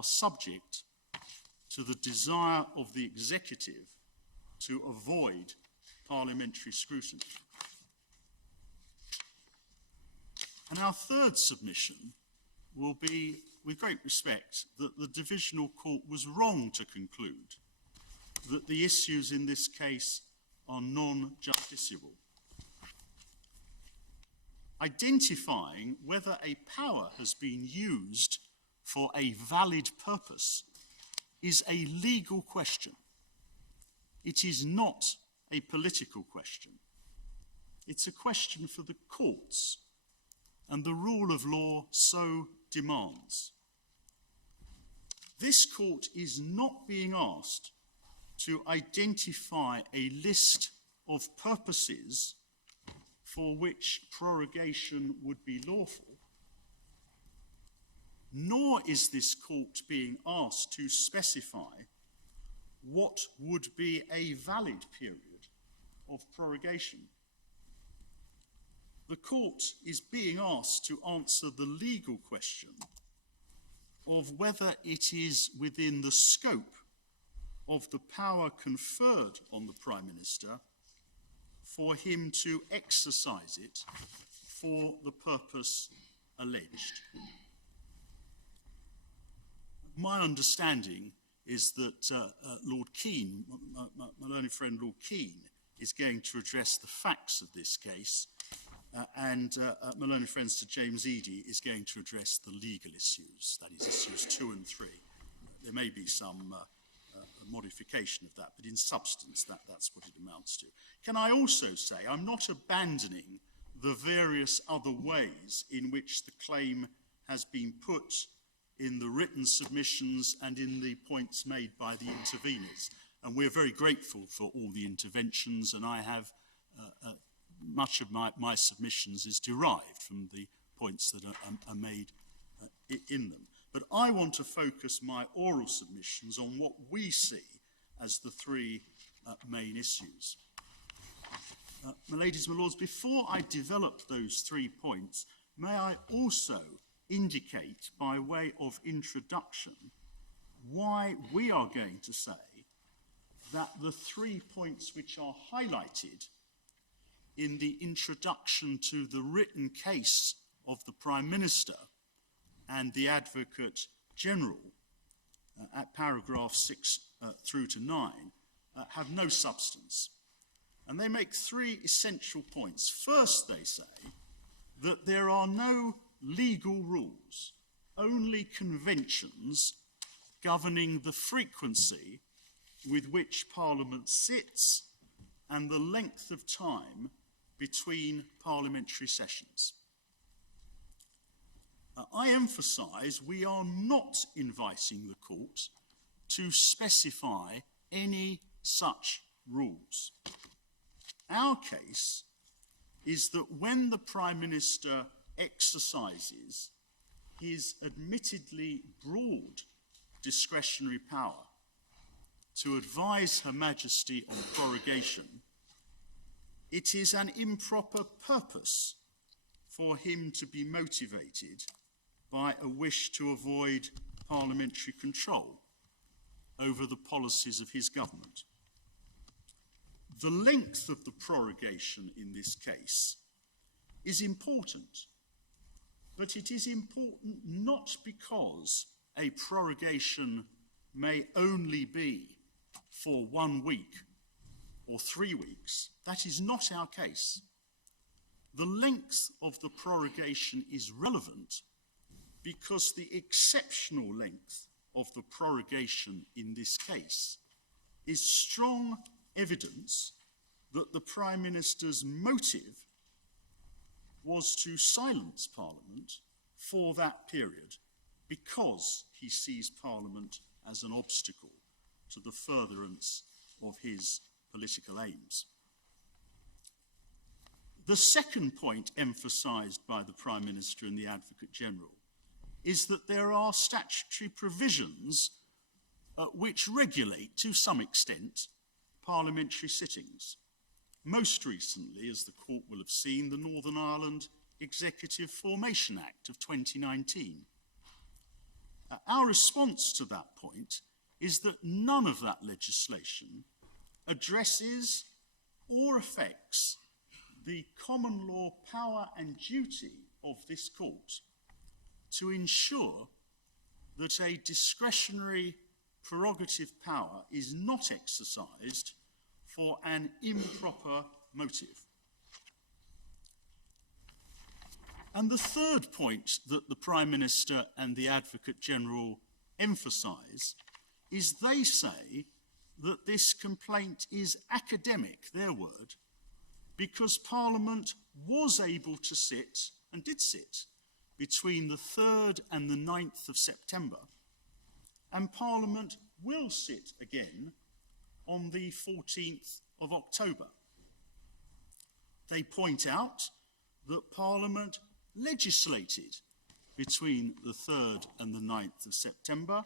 are subject to the desire of the executive to avoid parliamentary scrutiny. And our third submission will be, with great respect, that the Divisional Court was wrong to conclude that the issues in this case are non-justiciable. Identifying whether a power has been used for a valid purpose is a legal question. It is not a political question. It's a question for the courts, and the rule of law so demands. This court is not being asked to identify a list of purposes for which prorogation would be lawful, nor is this court being asked to specify what would be a valid period of prorogation. The court is being asked to answer the legal question of whether it is within the scope of the power conferred on the Prime Minister for him to exercise it for the purpose alleged. My understanding is that Lord Keane, my learned friend Lord Keane, is going to address the facts of this case, and my learned friend Sir James Eadie is going to address the legal issues, that is issues 2 and 3. There may be some modification of that, but in substance that's what it amounts to. Can I also say I'm not abandoning the various other ways in which the claim has been put in the written submissions and in the points made by the interveners. And we're very grateful for all the interventions, and I have much of my submissions is derived from the points that are made in them. But I want to focus my oral submissions on what we see as the three main issues. My ladies, my lords, before I develop those 3 points, may I also indicate by way of introduction why we are going to say that the 3 points which are highlighted in the introduction to the written case of the Prime Minister and the Advocate General at paragraph 6 through to 9 have no substance. And they make 3 essential points. First, they say that there are no legal rules, only conventions governing the frequency with which Parliament sits and the length of time between parliamentary sessions. I emphasise we are not inviting the court to specify any such rules. Our case is that when the Prime Minister exercises his admittedly broad discretionary power to advise Her Majesty on prorogation, it is an improper purpose for him to be motivated by a wish to avoid parliamentary control over the policies of his government. The length of the prorogation in this case is important, but it is important not because a prorogation may only be for 1 week or 3 weeks. That is not our case. The length of the prorogation is relevant because the exceptional length of the prorogation in this case is strong evidence that the Prime Minister's motive was to silence Parliament for that period because he sees Parliament as an obstacle to the furtherance of his political aims. The second point emphasised by the Prime Minister and the Advocate General is that there are statutory provisions which regulate, to some extent, parliamentary sittings. Most recently, as the Court will have seen, the Northern Ireland Executive Formation Act of 2019. Our response to that point is that none of that legislation addresses or affects the common law power and duty of this court to ensure that a discretionary prerogative power is not exercised for an improper motive. And the third point that the Prime Minister and the Advocate General emphasise is they say that this complaint is academic, their word, because Parliament was able to sit, and did sit, between the 3rd and the 9th of September, and Parliament will sit again on the 14th of October. They point out that Parliament legislated between the 3rd and the 9th of September,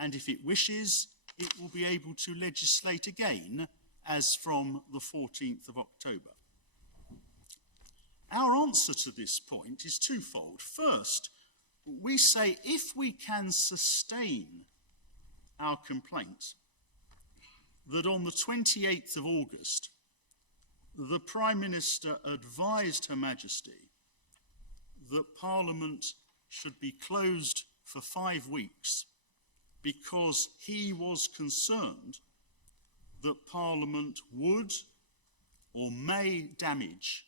and if it wishes, it will be able to legislate again as from the 14th of October. Our answer to this point is twofold. First, we say if we can sustain our complaint that on the 28th of August, the Prime Minister advised Her Majesty that Parliament should be closed for 5 weeks because he was concerned that Parliament would or may damage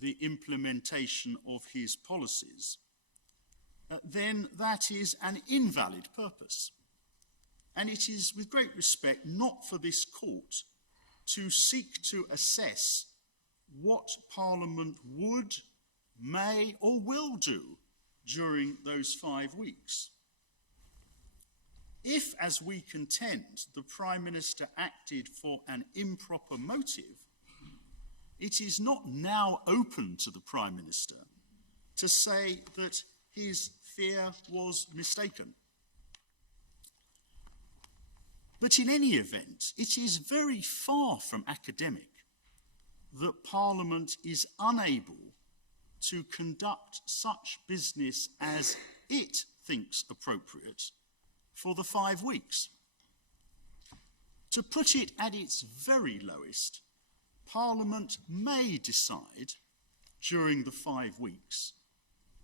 the implementation of his policies, then that is an invalid purpose. And it is, with great respect, not for this court to seek to assess what Parliament would, may, or will do during those 5 weeks. If, as we contend, the Prime Minister acted for an improper motive, it is not now open to the Prime Minister to say that his fear was mistaken. But in any event, it is very far from academic that Parliament is unable to conduct such business as it thinks appropriate for the 5 weeks. To put it at its very lowest, Parliament may decide during the 5 weeks,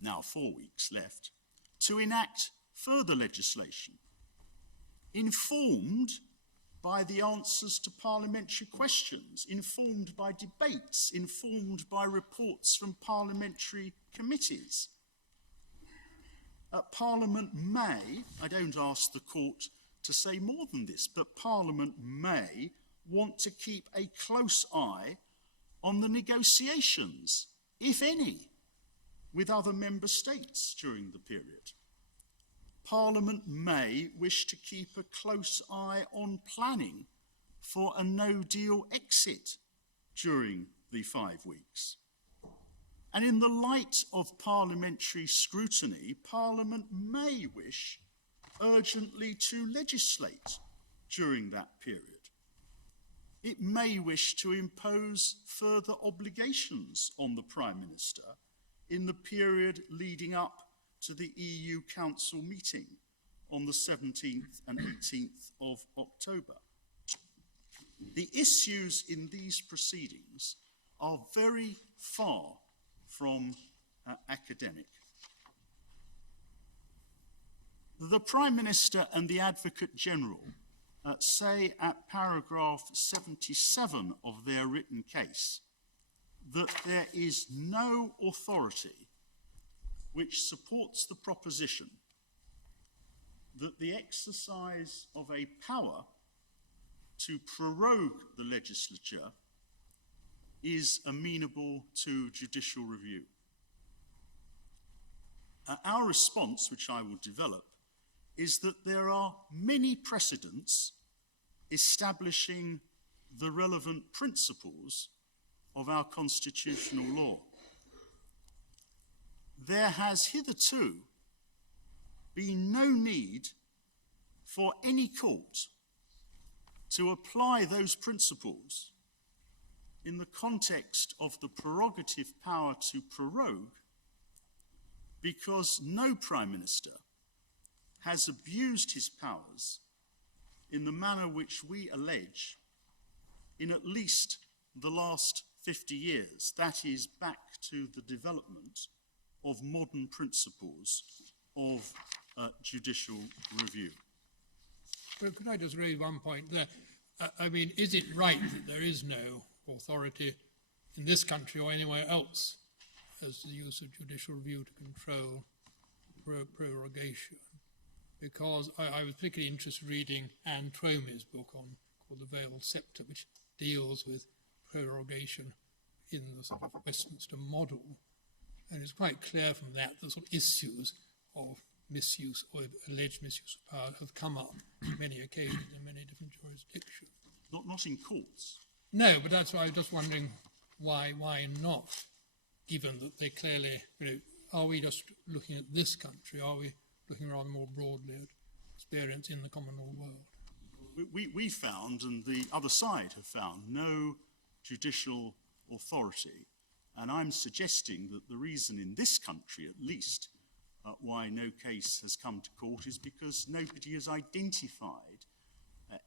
now 4 weeks left, to enact further legislation, informed by the answers to parliamentary questions, informed by debates, informed by reports from parliamentary committees. Parliament may, I don't ask the court to say more than this, but Parliament may want to keep a close eye on the negotiations, if any, with other member states during the period. Parliament may wish to keep a close eye on planning for a no-deal exit during the 5 weeks. And in the light of parliamentary scrutiny, Parliament may wish urgently to legislate during that period. It may wish to impose further obligations on the Prime Minister in the period leading up to the EU Council meeting on the 17th and 18th of October. The issues in these proceedings are very far from academic. The Prime Minister and the Advocate General say at paragraph 77 of their written case that there is no authority which supports the proposition that the exercise of a power to prorogue the legislature is amenable to judicial review. Our response, which I will develop, is that there are many precedents establishing the relevant principles of our constitutional law. There has hitherto been no need for any court to apply those principles in the context of the prerogative power to prorogue, because no Prime Minister has abused his powers in the manner which we allege in at least the last 50 years. That is, back to the development of modern principles of judicial review. Well, could I just raise one point there? I mean, is it right that there is no authority in this country or anywhere else as to the use of judicial review to control prorogation? Because I was particularly interested in reading Anne Tromey's book called The Veiled Sceptre, which deals with prorogation in the sort of Westminster model. And it's quite clear from that the sort of issues of misuse or alleged misuse of power have come up on many occasions in many different jurisdictions. Not in courts. No, but that's why I was just wondering why not, given that they clearly, are we just looking at this country? Are we looking rather more broadly at experience in the common law world? We found, and the other side have found, no judicial authority. And I'm suggesting that the reason in this country, at least, why no case has come to court is because nobody has identified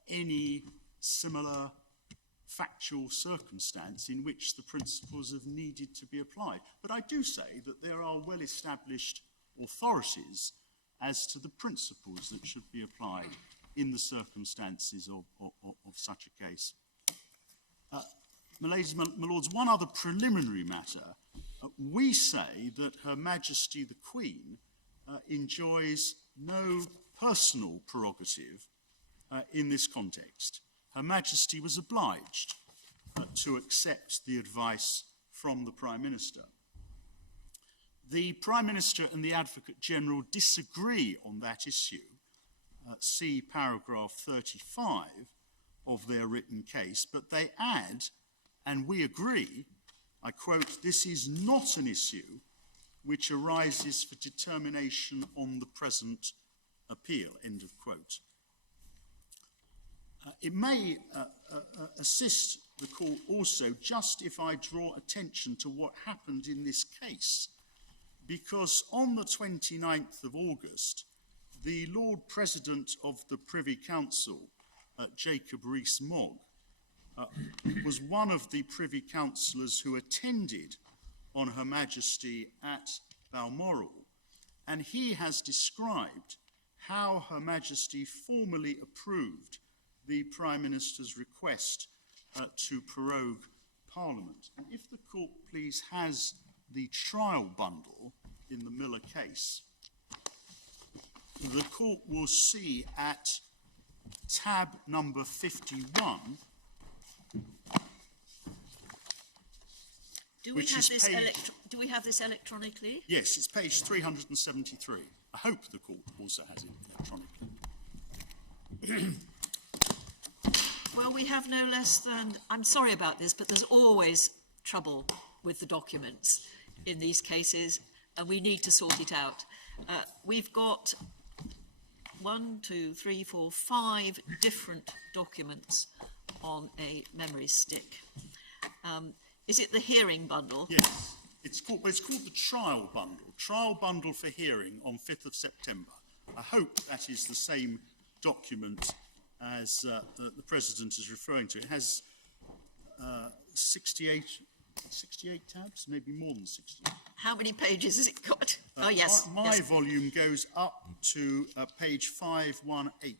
any similar factual circumstance in which the principles have needed to be applied. But I do say that there are well-established authorities as to the principles that should be applied in the circumstances of such a case. My ladies, my lords, one other preliminary matter. We say that Her Majesty the Queen enjoys no personal prerogative in this context. Her Majesty was obliged to accept the advice from the Prime Minister. The Prime Minister and the Advocate General disagree on that issue. See paragraph 35 of their written case, but they add, and we agree, I quote, "This is not an issue which arises for determination on the present appeal," end of quote. It may assist the court also just if I draw attention to what happened in this case, because on the 29th of August, the Lord President of the Privy Council, Jacob Rees-Mogg, was one of the Privy Councillors who attended on Her Majesty at Balmoral, and he has described how Her Majesty formally approved the Prime Minister's request to prorogue Parliament. And if the court, please, has the trial bundle in the Miller case, the court will see at tab number 51. Do we have this electronically? Yes, it's page 373. I hope the court also has it electronically. Well, we have no less than, I'm sorry about this, but there's always trouble with the documents in these cases, and we need to sort it out. We've got 5 different documents on a memory stick. Is it the hearing bundle? Yes, it's called the trial bundle for hearing on 5th of September. I hope that is the same document as the President is referring to. It has 68 tabs, maybe more than 68. How many pages has it got? Oh, yes. My volume goes up to page 518.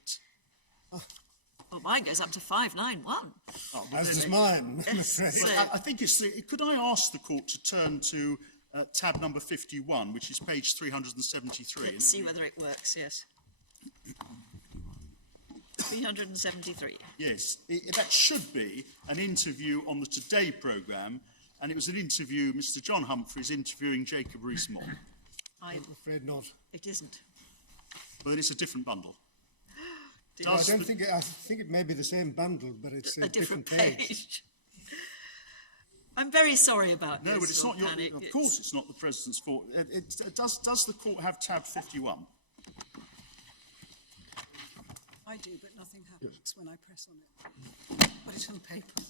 Well, mine goes up to 591. Oh, as does mine, I'm afraid. So, I think it's... Could I ask the court to turn to tab number 51, which is page 373? let's see whether it works, yes. 373. Yes, that should be an interview on the Today programme, and it was an interview, Mr. John Humphreys interviewing Jacob Rees-Mogg. I'm afraid not. It isn't. But it's a different bundle. I think it may be the same bundle, but it's a different page. I'm very sorry about this. No, but it's not your... Panic. Of course it's not the President's fault. Does the court have tab 51? I do, but nothing happens when I press on it. Put it on paper.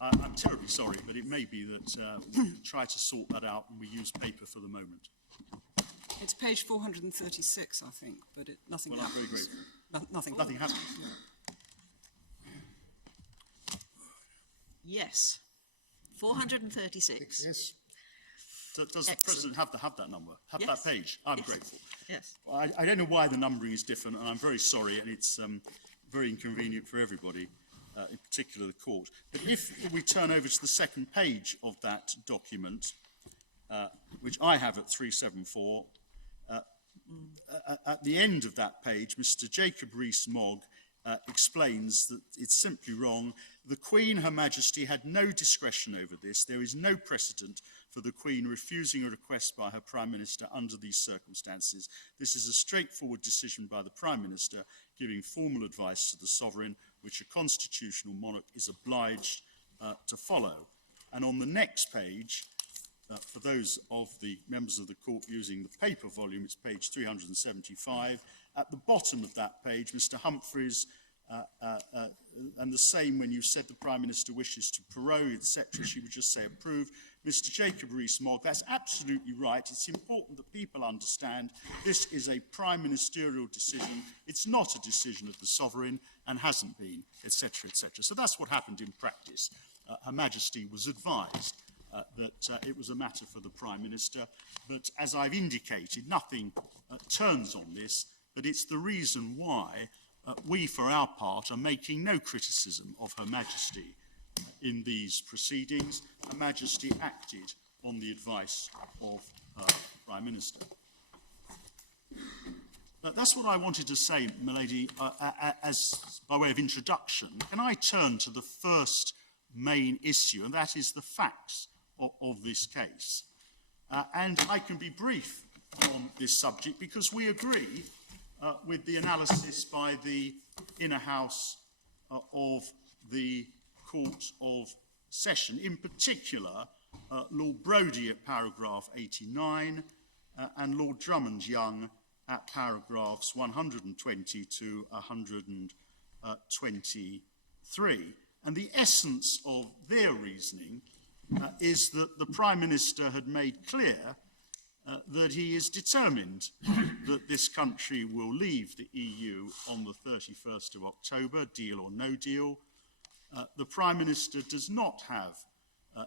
I'm terribly sorry, but it may be that we try to sort that out and we use paper for the moment. It's page 436, I think, but nothing Well, I'm very happens. grateful. Nothing. Nothing happens. Yes. 436. Yes. Does the President have that number? Have Yes. that page? I'm Yes. grateful. Yes. I don't know why the numbering is different, and I'm very sorry, and it's very inconvenient for everybody, in particular the court. But if we turn over to the second page of that document, which I have at 374, at the end of that page, Mr. Jacob Rees-Mogg explains that it's simply wrong. The Queen, Her Majesty, had no discretion over this. There is no precedent for the Queen refusing a request by her Prime Minister under these circumstances. This is a straightforward decision by the Prime Minister giving formal advice to the Sovereign, which a constitutional monarch is obliged to follow. And on the next page, for those of the members of the court using the paper volume, it's page 375. At the bottom of that page, Mr. Humphreys, and the same when you said the Prime Minister wishes to prorogue, etc., she would just say approved. Mr. Jacob Rees-Mogg, that's absolutely right. It's important that people understand this is a prime ministerial decision. It's not a decision of the Sovereign and hasn't been, etc., etc. So that's what happened in practice. Her Majesty was advised that it was a matter for the Prime Minister, but as I've indicated, nothing turns on this, but it's the reason why we, for our part, are making no criticism of Her Majesty in these proceedings. Her Majesty acted on the advice of her Prime Minister. That's what I wanted to say, my lady, as by way of introduction. Can I turn to the first main issue, and that is the facts of this case. And I can be brief on this subject because we agree with the analysis by the Inner House of the Court of Session, in particular Lord Brodie at paragraph 89 and Lord Drummond-Young at paragraphs 120 to 123. And the essence of their reasoning is that the Prime Minister had made clear that he is determined that this country will leave the EU on the 31st of October, deal or no deal. The Prime Minister does not have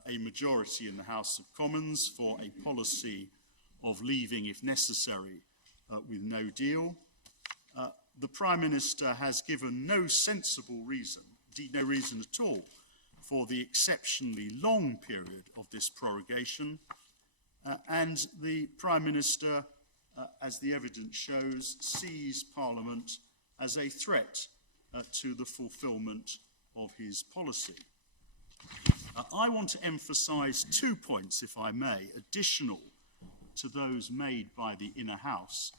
a majority in the House of Commons for a policy of leaving, if necessary, with no deal. The Prime Minister has given no sensible reason, indeed no reason at all, for the exceptionally long period of this prorogation. And the Prime Minister, as the evidence shows, sees Parliament as a threat to the fulfilment of his policy. I want to emphasise 2 points, if I may, additional to those made by the Inner House.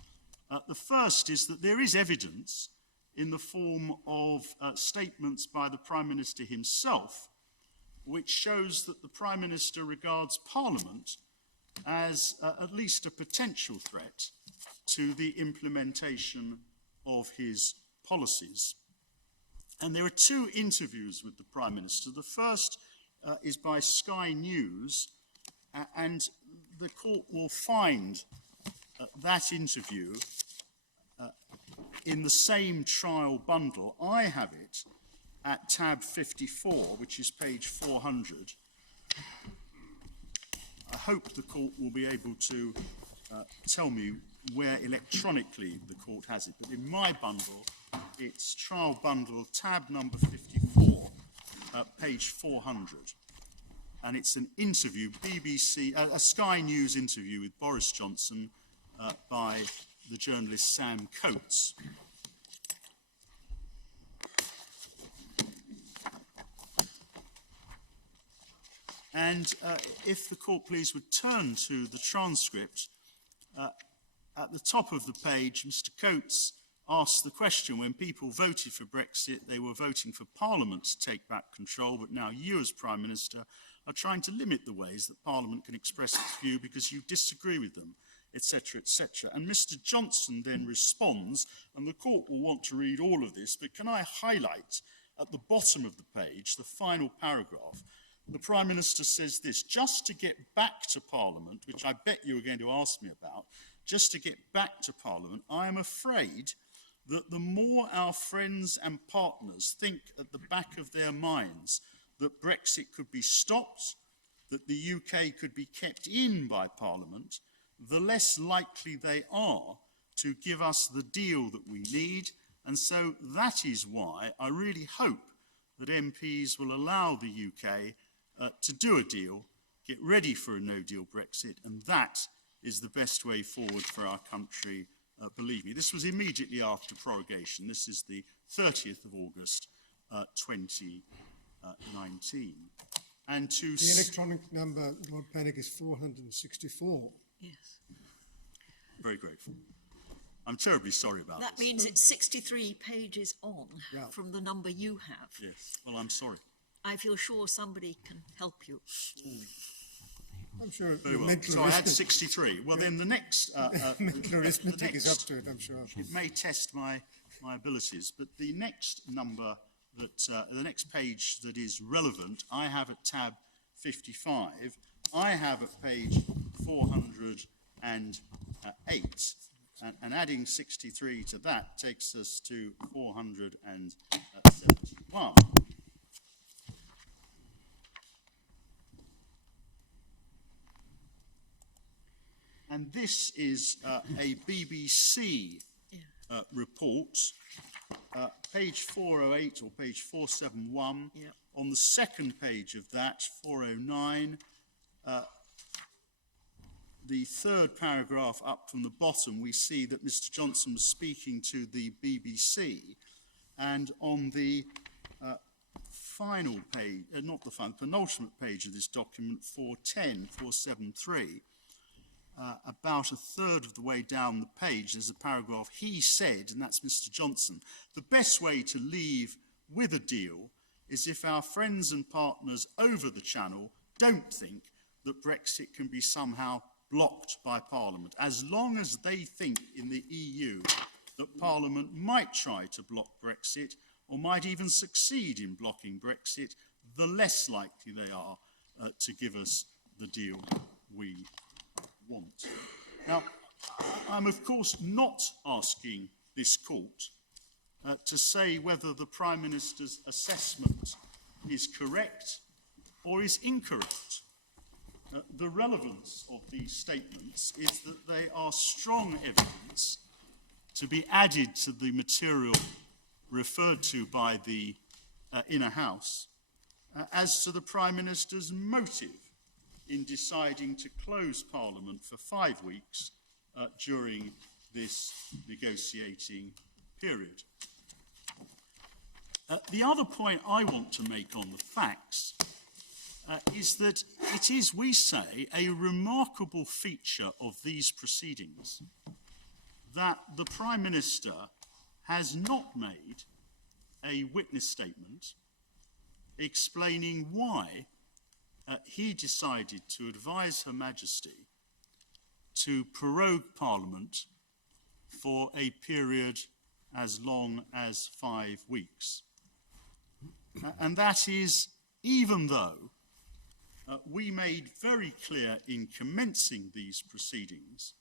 The first is that there is evidence in the form of statements by the Prime Minister himself, which shows that the Prime Minister regards Parliament as at least a potential threat to the implementation of his policies. And there are 2 interviews with the Prime Minister. The first is by Sky News, and the court will find that interview in the same trial bundle. I have it at tab 54, which is page 400. I hope the court will be able to tell me where electronically the court has it, but in my bundle, it's trial bundle tab number 54, page 400. And it's an interview, a Sky News interview with Boris Johnson by the journalist Sam Coates. And if the court, please, would turn to the transcript, at the top of the page, Mr. Coates asked the question, when people voted for Brexit, they were voting for Parliament to take back control, but now you, as Prime Minister, are trying to limit the ways that Parliament can express its view because you disagree with them, etc., etc. And Mr. Johnson then responds, and the court will want to read all of this, but can I highlight at the bottom of the page, the final paragraph? The Prime Minister says this: just to get back to Parliament, which I bet you are going to ask me about, just to get back to Parliament, I am afraid that the more our friends and partners think at the back of their minds that Brexit could be stopped, that the UK could be kept in by Parliament, the less likely they are to give us the deal that we need. And so that is why I really hope that MPs will allow the UK to do a deal, get ready for a no-deal Brexit, and that is the best way forward for our country, believe me. This was immediately after prorogation. This is the 30th of August, 2019. And to The electronic number, Lord Pennick, is 464. Yes. Very grateful. I'm terribly sorry about That this. means it's 63 pages on Yeah. from the number you have. Yes, well, I'm sorry. I feel sure somebody can help you. I'm sure Very well. mental So I had arithmetic, 63. Well, then the next... mental arithmetic is up next- to it, I'm sure. It may test my abilities, but the next number, the next page that is relevant, I have at tab 55. I have at page 408. And adding 63 to that takes us to 471. And this is a BBC report, page 408 or page 471. Yeah. On the second page of that, 409, the third paragraph up from the bottom, we see that Mr. Johnson was speaking to the BBC, and on the final page, not the final, penultimate page of this document, 473, about a third of the way down the page, there's a paragraph, he said, and that's Mr. Johnson, the best way to leave with a deal is if our friends and partners over the channel don't think that Brexit can be somehow blocked by Parliament. As long as they think in the EU that Parliament might try to block Brexit or might even succeed in blocking Brexit, the less likely they are to give us the deal we want. Now, I'm of course not asking this court to say whether the Prime Minister's assessment is correct or is incorrect. The relevance of these statements is that they are strong evidence to be added to the material referred to by the Inner House as to the Prime Minister's motive in deciding to close Parliament for 5 weeks during this negotiating period. The other point I want to make on the facts is that it is, we say, a remarkable feature of these proceedings that the Prime Minister has not made a witness statement explaining why he decided to advise Her Majesty to prorogue Parliament for a period as long as 5 weeks. And that is even though we made very clear in commencing these proceedings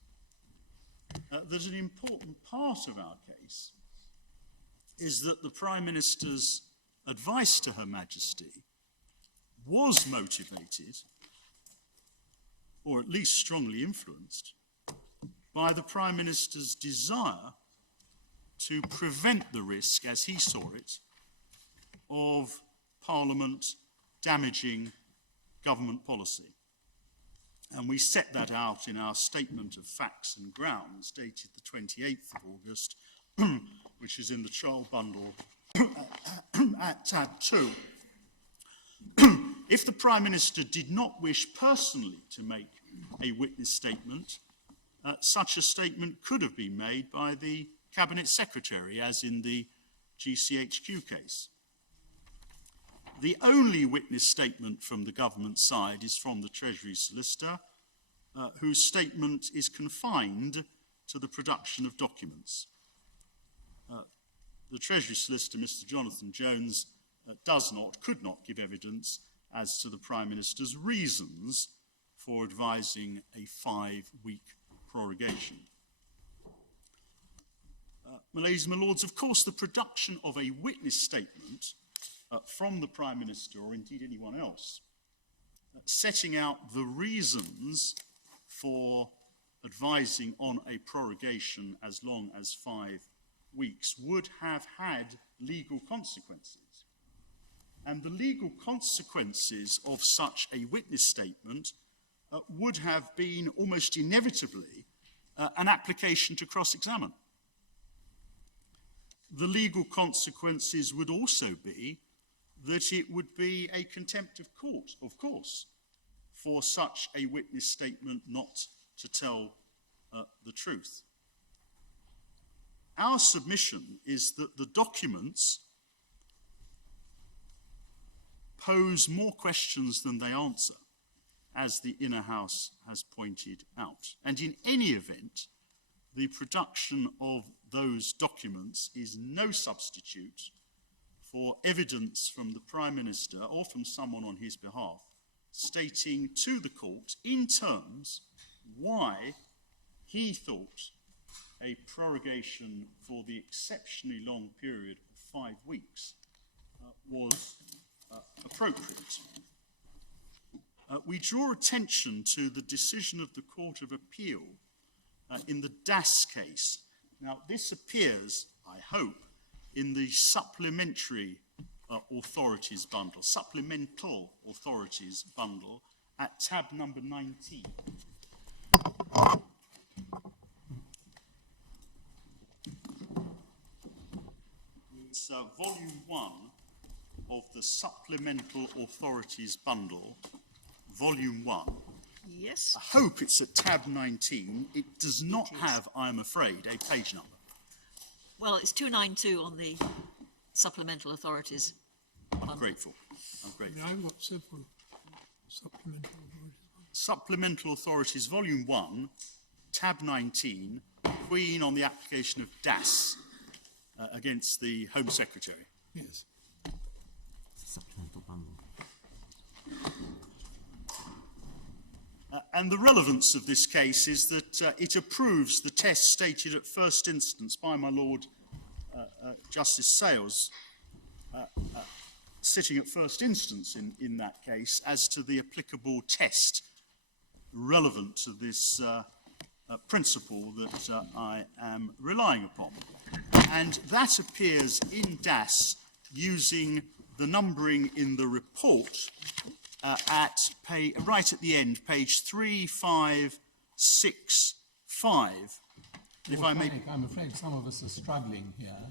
that an important part of our case is that the Prime Minister's advice to Her Majesty was motivated, or at least strongly influenced, by the Prime Minister's desire to prevent the risk, as he saw it, of Parliament damaging government policy. And we set that out in our statement of facts and grounds, dated the 28th of August, which is in the Child Bundle at tab 2. If the Prime Minister did not wish personally to make a witness statement, such a statement could have been made by the Cabinet Secretary, as in the GCHQ case. The only witness statement from the government side is from the Treasury Solicitor, whose statement is confined to the production of documents. The Treasury Solicitor, Mr. Jonathan Jones, could not give evidence as to the Prime Minister's reasons for advising a 5-week prorogation. my ladies and my lords, of course, the production of a witness statement from the Prime Minister, or indeed anyone else, setting out the reasons for advising on a prorogation as long as 5 weeks would have had legal consequences. And the legal consequences of such a witness statement would have been almost inevitably an application to cross-examine. The legal consequences would also be that it would be a contempt of court, of course, for such a witness statement not to tell the truth. Our submission is that the documents pose more questions than they answer, as the Inner House has pointed out. And in any event, the production of those documents is no substitute for evidence from the Prime Minister or from someone on his behalf stating to the court in terms why he thought a prorogation for the exceptionally long period of 5 weeks was appropriate. We draw attention to the decision of the Court of Appeal in the Das case. Now, this appears, I hope, in the supplementary authorities bundle, supplemental authorities bundle at tab number 19. It's volume 1 of the supplemental authorities bundle, volume 1. Yes. I hope it's at tab 19. It does not have, I'm afraid, a page number. Well, it's 292 on the supplemental authorities. I'm grateful. I'm grateful. I've got several supplemental authorities. Supplemental Authorities, Volume 1, tab 19, Queen on the application of Das against the Home Secretary. Yes. Supplemental bundle. And the relevance of this case is that it approves the test stated at first instance by my Lord Justice Sales, sitting at first instance in that case, as to the applicable test relevant to this principle that I am relying upon. And that appears in Das using the numbering in the report right at the end, page 3565. If I may... I'm afraid some of us are struggling here.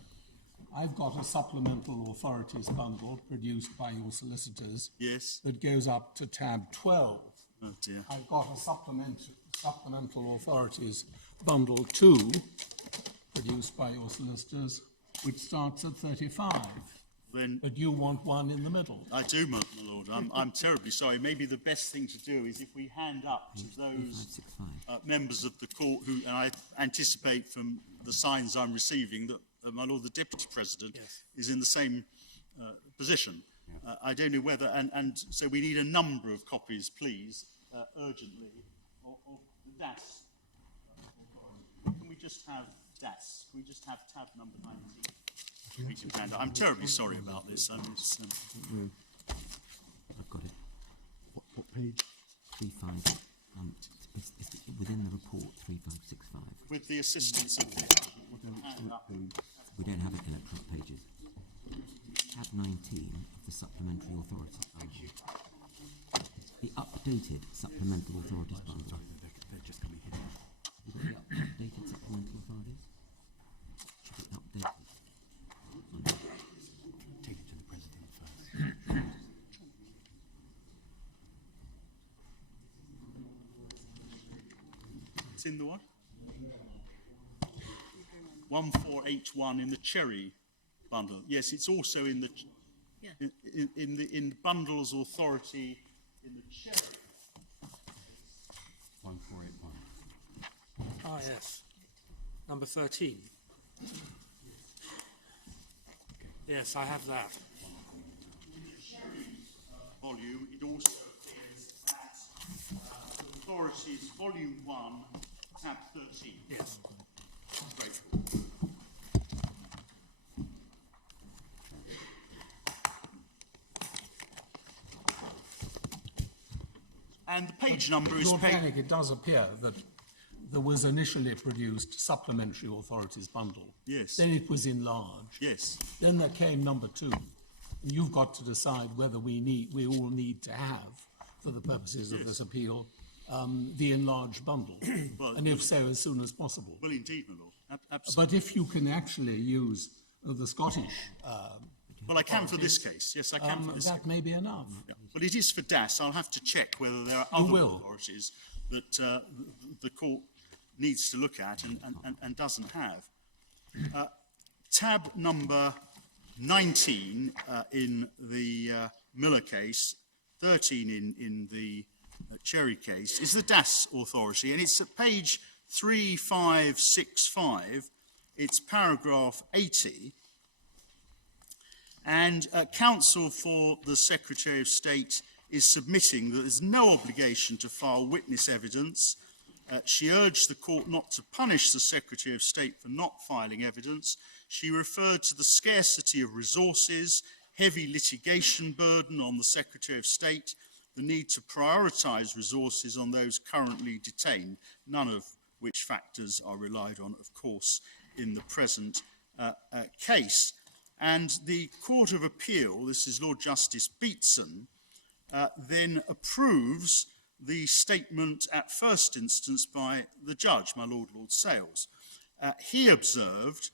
I've got a supplemental authorities bundle produced by your solicitors. Yes. That goes up to tab 12. Oh dear. I've got a supplemental authorities bundle 2 produced by your solicitors, which starts at 35. Then But you want one in the middle. I do, my Lord. I'm terribly sorry. Maybe the best thing to do is if we hand up to those members of the court who, and I anticipate from the signs I'm receiving that, my Lord, the Deputy President is in the same position. I don't know whether, and so we need a number of copies, please, urgently, of the DAS. Can we just have DAS? Can we just have tab number 19? I'm terribly sorry about this. I've got it. What page? 35. It's within the report, 3565. With the assistance of We don't have it electronic pages. Tab 19 of the supplementary authorities bundle. The updated supplemental authorities bundle. They're just coming here. You've got the updated supplemental authorities? Should be updated. Take it to the President first. It's in the what? 1481 in the cherry bundle. Yes, it's also in the in the bundles authority in the cherry. 1481. Ah, yes. Number 13. Yes, I have that. Volume, it also appears at authorities, volume 1, tab 13. Yes. Grateful. And the page number is Lord page... Panic, it does appear that there was initially produced supplementary authorities bundle. Yes. Then it was enlarged. Yes. Then there came number 2. And you've got to decide whether we all need to have, for the purposes of this appeal, the enlarged bundle. Well, and if so, as soon as possible. Well, indeed, my Lord. Absolutely. But if you can actually use the Scottish... Well, I can for this case. Yes, I can for this case. that may be enough. Yeah. Well, it is for DAS. I'll have to check whether there are other authorities that the court needs to look at and doesn't have. Tab number 19 in the Miller case, 13 in the Cherry case, is the DAS authority, and it's at page 3565. It's paragraph 80. And counsel for the Secretary of State is submitting that there's no obligation to file witness evidence. She urged the court not to punish the Secretary of State for not filing evidence. She referred to the scarcity of resources, heavy litigation burden on the Secretary of State, the need to prioritise resources on those currently detained, none of which factors are relied on, of course, in the present case. And the Court of Appeal, this is Lord Justice Beatson, then approves the statement at first instance by the judge, my Lord Sales. He observed,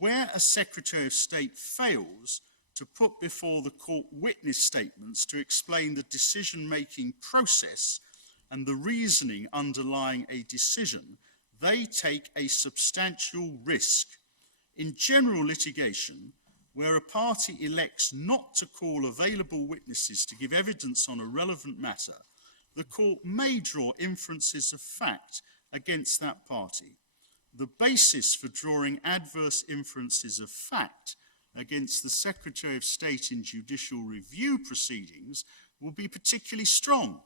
where a Secretary of State fails to put before the court witness statements to explain the decision-making process and the reasoning underlying a decision, they take a substantial risk. In general litigation, where a party elects not to call available witnesses to give evidence on a relevant matter, the court may draw inferences of fact against that party. The basis for drawing adverse inferences of fact against the Secretary of State in judicial review proceedings will be particularly strong,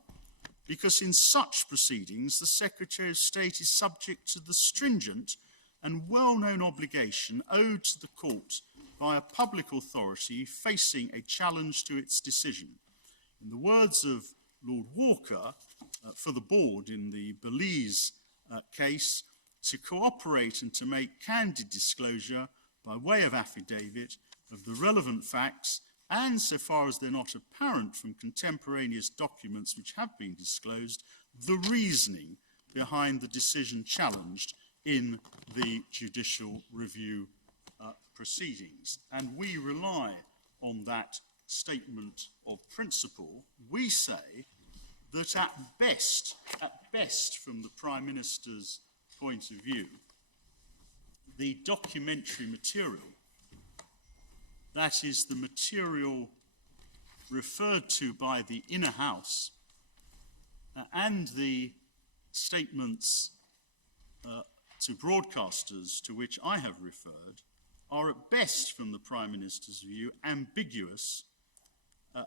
because in such proceedings the Secretary of State is subject to the stringent and well-known obligation owed to the court by a public authority facing a challenge to its decision. In the words of Lord Walker for the board in the Belize case, to cooperate and to make candid disclosure by way of affidavit of the relevant facts and, so far as they're not apparent from contemporaneous documents which have been disclosed, the reasoning behind the decision challenged in the judicial review proceedings. And we rely on that statement of principle. We say that at best from the Prime Minister's point of view, the documentary material, that is the material referred to by the Inner House and the statements to broadcasters to which I have referred, are at best from the Prime Minister's view ambiguous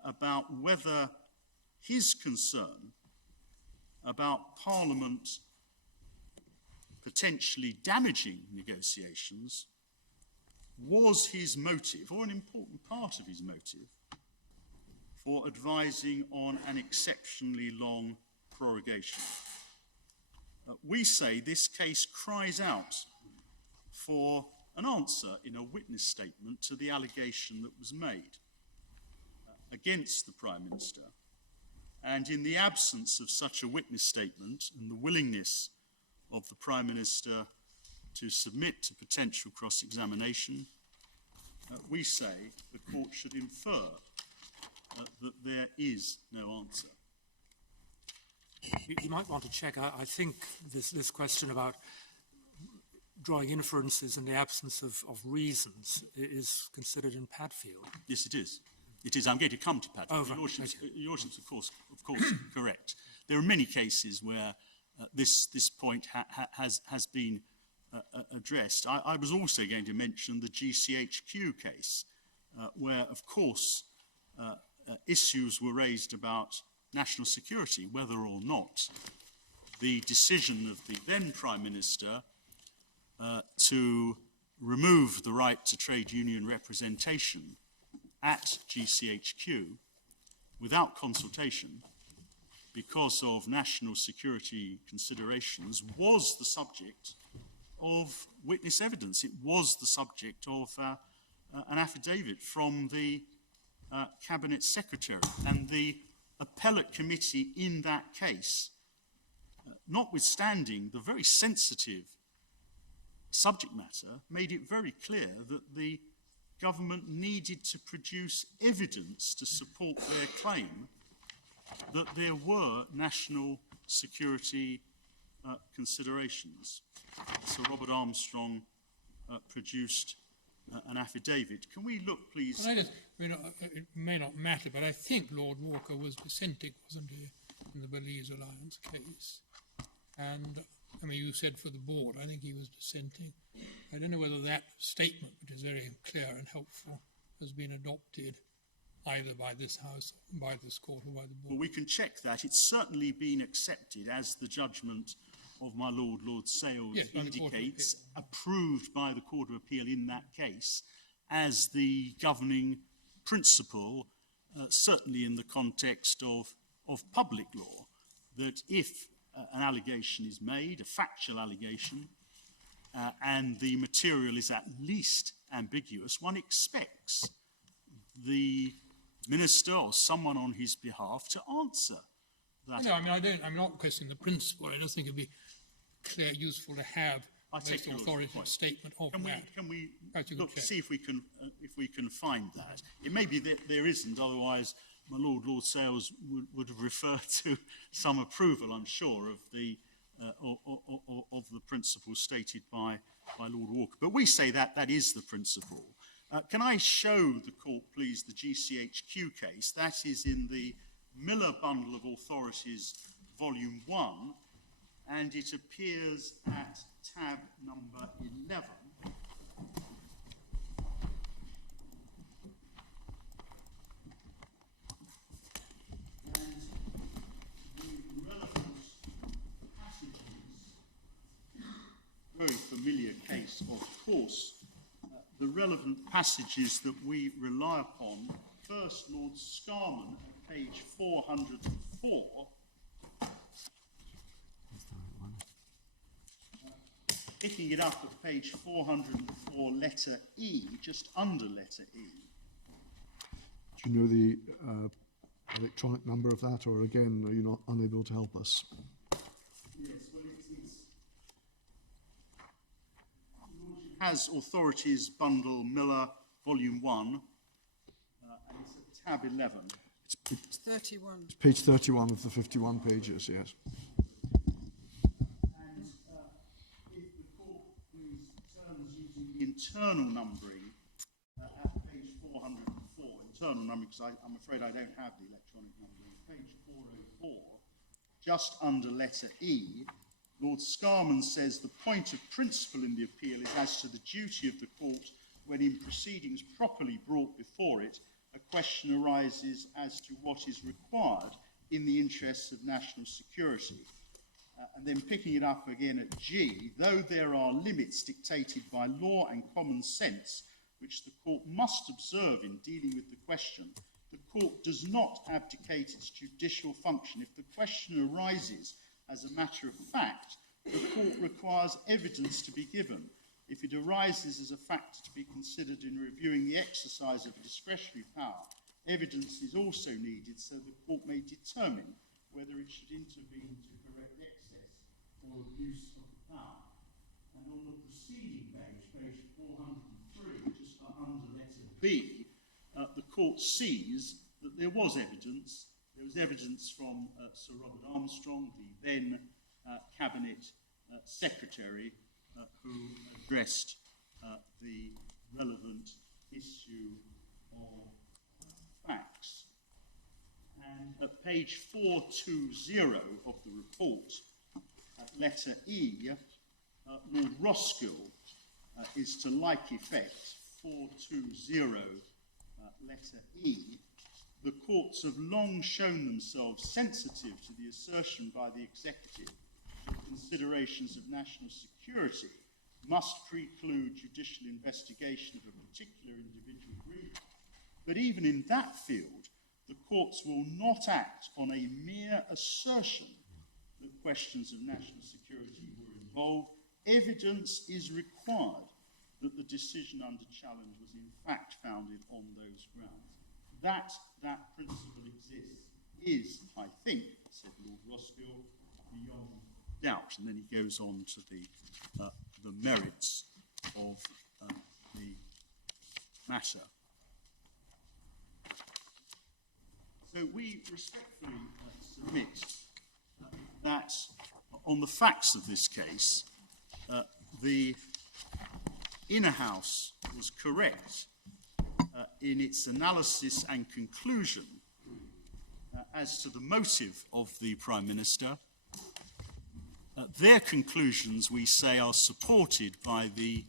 about whether his concern about Parliament potentially damaging negotiations was his motive, or an important part of his motive, for advising on an exceptionally long prorogation. We say this case cries out for an answer in a witness statement to the allegation that was made against the Prime Minister. And in the absence of such a witness statement and the willingness of the Prime Minister to submit to potential cross-examination, we say the court should infer that there is no answer. You might want to check. I think this question about drawing inferences in the absence of reasons is considered in Padfield. Yes, it is. It is. I'm going to come to Padfield. Oh, right. Your Lordship's, of course, correct. There are many cases where this point has been addressed. I was also going to mention the GCHQ case, where, of course, issues were raised about national security, whether or not the decision of the then Prime Minister to remove the right to trade union representation at GCHQ without consultation because of national security considerations, was the subject of witness evidence. It was the subject of an affidavit from the Cabinet Secretary. And the appellate committee in that case, notwithstanding the very sensitive subject matter, made it very clear that the government needed to produce evidence to support their claim that there were national security considerations. Sir Robert Armstrong produced an affidavit. Can we look, please? Can I just, it may not matter, but I think Lord Walker was dissenting, wasn't he, in the Belize Alliance case? And, I mean, you said for the board, I think he was dissenting. I don't know whether that statement, which is very clear and helpful, has been adopted either by this House, by this court, or by the board. Well, we can check that. It's certainly been accepted as the judgment of my Lord Sales indicates, approved by the Court of Appeal in that case as the governing principle, certainly in the context of public law, that if an allegation is made, a factual allegation, and the material is at least ambiguous, one expects the minister or someone on his behalf to answer that. No, I mean, I'm not questioning the principle. I just think it'd be clear, useful to have a most authoritative statement of that. Can we look, see if we can find that? It may be that there isn't, otherwise my Lord Sales would have referred to some approval, I'm sure, of the principle stated by Lord Walker. But we say that that is the principle. Can I show the court, please, the GCHQ case? That is in the Miller Bundle of Authorities, Volume 1, and it appears at tab number 11. And the relevant passages, very familiar case, of course, the relevant passages that we rely upon, first Lord Scarman at page 404, picking it up at page 404, letter E, just under letter E. Do you know the electronic number of that, or again, are you not unable to help us? Yes, well, has Authorities Bundle Miller Volume 1, and it's at tab 11. It's 31. It's page 31 of the 51 pages, yes. And if the court turns using the internal numbering at page 404, internal numbering, because I'm afraid I don't have the electronic numbering, page 404, just under letter E, Lord Scarman says the point of principle in the appeal is as to the duty of the court when in proceedings properly brought before it, a question arises as to what is required in the interests of national security. And then picking it up again at G, though there are limits dictated by law and common sense, which the court must observe in dealing with the question, the court does not abdicate its judicial function. If the question arises as a matter of fact, the court requires evidence to be given. If it arises as a factor to be considered in reviewing the exercise of a discretionary power, evidence is also needed so the court may determine whether it should intervene to correct excess or abuse of the power. And on the preceding page, page 403, just under letter B, the court sees that there was evidence. There was evidence from Sir Robert Armstrong, the then Cabinet Secretary, who addressed the relevant issue of facts. And at page 420 of the report, letter E, Lord Roskill is to like effect, 420 letter E. The courts have long shown themselves sensitive to the assertion by the executive that considerations of national security must preclude judicial investigation of a particular individual grievance. But even in that field, the courts will not act on a mere assertion that questions of national security were involved. Evidence is required that the decision under challenge was in fact founded on those grounds. That principle exists is, I think, said Lord Roskill, beyond doubt. And then he goes on to the merits of the matter. So we respectfully submit that on the facts of this case, the Inner House was correct in its analysis and conclusion as to the motive of the Prime Minister. Their conclusions, we say, are supported by the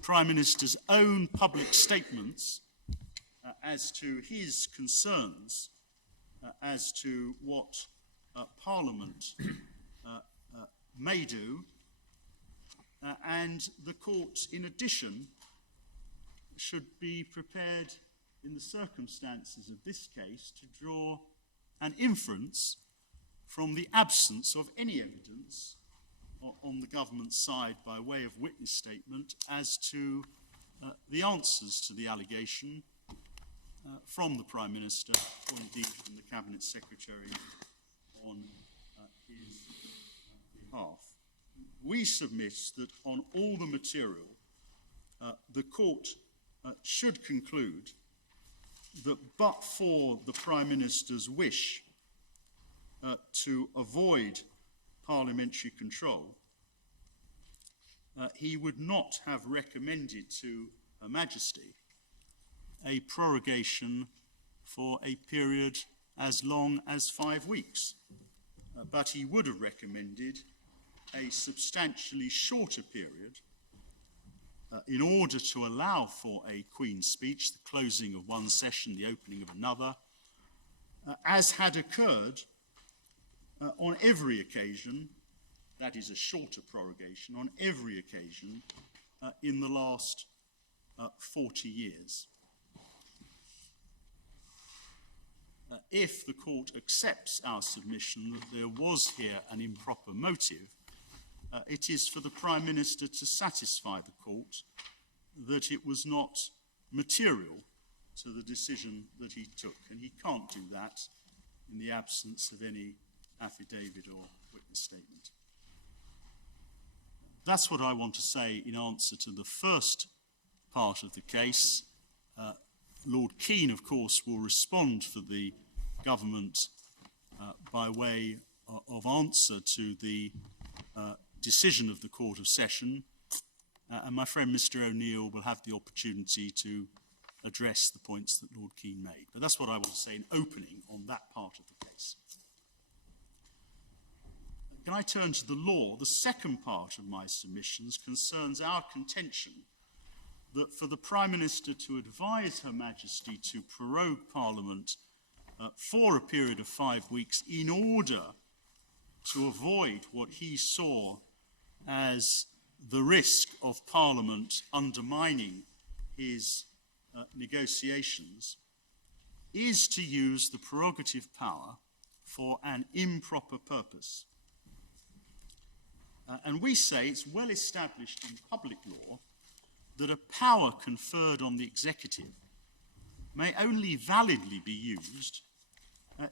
Prime Minister's own public statements as to his concerns as to what Parliament may do, and the court, in addition, should be prepared in the circumstances of this case to draw an inference from the absence of any evidence on the government side by way of witness statement as to the answers to the allegation from the Prime Minister, or indeed from the Cabinet Secretary on his behalf. We submit that on all the material, the court should conclude that but for the Prime Minister's wish to avoid parliamentary control, he would not have recommended to Her Majesty a prorogation for a period as long as 5 weeks, but he would have recommended a substantially shorter period in order to allow for a Queen's speech, the closing of one session, the opening of another, as had occurred on every occasion, that is a shorter prorogation, on every occasion in the last 40 years. If the court accepts our submission that there was here an improper motive, it is for the Prime Minister to satisfy the court that it was not material to the decision that he took, and he can't do that in the absence of any affidavit or witness statement. That's what I want to say in answer to the first part of the case. Lord Keane, of course, will respond for the government by way of answer to the decision of the Court of Session, and my friend Mr. O'Neill will have the opportunity to address the points that Lord Keane made. But that's what I want to say in opening on that part of the case. Can I turn to the law? The second part of my submissions concerns our contention that for the Prime Minister to advise Her Majesty to prorogue Parliament for a period of 5 weeks in order to avoid what he saw as the risk of Parliament undermining his negotiations is to use the prerogative power for an improper purpose. And we say it's well established in public law that a power conferred on the executive may only validly be used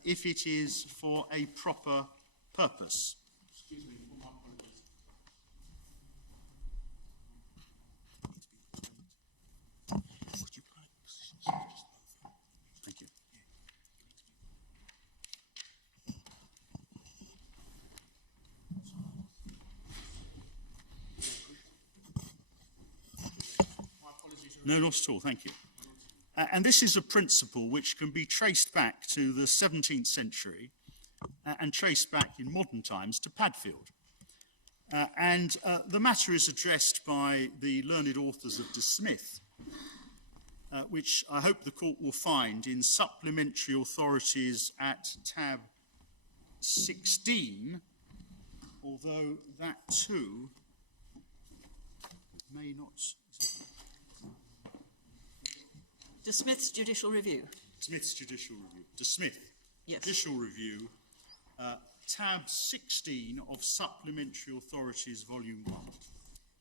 if it is for a proper purpose. Excuse me for my apologies. Thank you. No, not at all, thank you. And this is a principle which can be traced back to the 17th century and traced back in modern times to Padfield. The matter is addressed by the learned authors of De Smith, which I hope the court will find in supplementary authorities at tab 16, although that too may not... De Smith's Judicial Review. Smith's Judicial Review. To Smith. Yes. Judicial Review, tab 16 of Supplementary Authorities, Volume 1.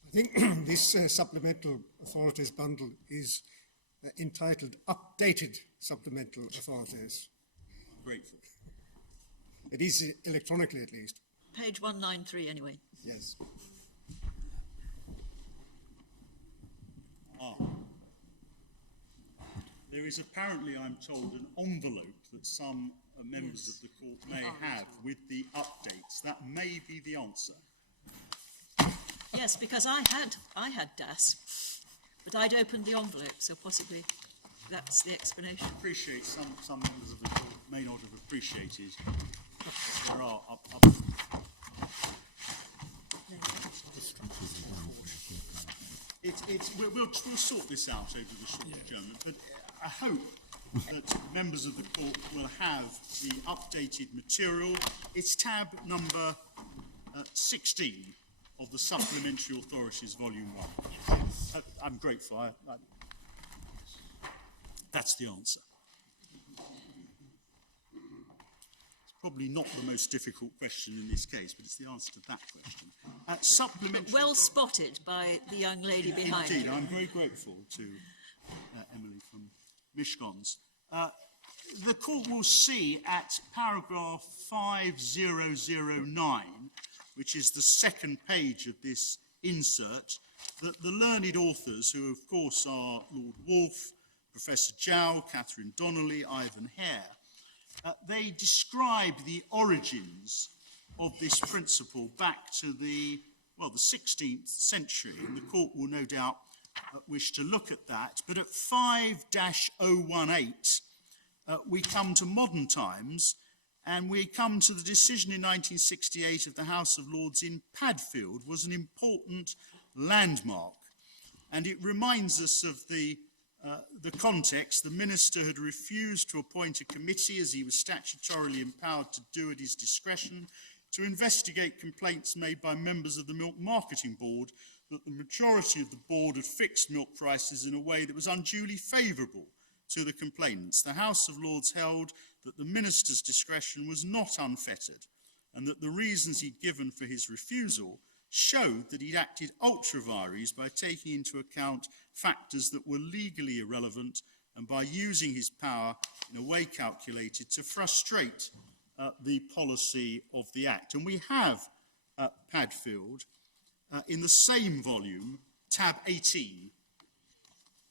I think this supplemental authorities bundle is entitled Updated Supplemental Authorities. I'm grateful. It is electronically, at least. Page 193, anyway. Yes. There is apparently, I'm told, an envelope that some members of the court may have with the updates. That may be the answer. Yes, because I had DAS, but I'd opened the envelope, so possibly that's the explanation. I appreciate some members of the court may not have appreciated that there are we'll sort this out over the short adjournment, but I hope that members of the court will have the updated material. It's tab number 16 of the Supplementary Authorities, Volume 1. I'm grateful. That's the answer. It's probably not the most difficult question in this case, but it's the answer to that question. Supplementary. Well spotted by the young lady behind Indeed, you. I'm very grateful to Emily from Mishkons. The court will see at paragraph 5009, which is the second page of this insert, that the learned authors, who of course are Lord Wolfe, Professor Jow, Catherine Donnelly, Ivan Hare, they describe the origins of this principle back to the 16th century, and the court will no doubt wish to look at that. But at 5-018, we come to modern times, and we come to the decision in 1968 of the House of Lords in Padfield was an important landmark. And it reminds us of the context. The minister had refused to appoint a committee, as he was statutorily empowered to do at his discretion, to investigate complaints made by members of the Milk Marketing Board that the majority of the board had fixed milk prices in a way that was unduly favourable to the complainants. The House of Lords held that the minister's discretion was not unfettered, and that the reasons he'd given for his refusal showed that he'd acted ultra vires by taking into account factors that were legally irrelevant and by using his power in a way calculated to frustrate the policy of the Act. And we have Padfield in the same volume, tab 18.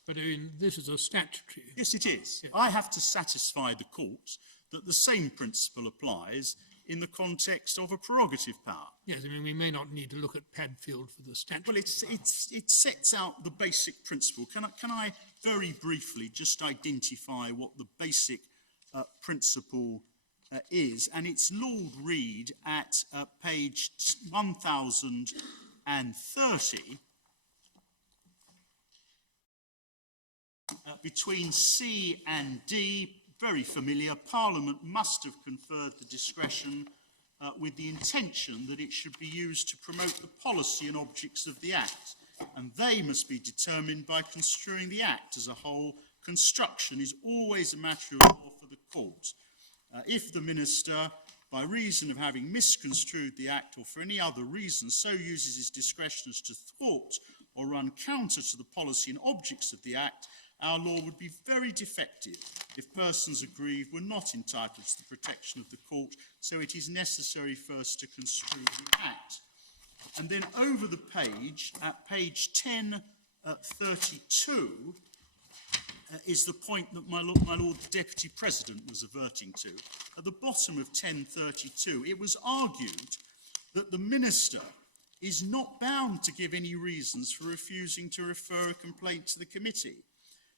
But I mean, this is a statutory. Yes, it is. Yes. I have to satisfy the court that the same principle applies in the context of a prerogative power. Yes, I mean, we may not need to look at Padfield for the statute. Well, it sets out the basic principle. Can I very briefly just identify what the basic principle is? And it's Lord Reid at page 1030, between C and D, very familiar. Parliament must have conferred the discretion with the intention that it should be used to promote the policy and objects of the Act, and they must be determined by construing the Act as a whole. Construction is always a matter of law for the court. If the minister, by reason of having misconstrued the Act or for any other reason, so uses his discretion as to thwart or run counter to the policy and objects of the Act, our law would be very defective if persons aggrieved were not entitled to the protection of the court, so it is necessary first to construe the Act. And then over the page, at page 1032, is the point that my Lord Deputy President was averting to. At the bottom of 1032, it was argued that the minister is not bound to give any reasons for refusing to refer a complaint to the committee,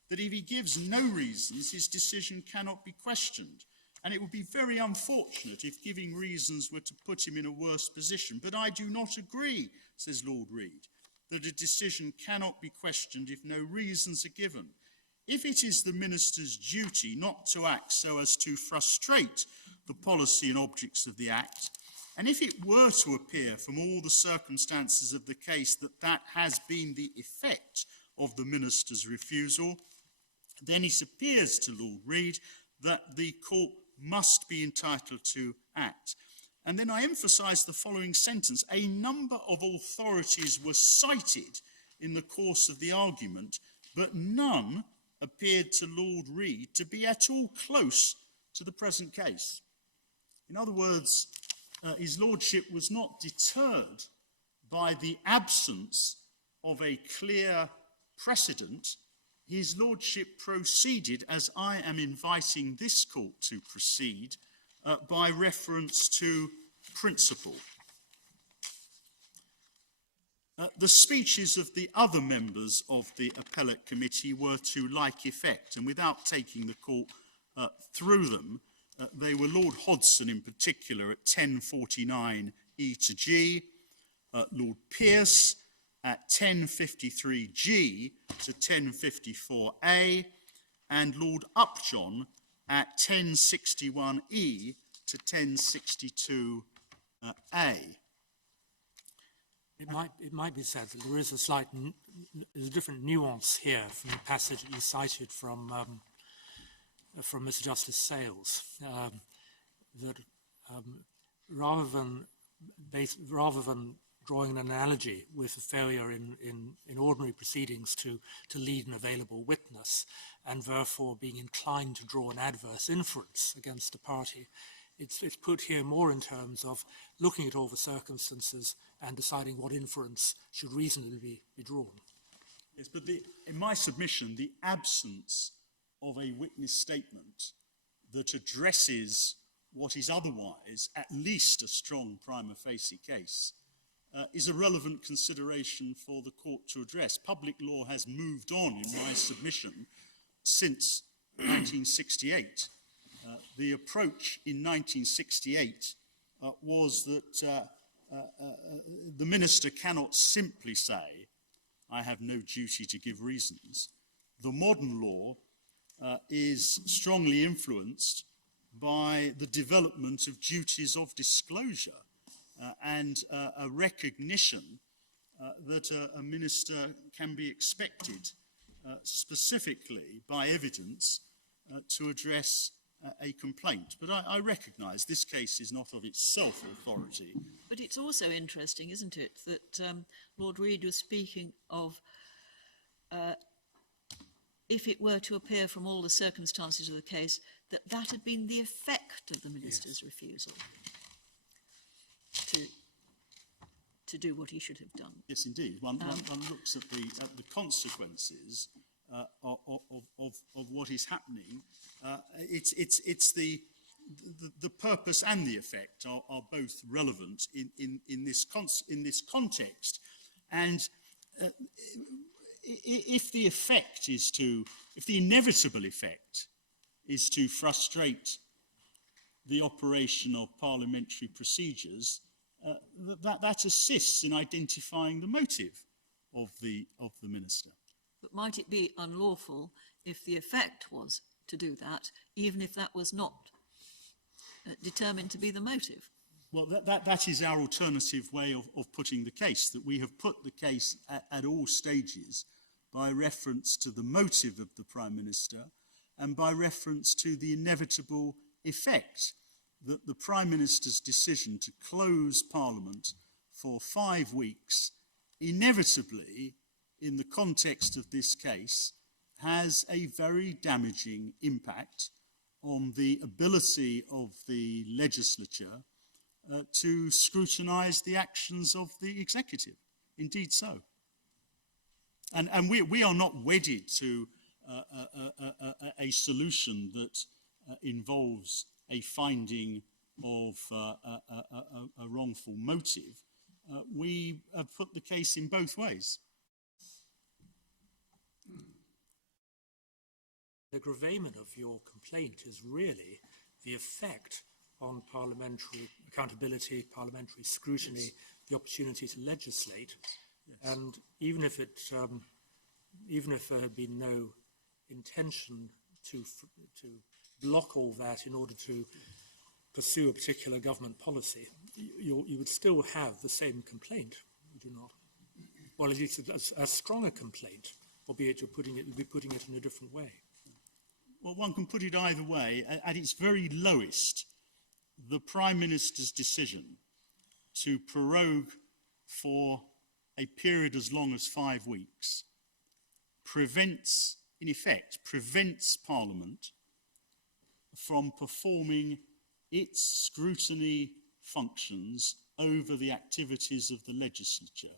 that if he gives no reasons, his decision cannot be questioned. And it would be very unfortunate if giving reasons were to put him in a worse position. But I do not agree, says Lord Reid, that a decision cannot be questioned if no reasons are given. If it is the minister's duty not to act so as to frustrate the policy and objects of the Act, and if it were to appear from all the circumstances of the case that that has been the effect of the minister's refusal, then it appears to Lord Reid that the court must be entitled to act. And then I emphasise the following sentence: a number of authorities were cited in the course of the argument, but none appeared to Lord Reid to be at all close to the present case. In other words, his lordship was not deterred by the absence of a clear precedent. His lordship proceeded, as I am inviting this court to proceed, by reference to principle. The speeches of the other members of the appellate committee were to like effect, and without taking the court through them, they were Lord Hodgson in particular at 1049 E to G, Lord Pearce at 1053 G to 1054 A, and Lord Upjohn at 1061 E to 1062 A. It might be said that there is a different nuance here from the passage that you cited from Mr. Justice Sales, that rather than drawing an analogy with a failure in ordinary proceedings to lead an available witness, and therefore being inclined to draw an adverse inference against a party, it's put here more in terms of looking at all the circumstances and deciding what inference should reasonably be drawn. Yes, but in my submission, the absence of a witness statement that addresses what is otherwise at least a strong prima facie case is a relevant consideration for the court to address. Public law has moved on in my submission since 1968. The approach in 1968 was that the minister cannot simply say, I have no duty to give reasons. The modern law is strongly influenced by the development of duties of disclosure and a recognition that a minister can be expected specifically by evidence to address a complaint. But I recognise this case is not of itself authority. But it's also interesting, isn't it, that Lord Reid was speaking of if it were to appear from all the circumstances of the case that had been the effect of the minister's refusal to do what he should have done. Yes, indeed. One looks at the consequences of what is happening. It's the purpose and the effect are both relevant in this context. And if the effect is if the inevitable effect is to frustrate the operation of parliamentary procedures, that assists in identifying the motive of the minister. But might it be unlawful if the effect was to do that, even if that was not determined to be the motive? Well, that is our alternative way of putting the case, that we have put the case at all stages by reference to the motive of the Prime Minister and by reference to the inevitable effect that the Prime Minister's decision to close Parliament for 5 weeks inevitably, in the context of this case, has a very damaging impact on the ability of the legislature to scrutinise the actions of the executive. Indeed so. And we are not wedded to a solution that involves a finding of a wrongful motive. We have put the case in both ways. The gravamen of your complaint is really the effect on parliamentary accountability, parliamentary scrutiny, yes, the opportunity to legislate. Yes. And even if there had been no intention to block all that in order to pursue a particular government policy, you would still have the same complaint, would you not? Well, at least a stronger complaint, albeit you'd be putting it in a different way. Well, one can put it either way. At its very lowest, the Prime Minister's decision to prorogue for a period as long as 5 weeks prevents, in effect, prevents Parliament from performing its scrutiny functions over the activities of the legislature.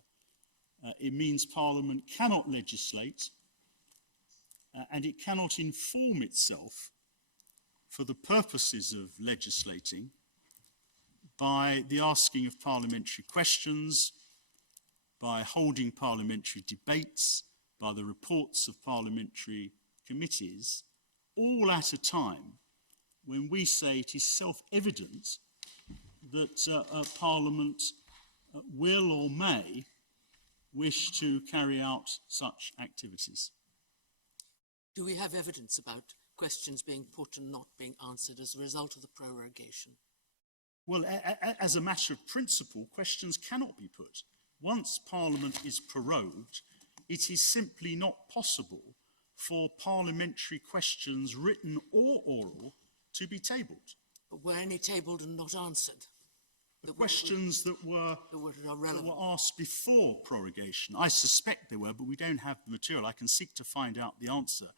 It means Parliament cannot legislate and it cannot inform itself for the purposes of legislating by the asking of parliamentary questions, by holding parliamentary debates, by the reports of parliamentary committees, all at a time when we say it is self-evident that Parliament will or may wish to carry out such activities. Do we have evidence about questions being put and not being answered as a result of the prorogation? Well, as a matter of principle, questions cannot be put. Once Parliament is prorogued, it is simply not possible for parliamentary questions, written or oral, to be tabled. But were any tabled and not answered? The questions that were asked before prorogation, I suspect there were, but we don't have the material. I can seek to find out the answer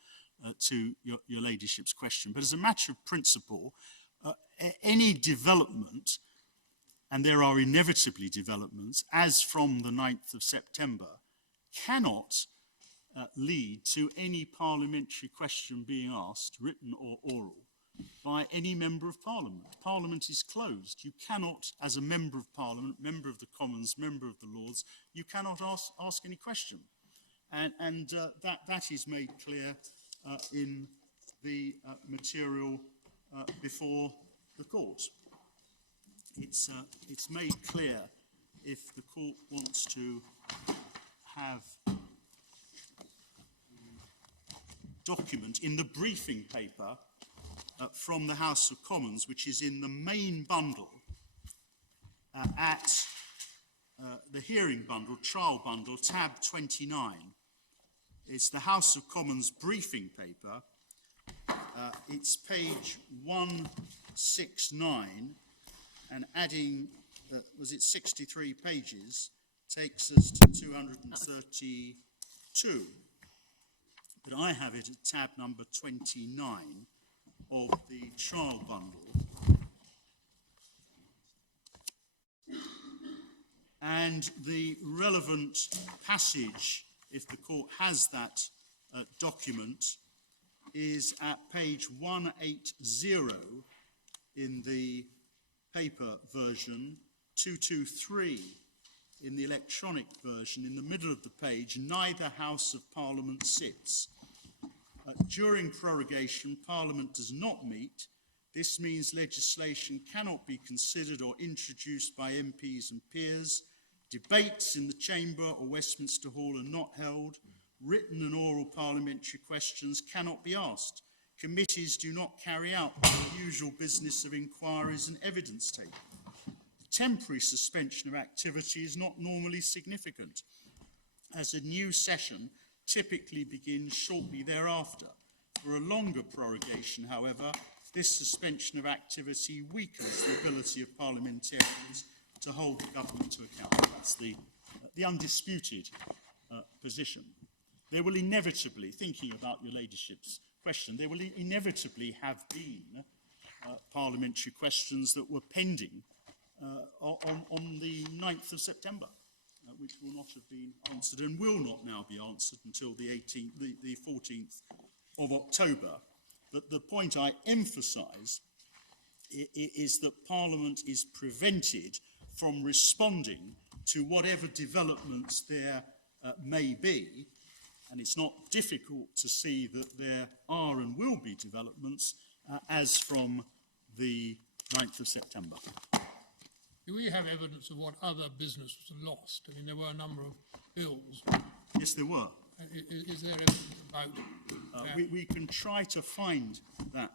to your ladyship's question. But as a matter of principle, any development, and there are inevitably developments, as from the 9th of September, cannot lead to any parliamentary question being asked, written or oral, by any member of Parliament. Parliament is closed. You cannot, as a member of Parliament, member of the Commons, member of the Lords, you cannot ask any question. And that is made clear in the material before the court. It's made clear if the court wants to have document in the briefing paper from the House of Commons, which is in the main bundle at the hearing bundle, trial bundle, tab 29. It's the House of Commons briefing paper. It's page 169, and adding, was it 63 pages, takes us to 232. But I have it at tab number 29 of the trial bundle. And the relevant passage, if the court has that document, is at page 180 in the paper version, 223 in the electronic version. In the middle of the page, neither House of Parliament sits. During prorogation, Parliament does not meet. This means legislation cannot be considered or introduced by MPs and peers. Debates in the Chamber or Westminster Hall are not held. Written and oral parliamentary questions cannot be asked. Committees do not carry out the usual business of inquiries and evidence taking. Temporary suspension of activity is not normally significant, as a new session typically begins shortly thereafter. For a longer prorogation, however, this suspension of activity weakens the ability of parliamentarians to hold the government to account. That's the undisputed position. There will inevitably, thinking about your ladyship's question, there will inevitably have been parliamentary questions that were pending on the 9th of September, which will not have been answered and will not now be answered until the 14th of October. But the point I emphasise is that Parliament is prevented from responding to whatever developments there may be, and it's not difficult to see that there are and will be developments as from the 9th of September. Do we have evidence of what other business was lost? I mean, there were a number of bills. Yes, there were. Is there evidence about we can try to find that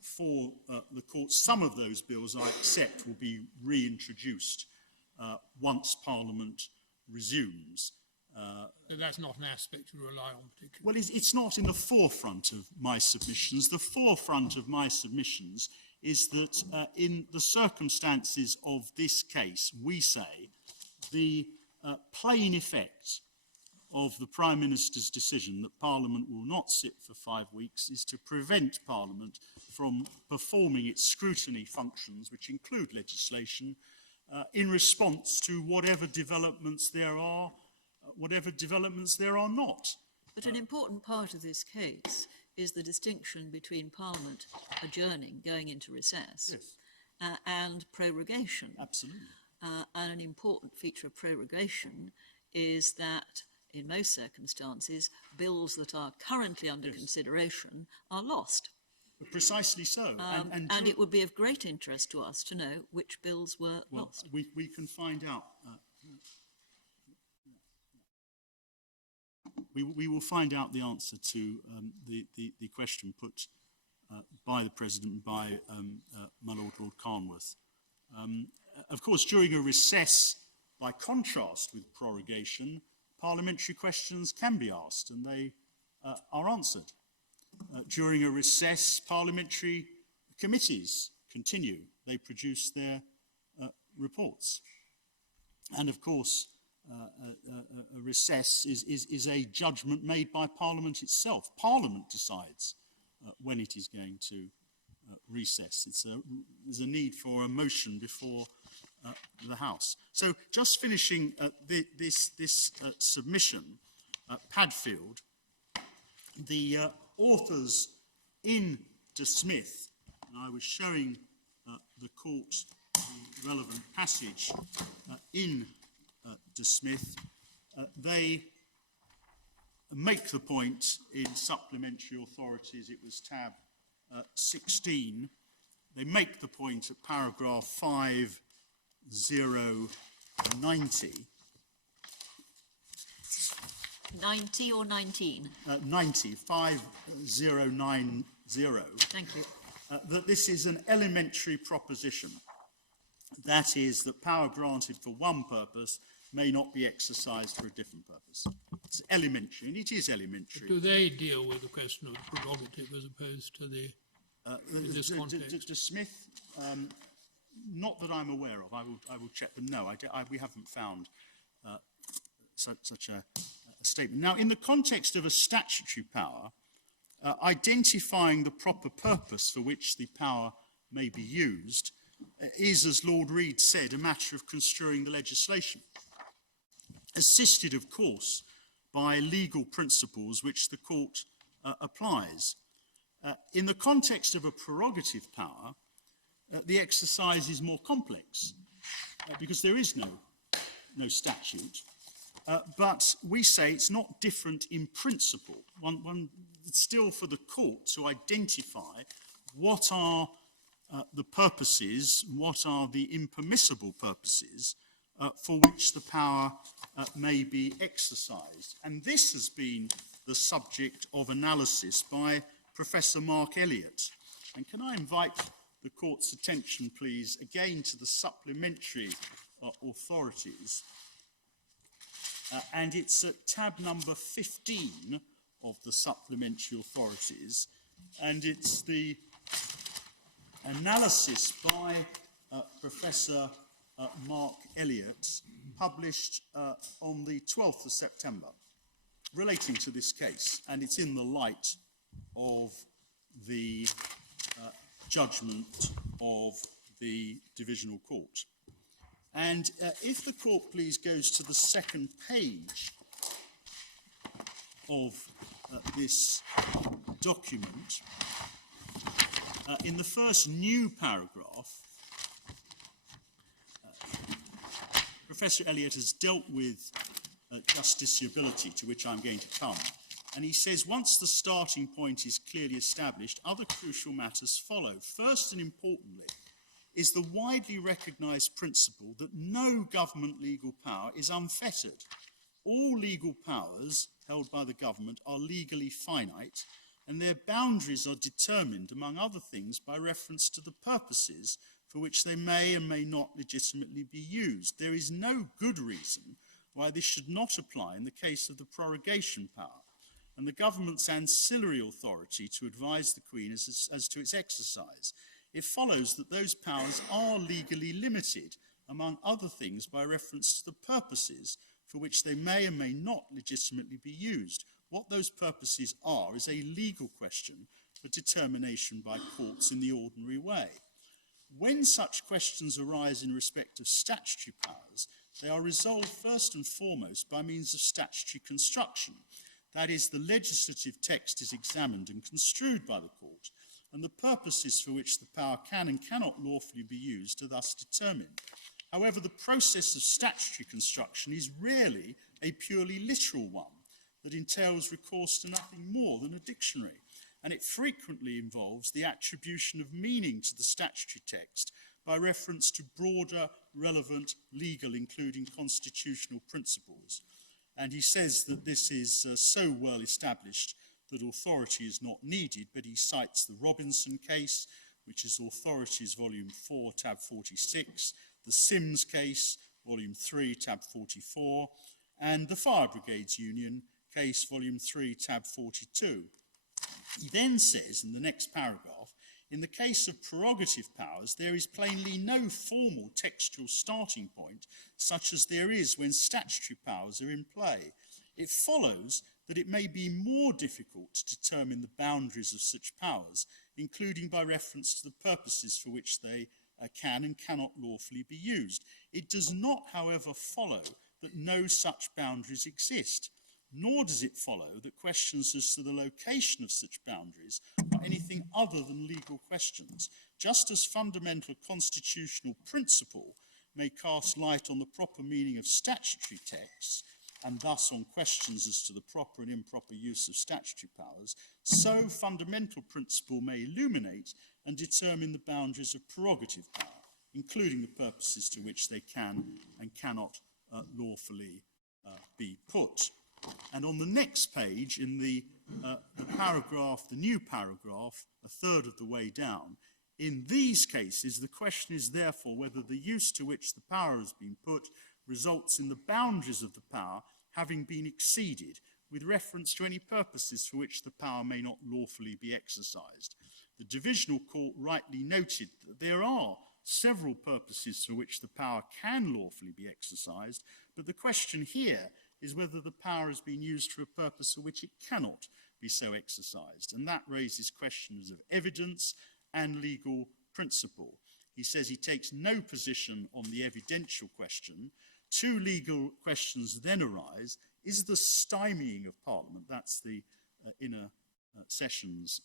for the court. Some of those bills, I accept, will be reintroduced once Parliament resumes. So that's not an aspect you rely on particularly? Well, it's not in the forefront of my submissions. The forefront of my submissions is that in the circumstances of this case, we say the plain effect of the Prime Minister's decision that Parliament will not sit for 5 weeks is to prevent Parliament from performing its scrutiny functions, which include legislation, in response to whatever developments there are not. But an important part of this case is the distinction between Parliament adjourning, going into recess, Yes. And prorogation. Absolutely. And an important feature of prorogation is that, in most circumstances, bills that are currently under consideration are lost. Precisely so. And it would be of great interest to us to know which bills were lost. We can find out. We will find out the answer to the question put by the President, by my Lord Carnworth. Of course, during a recess, by contrast with prorogation, parliamentary questions can be asked and they are answered. During a recess, parliamentary committees continue. They produce their reports. And of course, a recess is a judgment made by Parliament itself. Parliament decides when it is going to recess. There's a need for a motion before the House. So just finishing this submission, Padfield, the authors in De Smith, and I was showing the court the relevant passage in De Smith, they make the point in supplementary authorities, it was tab 16, they make the point at paragraph 5090. 90 or 19? 90, 5090. Thank you. That this is an elementary proposition. That is, that power granted for one purpose may not be exercised for a different purpose. It's elementary, and it is elementary. Do they deal with the question of the prerogative as opposed to the in this context? De Smith, not that I'm aware of. I will check, but no, we haven't found such a statement. Now, in the context of a statutory power, identifying the proper purpose for which the power may be used is, as Lord Reid said, a matter of construing the legislation, assisted, of course, by legal principles which the court applies. In the context of a prerogative power, the exercise is more complex because there is no statute. But we say it's not different in principle. It's still for the court to identify what are the purposes, what are the impermissible purposes for which the power may be exercised. And this has been the subject of analysis by Professor Mark Elliott. And can I invite the court's attention, please, again to the supplementary authorities. And it's at tab number 15 of the supplementary authorities. And it's the analysis by Professor Mark Elliott, published on the 12th of September, relating to this case. And it's in the light of the judgment of the Divisional Court. And if the court, please, goes to the second page of this document, in the first new paragraph, Professor Elliott has dealt with justiciability, to which I'm going to come. And he says, once the starting point is clearly established, other crucial matters follow. First and importantly, is the widely recognised principle that no government legal power is unfettered. All legal powers held by the government are legally finite, and their boundaries are determined, among other things, by reference to the purposes for which they may and may not legitimately be used. There is no good reason why this should not apply in the case of the prorogation power and the government's ancillary authority to advise the Queen as to its exercise. It follows that those powers are legally limited, among other things, by reference to the purposes for which they may and may not legitimately be used. What those purposes are is a legal question for determination by courts in the ordinary way. When such questions arise in respect of statutory powers, they are resolved first and foremost by means of statutory construction. That is, the legislative text is examined and construed by the court, and the purposes for which the power can and cannot lawfully be used are thus determined. However, the process of statutory construction is rarely a purely literal one that entails recourse to nothing more than a dictionary, and it frequently involves the attribution of meaning to the statutory text by reference to broader, relevant, legal, including constitutional principles. And he says that this is so well established that authority is not needed, but he cites the Robinson case, which is Authorities, Volume 4, tab 46, the Sims case, Volume 3, tab 44, and the Fire Brigades Union case, Volume 3, tab 42. He then says, in the next paragraph, in the case of prerogative powers, there is plainly no formal textual starting point, such as there is when statutory powers are in play. It follows that it may be more difficult to determine the boundaries of such powers, including by reference to the purposes for which they can and cannot lawfully be used. It does not, however, follow that no such boundaries exist, nor does it follow that questions as to the location of such boundaries are anything other than legal questions. Just as fundamental constitutional principle may cast light on the proper meaning of statutory texts, and thus on questions as to the proper and improper use of statutory powers, so fundamental principle may illuminate and determine the boundaries of prerogative power, including the purposes to which they can and cannot lawfully be put. And on the next page, in the paragraph, the new paragraph, a third of the way down, in these cases, the question is therefore whether the use to which the power has been put results in the boundaries of the power having been exceeded, with reference to any purposes for which the power may not lawfully be exercised. The Divisional Court rightly noted that there are several purposes for which the power can lawfully be exercised, but the question here is whether the power has been used for a purpose for which it cannot be so exercised, and that raises questions of evidence and legal principle. He says he takes no position on the evidential question. Two legal questions then arise. Is the stymieing of Parliament, that's the inner sessions,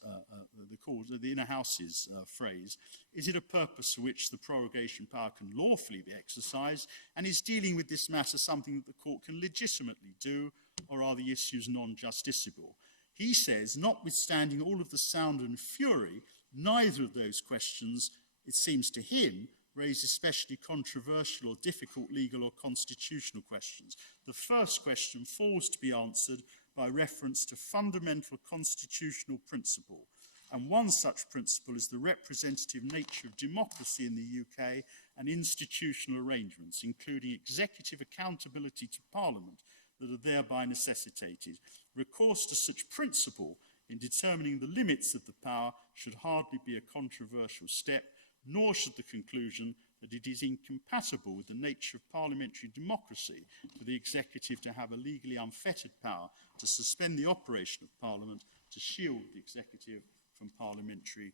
the inner houses phrase, is it a purpose for which the prorogation power can lawfully be exercised, and is dealing with this matter something that the court can legitimately do, or are the issues non-justiciable? He says, notwithstanding all of the sound and fury, neither of those questions, it seems to him, raise especially controversial or difficult legal or constitutional questions. The first question falls to be answered by reference to fundamental constitutional principle, and one such principle is the representative nature of democracy in the UK and institutional arrangements, including executive accountability to Parliament, that are thereby necessitated. Recourse to such principle in determining the limits of the power should hardly be a controversial step, nor should the conclusion that it is incompatible with the nature of parliamentary democracy for the executive to have a legally unfettered power to suspend the operation of Parliament to shield the executive from parliamentary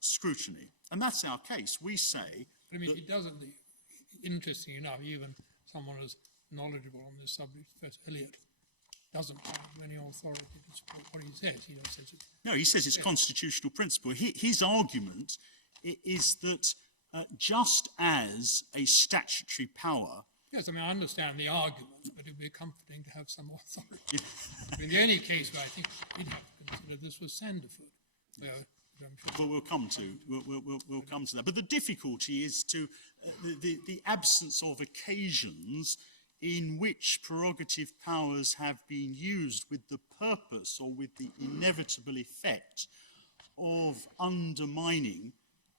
scrutiny. And that's our case. We say... I mean, it doesn't... Interesting enough, even someone as knowledgeable on this subject, Professor Elliott, doesn't have any authority to support what he says. He just says no, he says it's constitutional principle. His argument is that just as a statutory power... Yes, I mean, I understand the argument, but it would be comforting to have some authority. I mean, the only case where I think we'd have to consider this was Sanderford. Well, we'll come to that. But the difficulty is to the absence of occasions in which prerogative powers have been used with the purpose or with the inevitable effect of undermining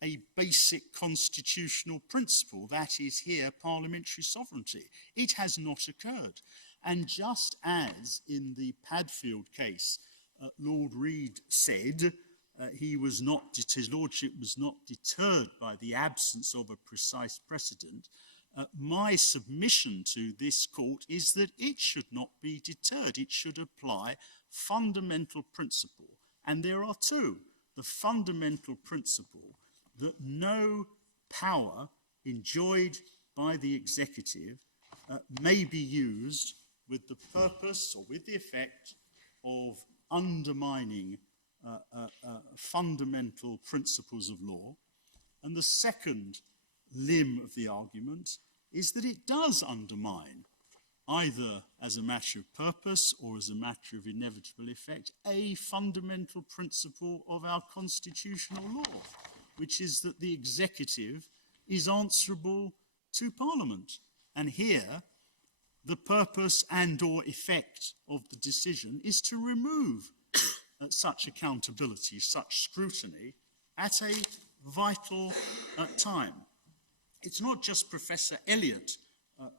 a basic constitutional principle, that is here parliamentary sovereignty. It has not occurred. And just as in the Padfield case, Lord Reid said his lordship was not deterred by the absence of a precise precedent, my submission to this court is that it should not be deterred. It should apply fundamental principle. And there are two. The fundamental principle that no power enjoyed by the executive may be used with the purpose or with the effect of undermining fundamental principles of law. And the second limb of the argument is that it does undermine, either as a matter of purpose or as a matter of inevitable effect, a fundamental principle of our constitutional law, which is that the executive is answerable to Parliament. And here, the purpose and or effect of the decision is to remove such accountability, such scrutiny, at a vital time. It's not just Professor Elliott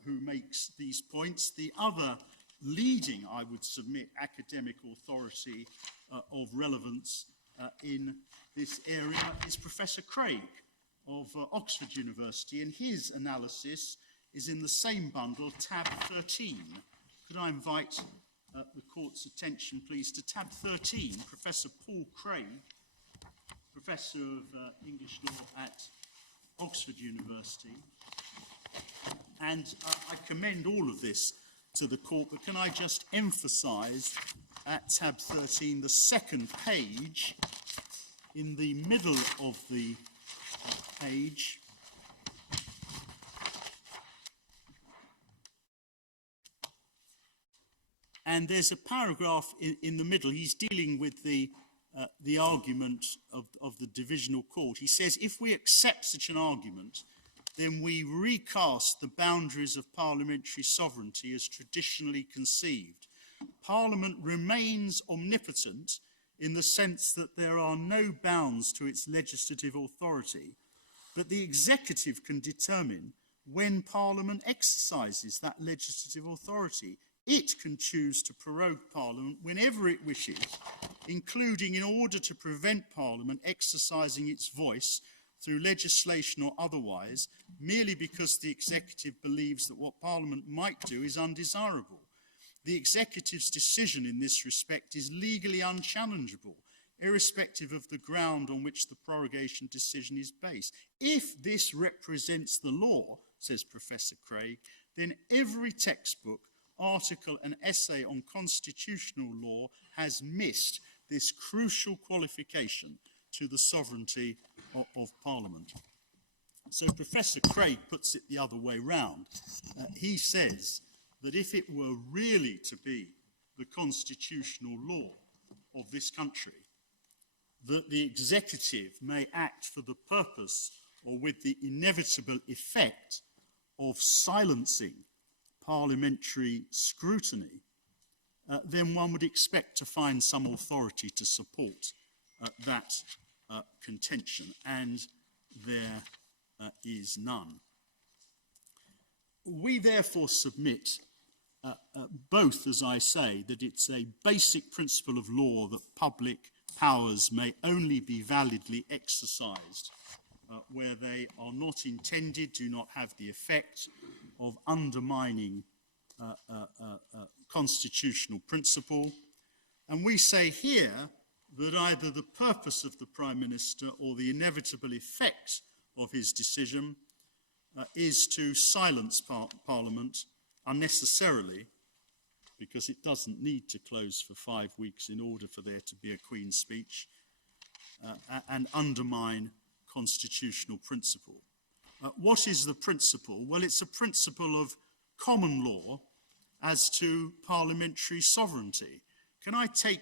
who makes these points. The other leading, I would submit, academic authority of relevance in this area is Professor Craig of Oxford University, and his analysis is in the same bundle, tab 13. Could I invite the court's attention, please, to tab 13, Professor Paul Craig, Professor of English Law at Oxford University. And I commend all of this to the court, but can I just emphasise at tab 13, the second page, in the middle of the page, and there's a paragraph in the middle. He's dealing with the argument of the divisional court. He says, if we accept such an argument, then we recast the boundaries of parliamentary sovereignty as traditionally conceived. Parliament remains omnipotent in the sense that there are no bounds to its legislative authority, but the executive can determine when Parliament exercises that legislative authority. It can choose to prorogue Parliament whenever it wishes, including in order to prevent Parliament exercising its voice through legislation or otherwise, merely because the executive believes that what Parliament might do is undesirable. The executive's decision in this respect is legally unchallengeable, irrespective of the ground on which the prorogation decision is based. If this represents the law, says Professor Craig, then every textbook, article and essay on constitutional law has missed this crucial qualification to the sovereignty of Parliament. So Professor Craig puts it the other way round. He says that if it were really to be the constitutional law of this country, that the executive may act for the purpose or with the inevitable effect of silencing parliamentary scrutiny, then one would expect to find some authority to support that contention, and there is none. We therefore submit both, as I say, that it's a basic principle of law that public powers may only be validly exercised where they are not intended, do not have the effect of undermining constitutional principle. And we say here that either the purpose of the Prime Minister or the inevitable effect of his decision is to silence Parliament unnecessarily, because it doesn't need to close for 5 weeks in order for there to be a Queen's speech, and undermine constitutional principle. What is the principle? Well, it's a principle of common law as to parliamentary sovereignty. Can I take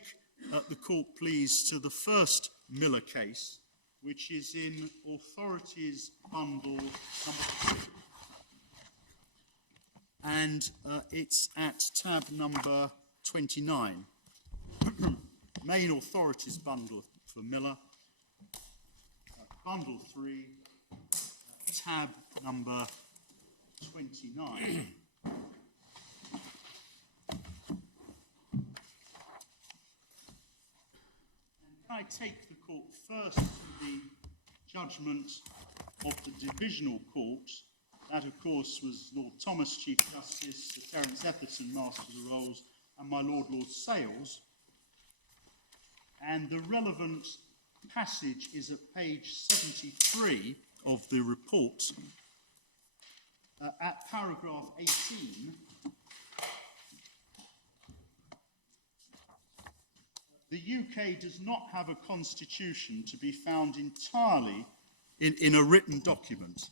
the court, please, to the first Miller case, which is in Authorities Bundle number 2. And it's at tab number 29. Main Authorities Bundle for Miller. bundle 3, tab number 29. I take the court first to the judgment of the Divisional Court. That, of course, was Lord Thomas, Chief Justice, Sir Terence Etherton, Master of the Rolls, and my Lord Sales. And the relevant passage is at page 73 of the report, at paragraph 18. The UK does not have a constitution to be found entirely in a written document.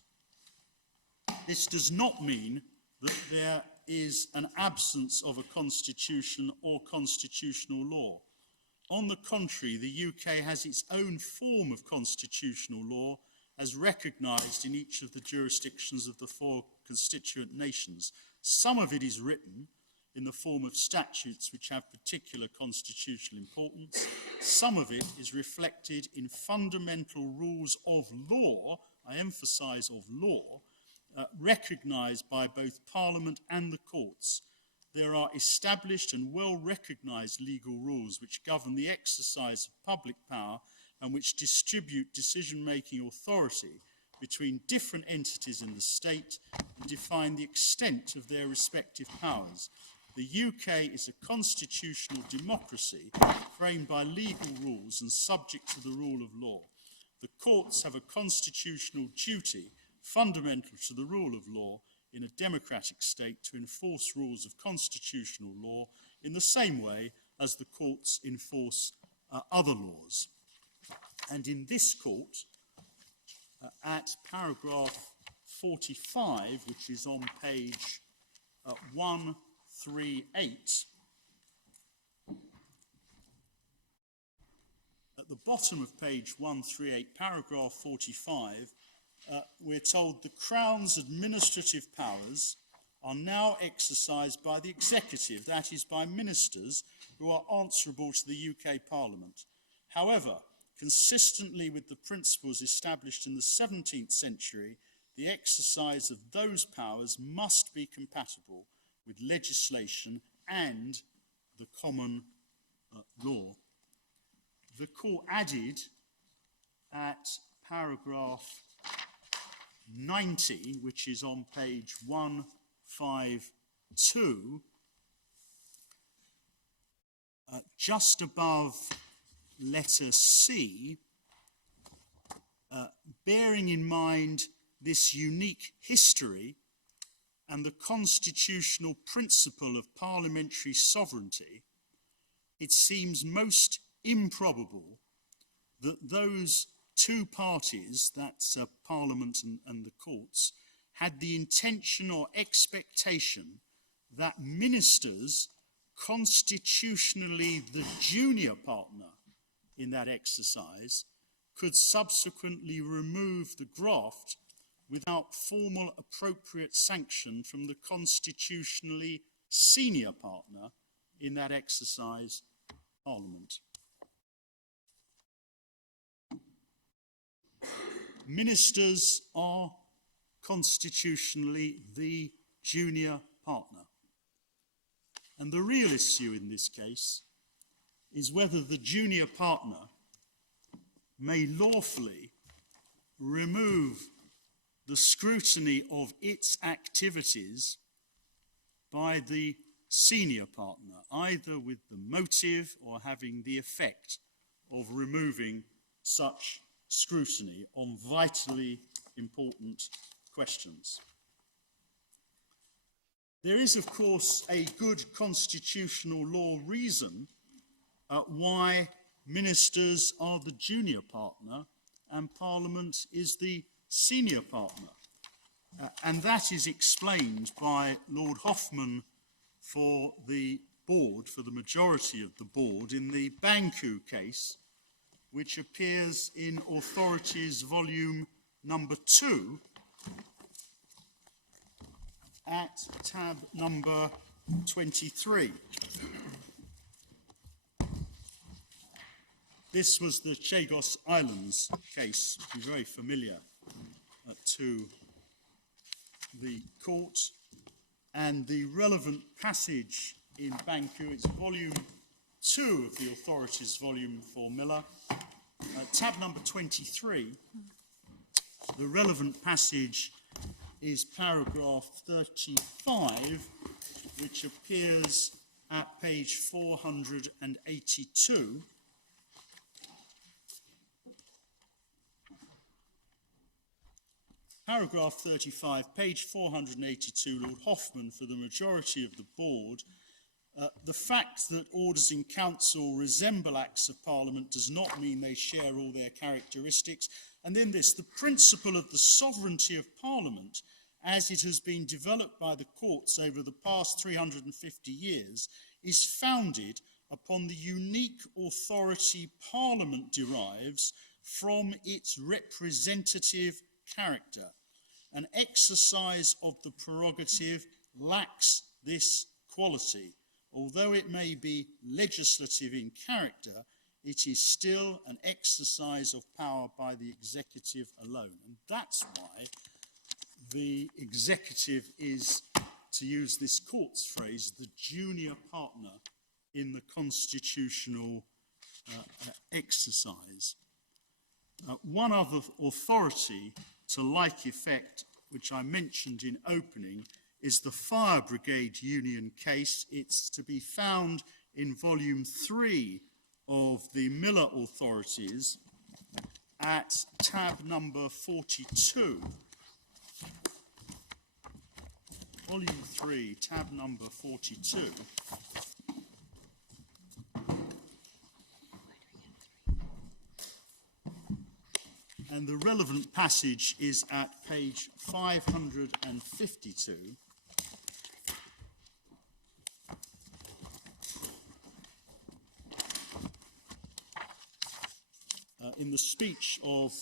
This does not mean that there is an absence of a constitution or constitutional law. On the contrary, the UK has its own form of constitutional law as recognised in each of the jurisdictions of the 4 constituent nations. Some of it is written in the form of statutes which have particular constitutional importance. Some of it is reflected in fundamental rules of law, I emphasise of law, recognised by both Parliament and the courts. There are established and well-recognised legal rules which govern the exercise of public power and which distribute decision-making authority between different entities in the state and define the extent of their respective powers. The UK is a constitutional democracy framed by legal rules and subject to the rule of law. The courts have a constitutional duty fundamental to the rule of law in a democratic state to enforce rules of constitutional law in the same way as the courts enforce other laws. And in this court, at paragraph 45, which is on page 138, at the bottom of page 138, paragraph 45, we're told the Crown's administrative powers are now exercised by the executive, that is, by ministers who are answerable to the UK Parliament. However, consistently with the principles established in the 17th century, the exercise of those powers must be compatible with legislation and the common law. The court added at paragraph 90, which is on page 152, just above letter C, bearing in mind this unique history and the constitutional principle of parliamentary sovereignty, it seems most improbable that those 2 parties, that's Parliament and the courts, had the intention or expectation that ministers, constitutionally the junior partner in that exercise, could subsequently remove the graft without formal appropriate sanction from the constitutionally senior partner in that exercise, Parliament. Ministers are constitutionally the junior partner. And the real issue in this case is whether the junior partner may lawfully remove the scrutiny of its activities by the senior partner, either with the motive or having the effect of removing such scrutiny on vitally important questions. There is, of course, a good constitutional law reason why ministers are the junior partner and Parliament is the senior partner. And that is explained by Lord Hoffman for the board, for the majority of the board, in the Banku case, which appears in Authorities Volume number 2 at tab number 23. This was the Chagos Islands case, which is very familiar to the court, and the relevant passage in Banku, it's volume 2 of the authorities volume for Miller, tab number 23. The relevant passage is paragraph 35, which appears at page 482. Paragraph 35, page 482, Lord Hoffman, for the majority of the board, the fact that orders in council resemble acts of parliament does not mean they share all their characteristics. And then this, the principle of the sovereignty of parliament, as it has been developed by the courts over the past 350 years, is founded upon the unique authority parliament derives from its representative character. An exercise of the prerogative lacks this quality. Although it may be legislative in character, it is still an exercise of power by the executive alone. And that's why the executive is, to use this court's phrase, the junior partner in the constitutional exercise. One other authority to like effect, which I mentioned in opening, is the Fire Brigade Union case. It's to be found in volume 3 of the Miller authorities at tab number 42. Volume 3, tab number 42. And the relevant passage is at page 552. In the speech of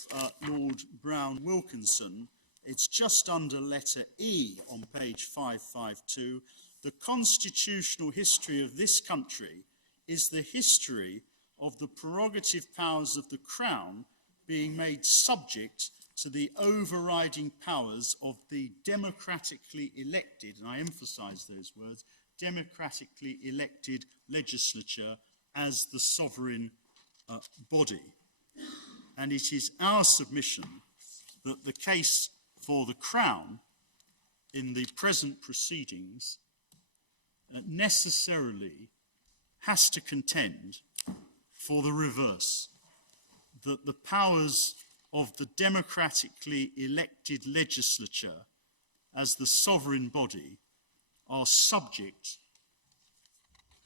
Lord Brown-Wilkinson, it's just under letter E on page 552. The constitutional history of this country is the history of the prerogative powers of the Crown being made subject to the overriding powers of the democratically elected, and I emphasize those words, democratically elected legislature as the sovereign body. And it is our submission that the case for the Crown in the present proceedings necessarily has to contend for the reverse, that the powers of the democratically elected legislature as the sovereign body are subject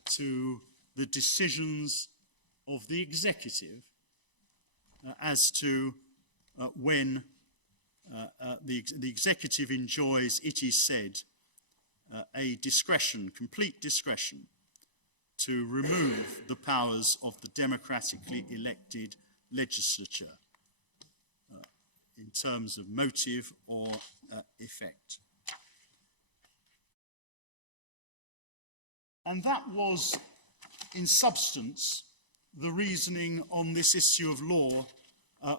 to the decisions of the executive as to when the executive enjoys, it is said, a discretion, complete discretion, to remove the powers of the democratically elected legislature in terms of motive or effect. And that was, in substance, the reasoning on this issue of law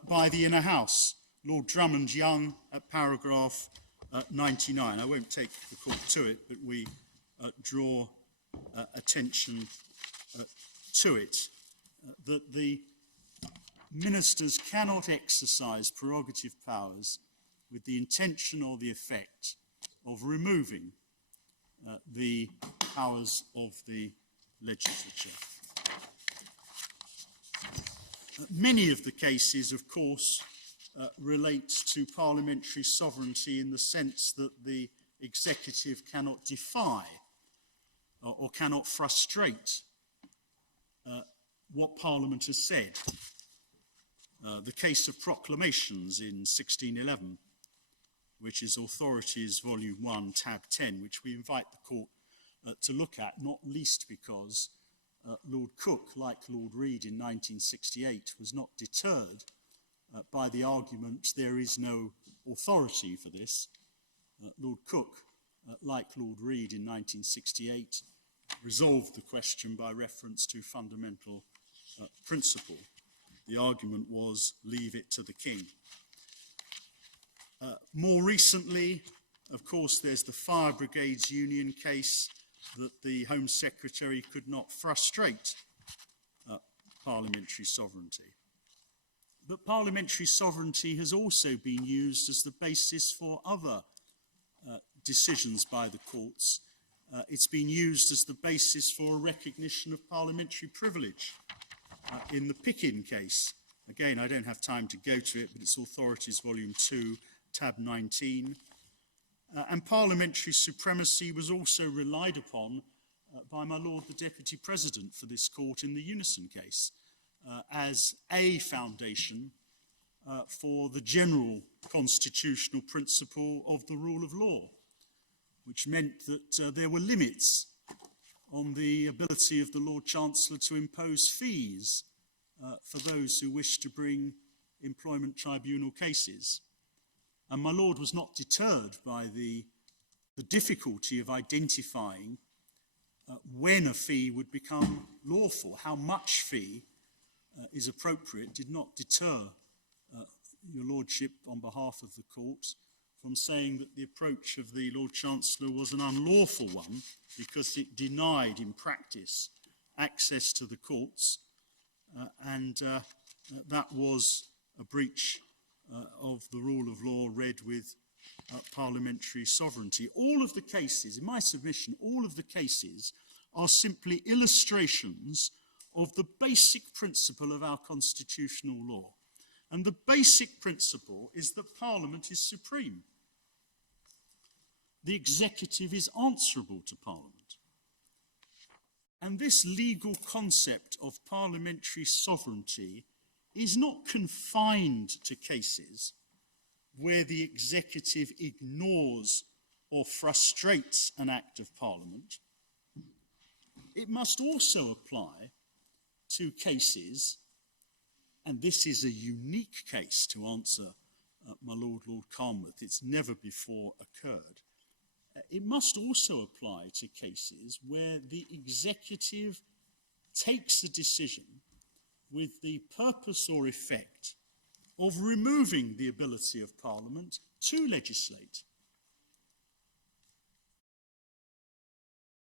by the Inner House, Lord Drummond Young at paragraph 99. I won't take the court to it, but we draw attention to it, that the ministers cannot exercise prerogative powers with the intention or the effect of removing the powers of the legislature. Many of the cases, of course, relate to parliamentary sovereignty in the sense that the executive cannot defy or cannot frustrate what Parliament has said. The case of proclamations in 1611, which is Authorities Volume 1, Tab 10, which we invite the court to look at, not least because Lord Cook, like Lord Reid in 1968, was not deterred by the argument there is no authority for this. Lord Cook, like Lord Reid in 1968, resolved the question by reference to fundamental principle. the argument was, leave it to the king. More recently, of course, there's the Fire Brigades Union case that the Home Secretary could not frustrate parliamentary sovereignty. But parliamentary sovereignty has also been used as the basis for other decisions by the courts. It's been used as the basis for a recognition of parliamentary privilege. In the Picken case, again, I don't have time to go to it, but it's Authorities Volume 2, tab 19. And parliamentary supremacy was also relied upon by my Lord the Deputy President for this court in the Unison case as a foundation for the general constitutional principle of the rule of law, which meant that there were limits on the ability of the Lord Chancellor to impose fees for those who wished to bring employment tribunal cases. And my Lord was not deterred by the difficulty of identifying when a fee would become lawful. How much fee is appropriate did not deter your Lordship on behalf of the court from saying that the approach of the Lord Chancellor was an unlawful one because it denied in practice access to the courts and that was a breach of the rule of law read with parliamentary sovereignty. All of the cases, in my submission, all of the cases are simply illustrations of the basic principle of our constitutional law. And the basic principle is that Parliament is supreme. The executive is answerable to Parliament. And this legal concept of parliamentary sovereignty is not confined to cases where the executive ignores or frustrates an act of Parliament. It must also apply to cases, and this is a unique case to answer my Lord Carnwath, it's never before occurred. It must also apply to cases where the executive takes a decision with the purpose or effect of removing the ability of Parliament to legislate.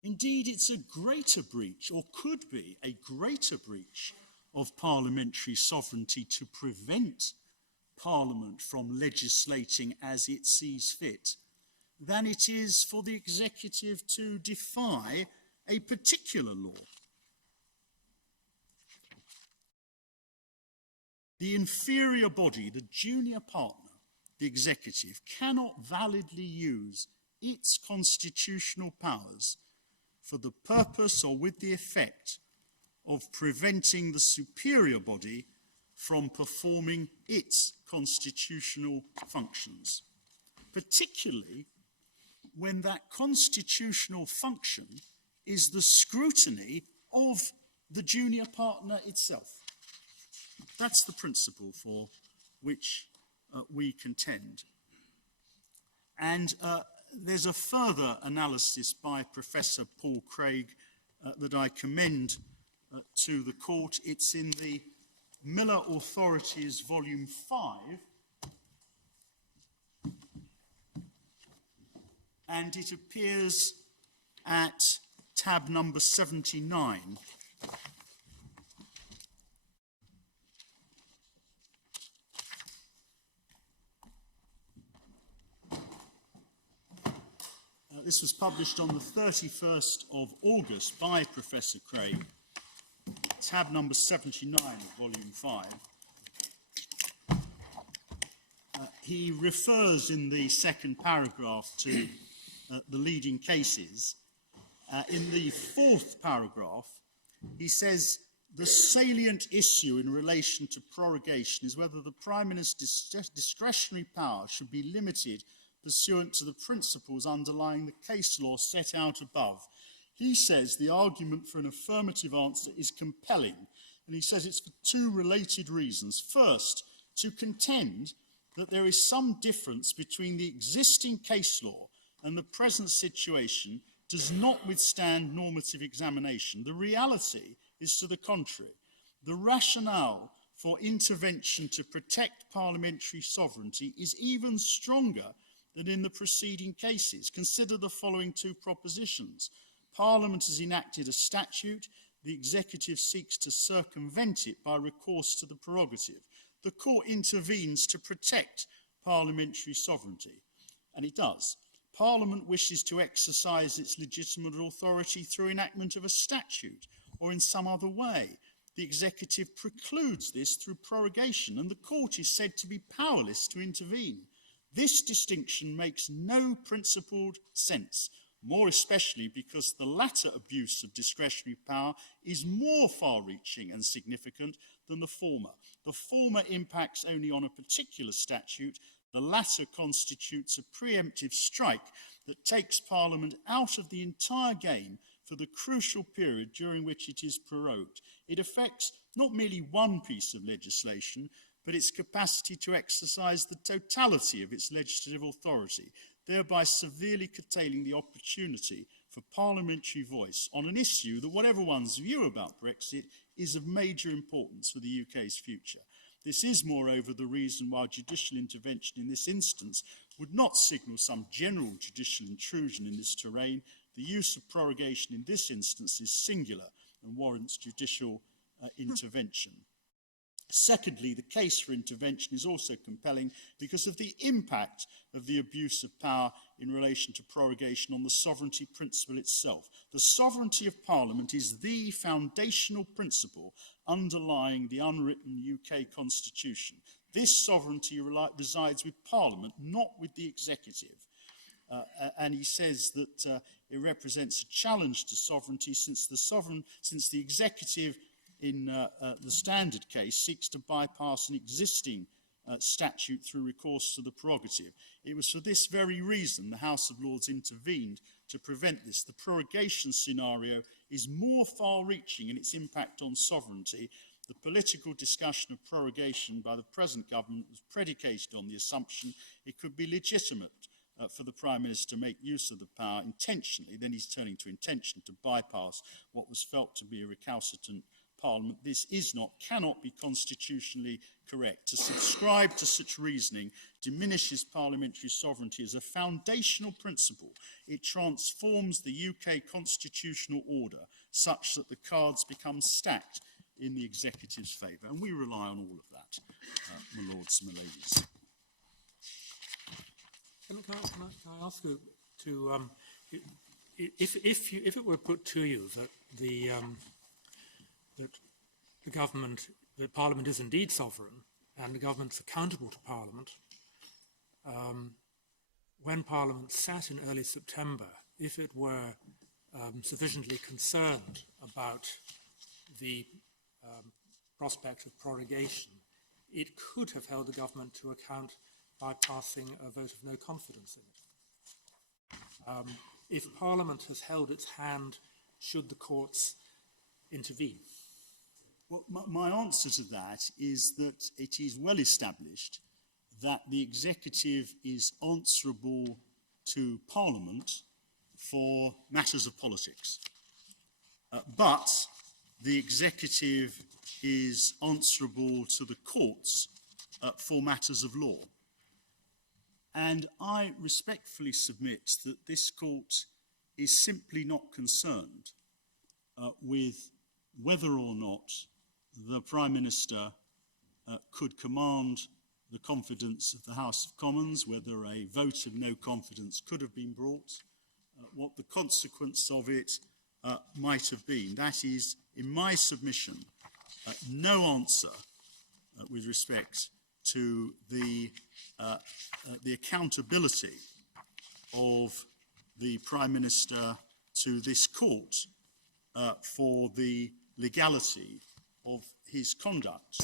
Indeed, it's a greater breach, or could be a greater breach of parliamentary sovereignty to prevent Parliament from legislating as it sees fit than it is for the executive to defy a particular law. The inferior body, the junior partner, the executive, cannot validly use its constitutional powers for the purpose or with the effect of preventing the superior body from performing its constitutional functions, particularly when that constitutional function is the scrutiny of the junior partner itself. That's the principle for which we contend. And there's a further analysis by Professor Paul Craig that I commend to the court. It's in the Miller Authorities, Volume 5, and it appears at tab number 79. This was published on the 31st of August by Professor Craig, tab number 79 of Volume 5. He refers in the second paragraph to the leading cases. In the fourth paragraph, he says, the salient issue in relation to prorogation is whether the Prime Minister's discretionary power should be limited pursuant to the principles underlying the case law set out above. He says the argument for an affirmative answer is compelling, and he says it's for two related reasons. First, to contend that there is some difference between the existing case law and the present situation does not withstand normative examination. The reality is to the contrary. The rationale for intervention to protect parliamentary sovereignty is even stronger than in the preceding cases. Consider the following two propositions. Parliament has enacted a statute. The executive seeks to circumvent it by recourse to the prerogative. The court intervenes to protect parliamentary sovereignty, and it does. Parliament wishes to exercise its legitimate authority through enactment of a statute or in some other way. The executive precludes this through prorogation, and the court is said to be powerless to intervene. This distinction makes no principled sense, more especially because the latter abuse of discretionary power is more far-reaching and significant than the former. The former impacts only on a particular statute. The latter constitutes a preemptive strike that takes Parliament out of the entire game for the crucial period during which it is prorogued. It affects not merely one piece of legislation, but its capacity to exercise the totality of its legislative authority, thereby severely curtailing the opportunity for parliamentary voice on an issue that, whatever one's view about Brexit, is of major importance for the UK's future. This is, moreover, the reason why judicial intervention in this instance would not signal some general judicial intrusion in this terrain. The use of prorogation in this instance is singular and warrants judicial intervention. Secondly, the case for intervention is also compelling because of the impact of the abuse of power in relation to prorogation on the sovereignty principle itself. The sovereignty of Parliament is the foundational principle underlying the unwritten UK Constitution. This sovereignty resides with Parliament, not with the executive. And he says that it represents a challenge to sovereignty since the executive in the standard case seeks to bypass an existing statute through recourse to the prerogative. It was for this very reason the House of Lords intervened to prevent this. The prorogation scenario is more far-reaching in its impact on sovereignty. The political discussion of prorogation by the present government was predicated on the assumption it could be legitimate for the Prime Minister to make use of the power intentionally. Then he's turning to intention to bypass what was felt to be a recalcitrant Parliament. This is not, cannot be constitutionally correct. To subscribe to such reasoning diminishes parliamentary sovereignty as a foundational principle. It transforms the UK constitutional order such that the cards become stacked in the executive's favour. And we rely on all of that, my lords and my ladies. Can I ask you to, if it were put to you that the government, that Parliament is indeed sovereign and the government's accountable to Parliament, when Parliament sat in early September, if it were sufficiently concerned about the prospect of prorogation, it could have held the government to account by passing a vote of no confidence in it. If Parliament has held its hand, should the courts intervene? Well, my answer to that is that it is well established that the executive is answerable to Parliament for matters of politics. But the executive is answerable to the courts for matters of law. And I respectfully submit that this court is simply not concerned with whether or not the Prime Minister could command the confidence of the House of Commons, whether a vote of no confidence could have been brought, what the consequence of it might have been. That is, in my submission, no answer with respect to the accountability of the Prime Minister to this court for the legality of his conduct.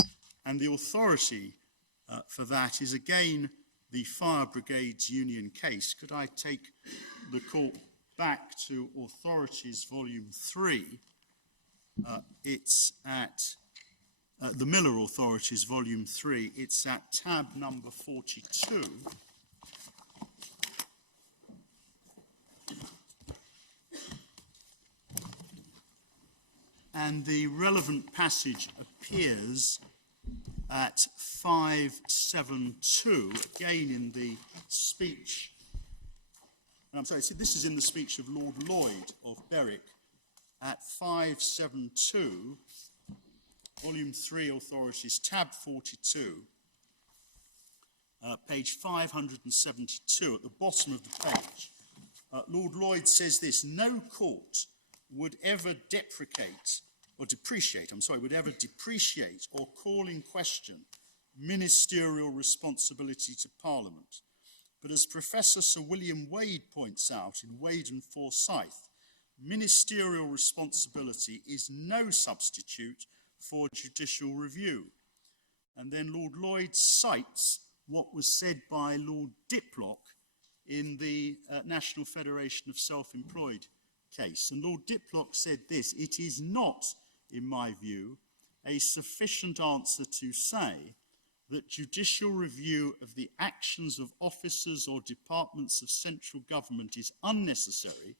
And the authority for that is again the Fire Brigades Union case. Could I take the court back to Authorities Volume 3? It's at the Miller Authorities Volume 3. It's at tab number 42. And the relevant passage appears at 572, again in the speech, and I'm sorry, this is in the speech of Lord Lloyd of Berwick, at 572, Volume 3, Authorities, tab 42, page 572, at the bottom of the page, Lord Lloyd says this: no court would ever depreciate or call in question ministerial responsibility to Parliament. But as Professor Sir William Wade points out in Wade and Forsyth, ministerial responsibility is no substitute for judicial review. And then Lord Lloyd cites what was said by Lord Diplock in the National Federation of Self-Employed case. And Lord Diplock said this: it is not, in my view, a sufficient answer to say that judicial review of the actions of officers or departments of central government is unnecessary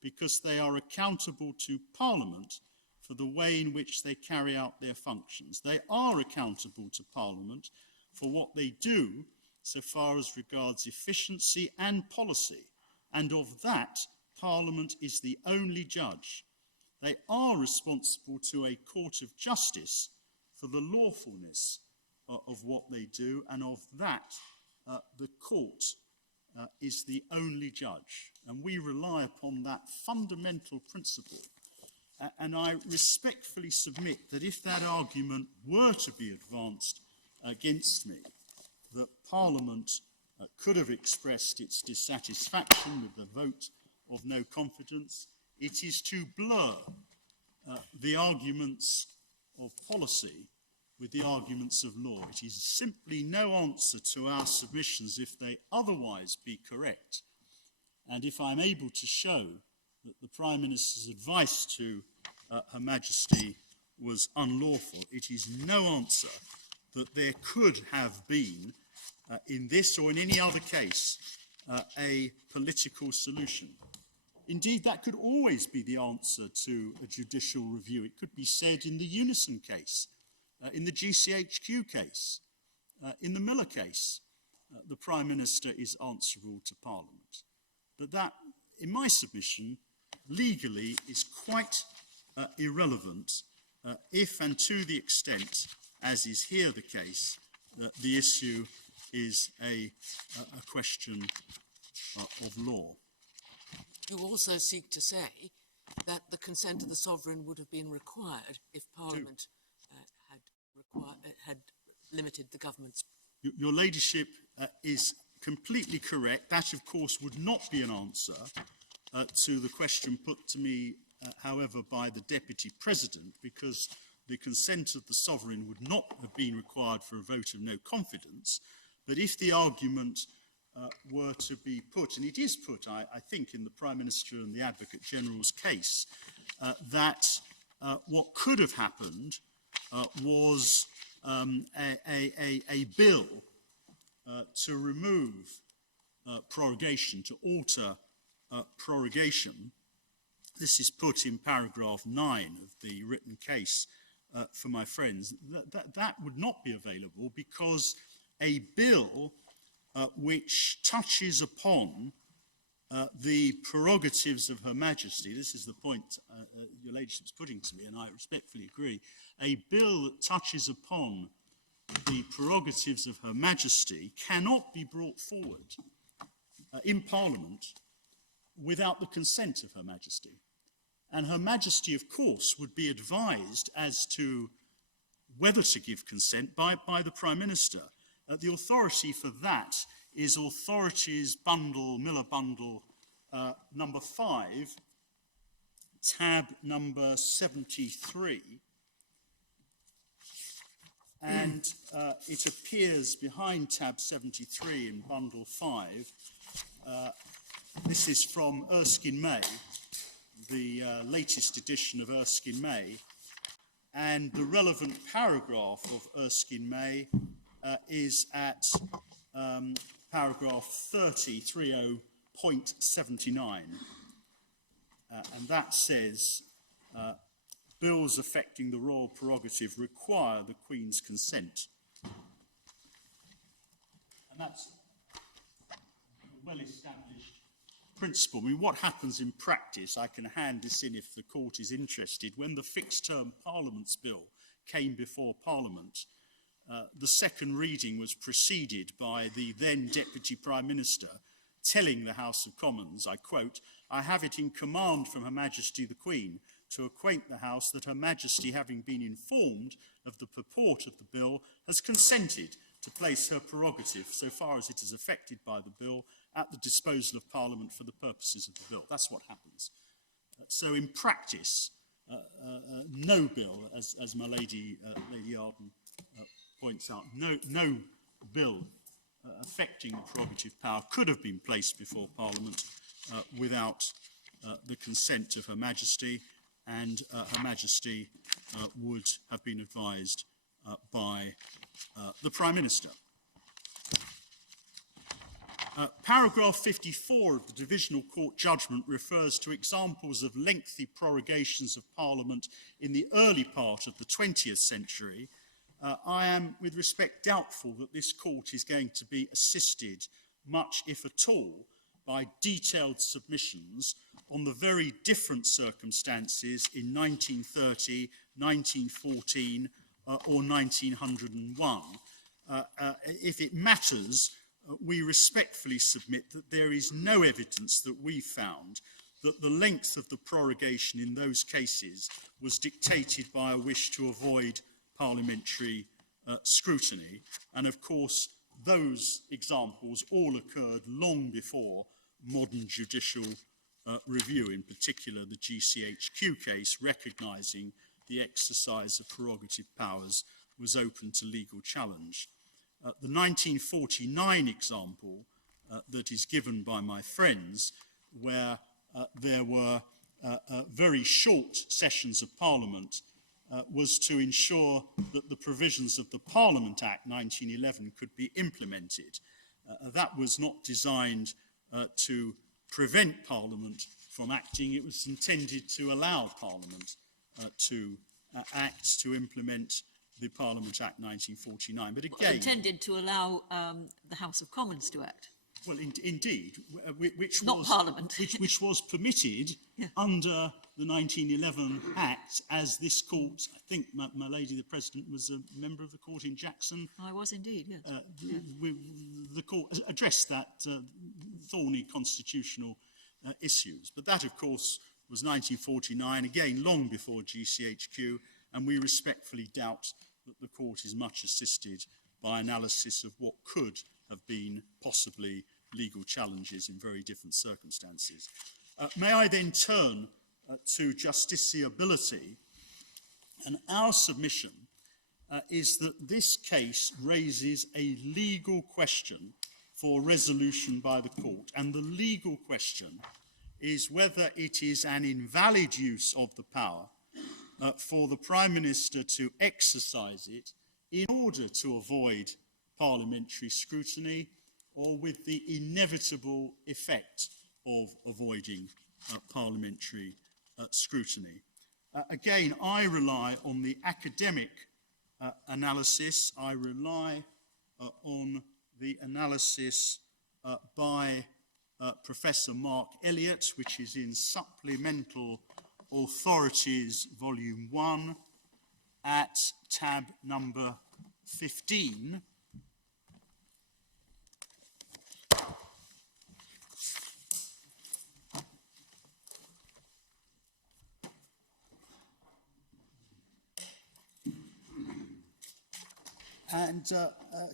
because they are accountable to Parliament for the way in which they carry out their functions. They are accountable to Parliament for what they do so far as regards efficiency and policy, and of that Parliament is the only judge. They are responsible to a court of justice for the lawfulness of what they do, and of that the court is the only judge. And we rely upon that fundamental principle. And I respectfully submit that if that argument were to be advanced against me, that Parliament could have expressed its dissatisfaction with the vote of no confidence, it is to blur the arguments of policy with the arguments of law. It is simply no answer to our submissions if they otherwise be correct. And if I'm able to show that the Prime Minister's advice to Her Majesty was unlawful, it is no answer that there could have been, in this or in any other case, a political solution. Indeed, that could always be the answer to a judicial review. It could be said in the Unison case, in the GCHQ case, in the Miller case. The Prime Minister is answerable to Parliament. But that, in my submission, legally is quite irrelevant if and to the extent, as is here the case, that the issue is a question of law. You also seek to say that the consent of the sovereign would have been required if Parliament had limited the government's. Your Ladyship is completely correct. That, of course, would not be an answer to the question put to me, however, by the Deputy President, because the consent of the sovereign would not have been required for a vote of no confidence. But if the argument were to be put, and it is put, I think, in the Prime Minister and the Advocate General's case, that what could have happened was a bill to remove prorogation, to alter prorogation. This is put in paragraph 9 of the written case for my friends. That would not be available because a bill which touches upon the prerogatives of Her Majesty, this is the point your Ladyship's putting to me, and I respectfully agree, a bill that touches upon the prerogatives of Her Majesty cannot be brought forward in Parliament without the consent of Her Majesty. And Her Majesty, of course, would be advised as to whether to give consent by the Prime Minister. The authority for that is Authorities Bundle, Miller Bundle, number 5, tab number 73. And it appears behind tab 73 in Bundle 5. This is from Erskine May, the latest edition of Erskine May. And the relevant paragraph of Erskine May is at paragraph 30.79. And that says, bills affecting the royal prerogative require the Queen's consent. that's a well-established principle. I mean, what happens in practice, I can hand this in if the court is interested, when the fixed-term Parliaments Bill came before Parliament, the second reading was preceded by the then Deputy Prime Minister telling the House of Commons, I quote, "I have it in command from Her Majesty the Queen to acquaint the House that Her Majesty, having been informed of the purport of the bill, has consented to place her prerogative, so far as it is affected by the bill, at the disposal of Parliament for the purposes of the bill." That's what happens. So in practice, no bill, as my Lady Arden points out, no bill affecting the prerogative power could have been placed before Parliament without the consent of Her Majesty, and Her Majesty would have been advised by the Prime Minister. Paragraph 54 of the Divisional Court judgment refers to examples of lengthy prorogations of Parliament in the early part of the 20th century. I am, with respect, doubtful that this court is going to be assisted, much if at all, by detailed submissions on the very different circumstances in 1930, 1914, or 1901. If it matters, we respectfully submit that there is no evidence that we found that the length of the prorogation in those cases was dictated by a wish to avoid parliamentary scrutiny. And of course, those examples all occurred long before modern judicial review, in particular the GCHQ case, recognising the exercise of prerogative powers was open to legal challenge. The 1949 example that is given by my friends, where there were very short sessions of Parliament, was to ensure that the provisions of the Parliament Act 1911 could be implemented. That was not designed to prevent Parliament from acting. It was intended to allow Parliament to act, to implement the Parliament Act 1949. But again, intended to allow the House of Commons to act. Well, indeed, which not was, Parliament. which was permitted under the 1911 Act, as this court, I think my Lady the President was a member of the court in Jackson. I was indeed, yes. The court addressed that thorny constitutional issues. But that, of course, was 1949, again, long before GCHQ, and we respectfully doubt that the court is much assisted by analysis of what could have been possibly legal challenges in very different circumstances. May I then turn to justiciability? And our submission is that this case raises a legal question for resolution by the court. And the legal question is whether it is an invalid use of the power for the Prime Minister to exercise it in order to avoid parliamentary scrutiny, or with the inevitable effect of avoiding parliamentary scrutiny. Again, I rely on the academic analysis. I rely on the analysis by Professor Mark Elliott, which is in Supplemental Authorities, Volume 1, at tab number 15. And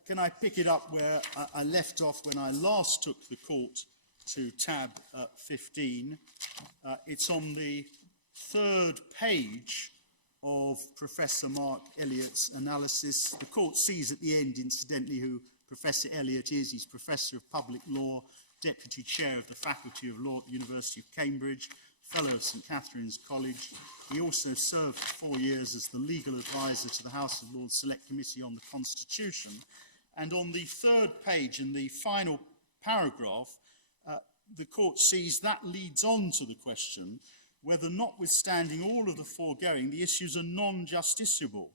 can I pick it up where I left off when I last took the court to tab 15? It's on the third page of Professor Mark Elliott's analysis. The court sees at the end, incidentally, who Professor Elliott is. He's Professor of Public Law, Deputy Chair of the Faculty of Law at the University of Cambridge, Fellow of St Catherine's College. He also served for 4 years as the legal advisor to the House of Lords Select Committee on the Constitution. And on the third page, in the final paragraph, the court sees that leads on to the question whether, notwithstanding all of the foregoing, the issues are non-justiciable.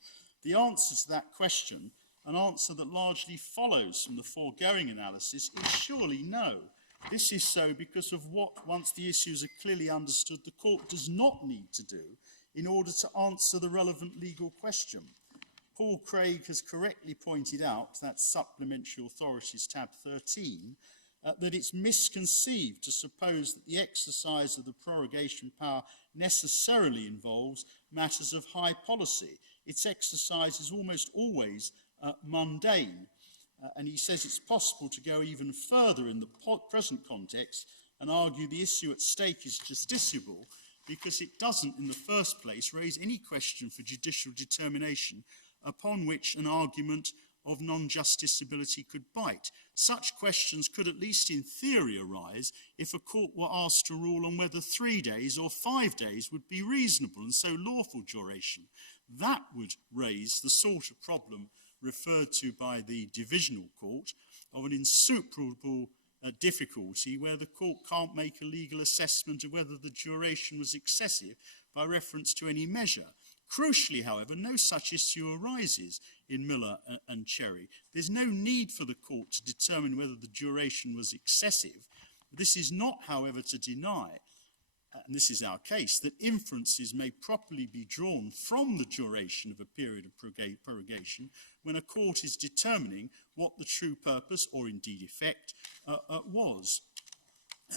The answer to that question an answer that largely follows from the foregoing analysis is surely no. This is so because of what, once the issues are clearly understood, the court does not need to do in order to answer the relevant legal question. Paul Craig has correctly pointed out, that's Supplementary Authorities tab 13, that it's misconceived to suppose that the exercise of the prorogation power necessarily involves matters of high policy. Its exercise is almost always mundane. And he says it's possible to go even further in the present context and argue the issue at stake is justiciable because it doesn't, in the first place, raise any question for judicial determination upon which an argument of non-justiciability could bite. Such questions could, at least in theory, arise if a court were asked to rule on whether 3 days or 5 days would be reasonable and so lawful duration. That would raise the sort of problem referred to by the divisional court of an insuperable difficulty where the court can't make a legal assessment of whether the duration was excessive by reference to any measure. Crucially, however, no such issue arises in Miller and Cherry. There's no need for the court to determine whether the duration was excessive. This is not, however, to deny, and this is our case, that inferences may properly be drawn from the duration of a period of prorogation when a court is determining what the true purpose, or indeed effect, was.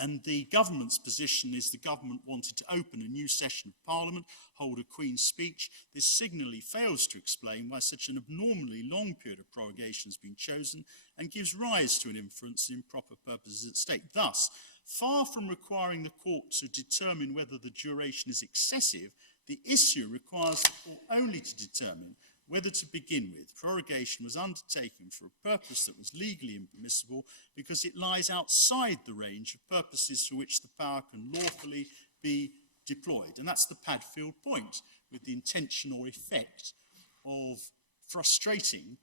And the government's position is the government wanted to open a new session of Parliament, hold a Queen's speech. This signally fails to explain why such an abnormally long period of prorogation has been chosen and gives rise to an inference in improper purposes at stake. Thus, far from requiring the court to determine whether the duration is excessive, the issue requires the court only to determine whether to begin with. Prorogation was undertaken for a purpose that was legally impermissible because it lies outside the range of purposes for which the power can lawfully be deployed. And that's the Padfield point, with the intention or effect of frustrating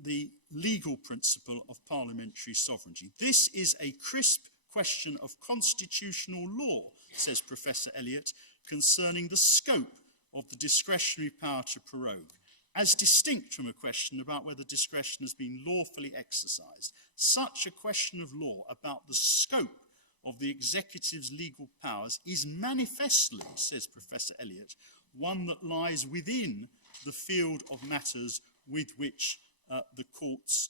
the legal principle of parliamentary sovereignty. This is a crisp question of constitutional law, says Professor Elliott, concerning the scope of the discretionary power to prorogue, as distinct from a question about whether discretion has been lawfully exercised. Such a question of law about the scope of the executive's legal powers is manifestly, says Professor Elliott, one that lies within the field of matters with which the courts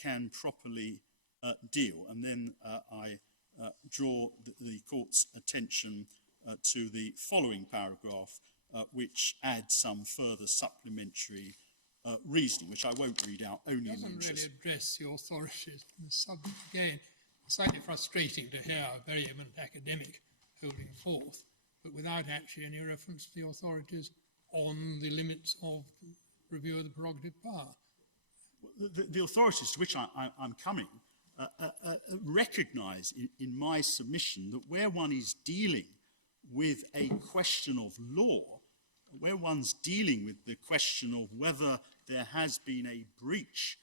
can properly deal. And then I draw the court's attention to the following paragraph, which adds some further supplementary reasoning, which I won't read out, only in the interest. It doesn't really address the authorities. And the subject, again, it's slightly frustrating to hear a very eminent academic holding forth, but without actually any reference to the authorities on the limits of review of the prerogative power. The authorities to which I'm coming recognise in my submission that where one is dealing with a question of law, where one's dealing with the question of whether there has been a breach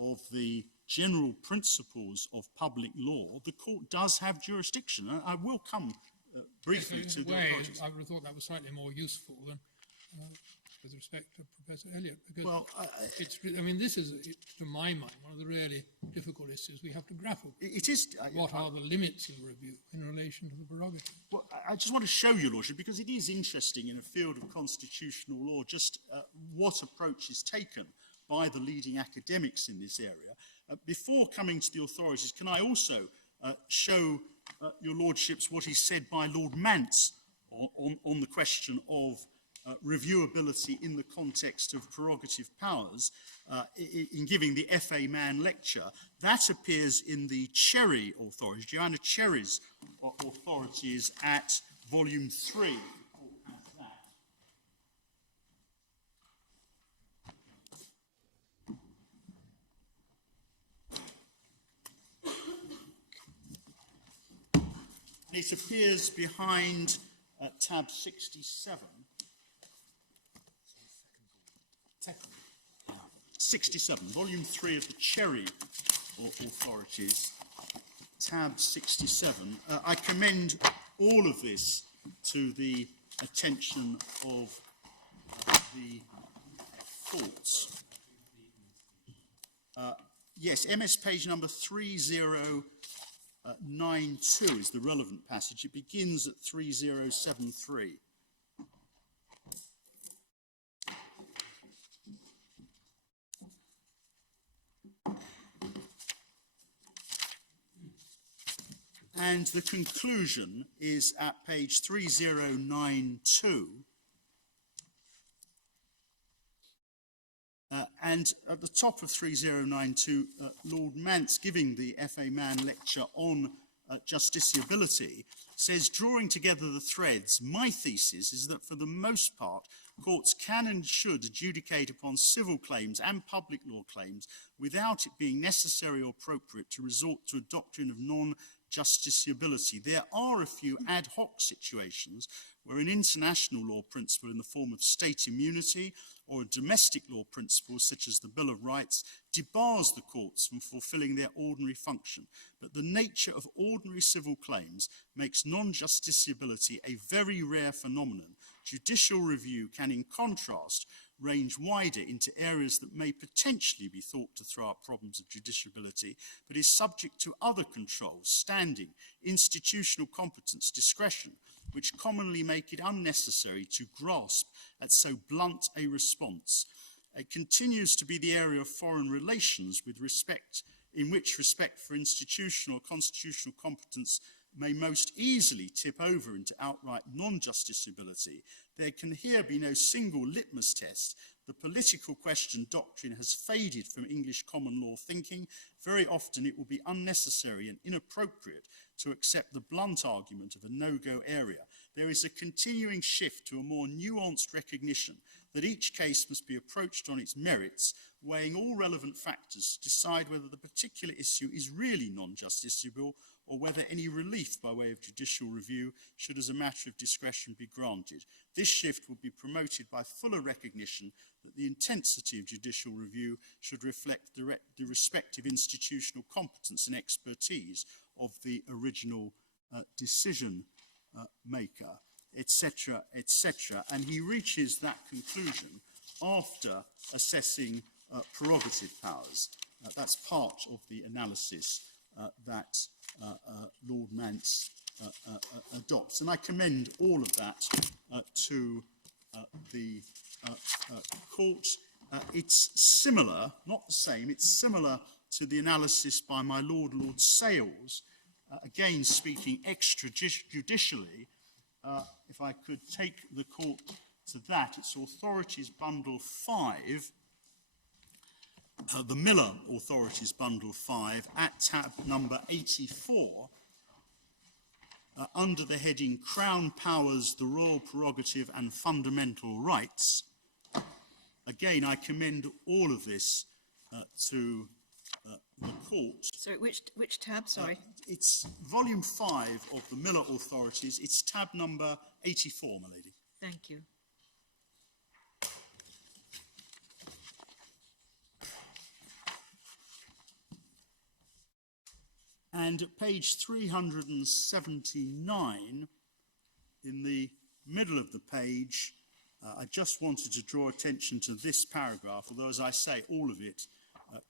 of the general principles of public law, the court does have jurisdiction. I will come briefly to the authorities. I would have thought that was slightly more useful than with respect to Professor Elliott, because I mean, this is, to my mind, one of the really difficult issues we have to grapple with. It is. What are the limits of review in relation to the prerogative? Well, I just want to show you, Lordship, because it is interesting in a field of constitutional law just what approach is taken by the leading academics in this area. Before coming to the authorities, can I also show your Lordships what is said by Lord Mance on the question of reviewability in the context of prerogative powers in giving the FA Mann lecture. That appears in the Cherry authorities, Joanna Cherry's authorities at volume 3. It appears behind tab 67. 67, volume 3 of the Cherry authorities, tab 67. I commend all of this to the attention of the courts. Yes, MS page number 3092 is the relevant passage. It begins at 3073. And the conclusion is at page 3092. And at the top of 3092, Lord Mance, giving the FA Mann lecture on justiciability, says, drawing together the threads, my thesis is that for the most part, courts can and should adjudicate upon civil claims and public law claims without it being necessary or appropriate to resort to a doctrine of non-justiciability. There are a few ad hoc situations where an international law principle in the form of state immunity or a domestic law principle such as the Bill of Rights debars the courts from fulfilling their ordinary function. But the nature of ordinary civil claims makes non-justiciability a very rare phenomenon. Judicial review can, in contrast, range wider into areas that may potentially be thought to throw up problems of judiciability, but is subject to other controls, standing, institutional competence, discretion, which commonly make it unnecessary to grasp at so blunt a response. It continues to be the area of foreign relations in which respect for institutional or constitutional competence may most easily tip over into outright non-justiciability. There can here be no single litmus test. The political question doctrine has faded from English common law thinking. Very often it will be unnecessary and inappropriate to accept the blunt argument of a no-go area. There is a continuing shift to a more nuanced recognition that each case must be approached on its merits, weighing all relevant factors to decide whether the particular issue is really non-justiciable or whether any relief by way of judicial review should as a matter of discretion be granted. This shift will be promoted by fuller recognition that the intensity of judicial review should reflect the respective institutional competence and expertise of the original decision maker, etc., etc. And he reaches that conclusion after assessing prerogative powers. That's part of the analysis that Lord Mance adopts. And I commend all of that to the court. It's similar, not the same, it's similar to the analysis by my Lord Sales, again speaking extrajudicially. If I could take the court to that, it's Authorities Bundle 5, the Miller Authorities Bundle 5, at tab number 84, under the heading Crown Powers, the Royal Prerogative and Fundamental Rights. Again, I commend all of this to the court. Sorry, which tab? Sorry. It's volume 5 of the Miller Authorities. It's tab number 84, my lady. Thank you. And at page 379, in the middle of the page, I just wanted to draw attention to this paragraph, although, as I say, all of it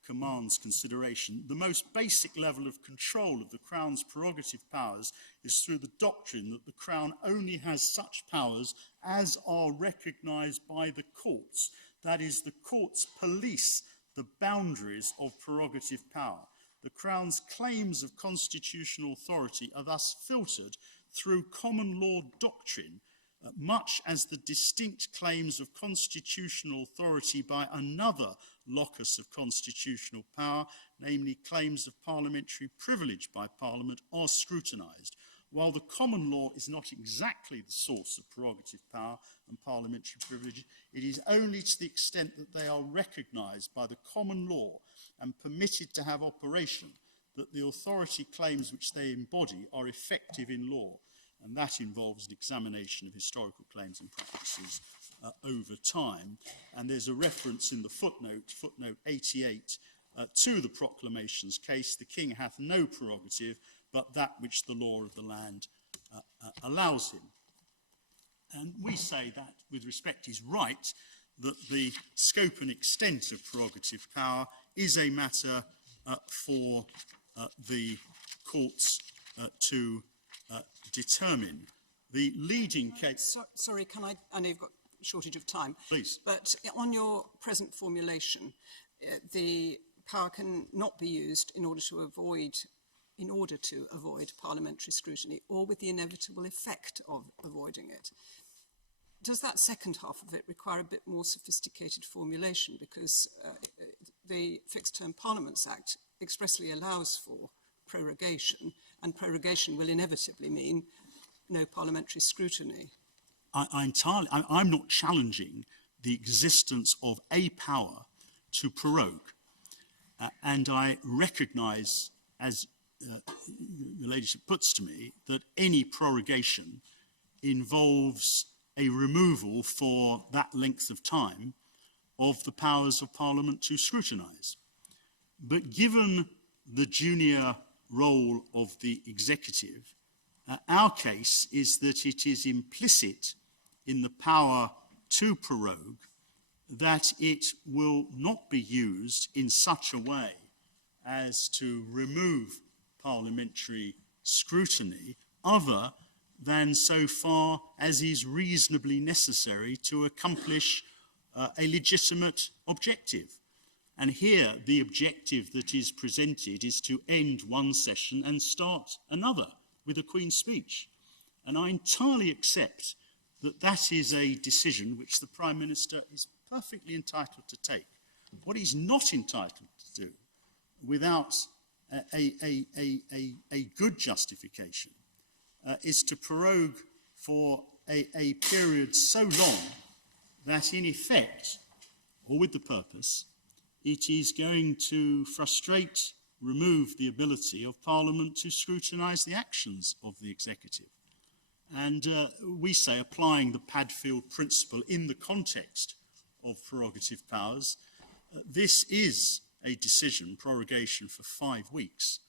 commands consideration. The most basic level of control of the Crown's prerogative powers is through the doctrine that the Crown only has such powers as are recognised by the courts. That is, the courts police the boundaries of prerogative power. The Crown's claims of constitutional authority are thus filtered through common law doctrine, much as the distinct claims of constitutional authority by another locus of constitutional power, namely claims of parliamentary privilege by Parliament, are scrutinised. While the common law is not exactly the source of prerogative power and parliamentary privilege, it is only to the extent that they are recognised by the common law and permitted to have operation that the authority claims which they embody are effective in law. And that involves an examination of historical claims and practices over time. And there's a reference in the footnote 88, to the proclamations case. The king hath no prerogative but that which the law of the land allows him. And we say that, with respect, is right, that the scope and extent of prerogative power is a matter for the courts to determine. The leading case... Sorry, can I know you've got a shortage of time. Please. But on your present formulation, the power can not be used in order to avoid parliamentary scrutiny or with the inevitable effect of avoiding it. Does that second half of it require a bit more sophisticated formulation? Because the Fixed Term Parliaments Act expressly allows for prorogation, and prorogation will inevitably mean no parliamentary scrutiny. I'm not challenging the existence of a power to prorogue. And I recognise, as your ladyship puts to me, that any prorogation involves a removal for that length of time of the powers of Parliament to scrutinise. But given the junior role of the executive, our case is that it is implicit in the power to prorogue that it will not be used in such a way as to remove parliamentary scrutiny other than so far as is reasonably necessary to accomplish a legitimate objective. And here the objective that is presented is to end one session and start another with a Queen's speech. And I entirely accept that that is a decision which the Prime Minister is perfectly entitled to take. What he's not entitled to do, without a good justification, is to prorogue for a period so long that in effect, or with the purpose, it is going to frustrate, remove the ability of Parliament to scrutinise the actions of the executive. And we say, applying the Padfield principle in the context of prerogative powers, this is a decision, prorogation for 5 weeks,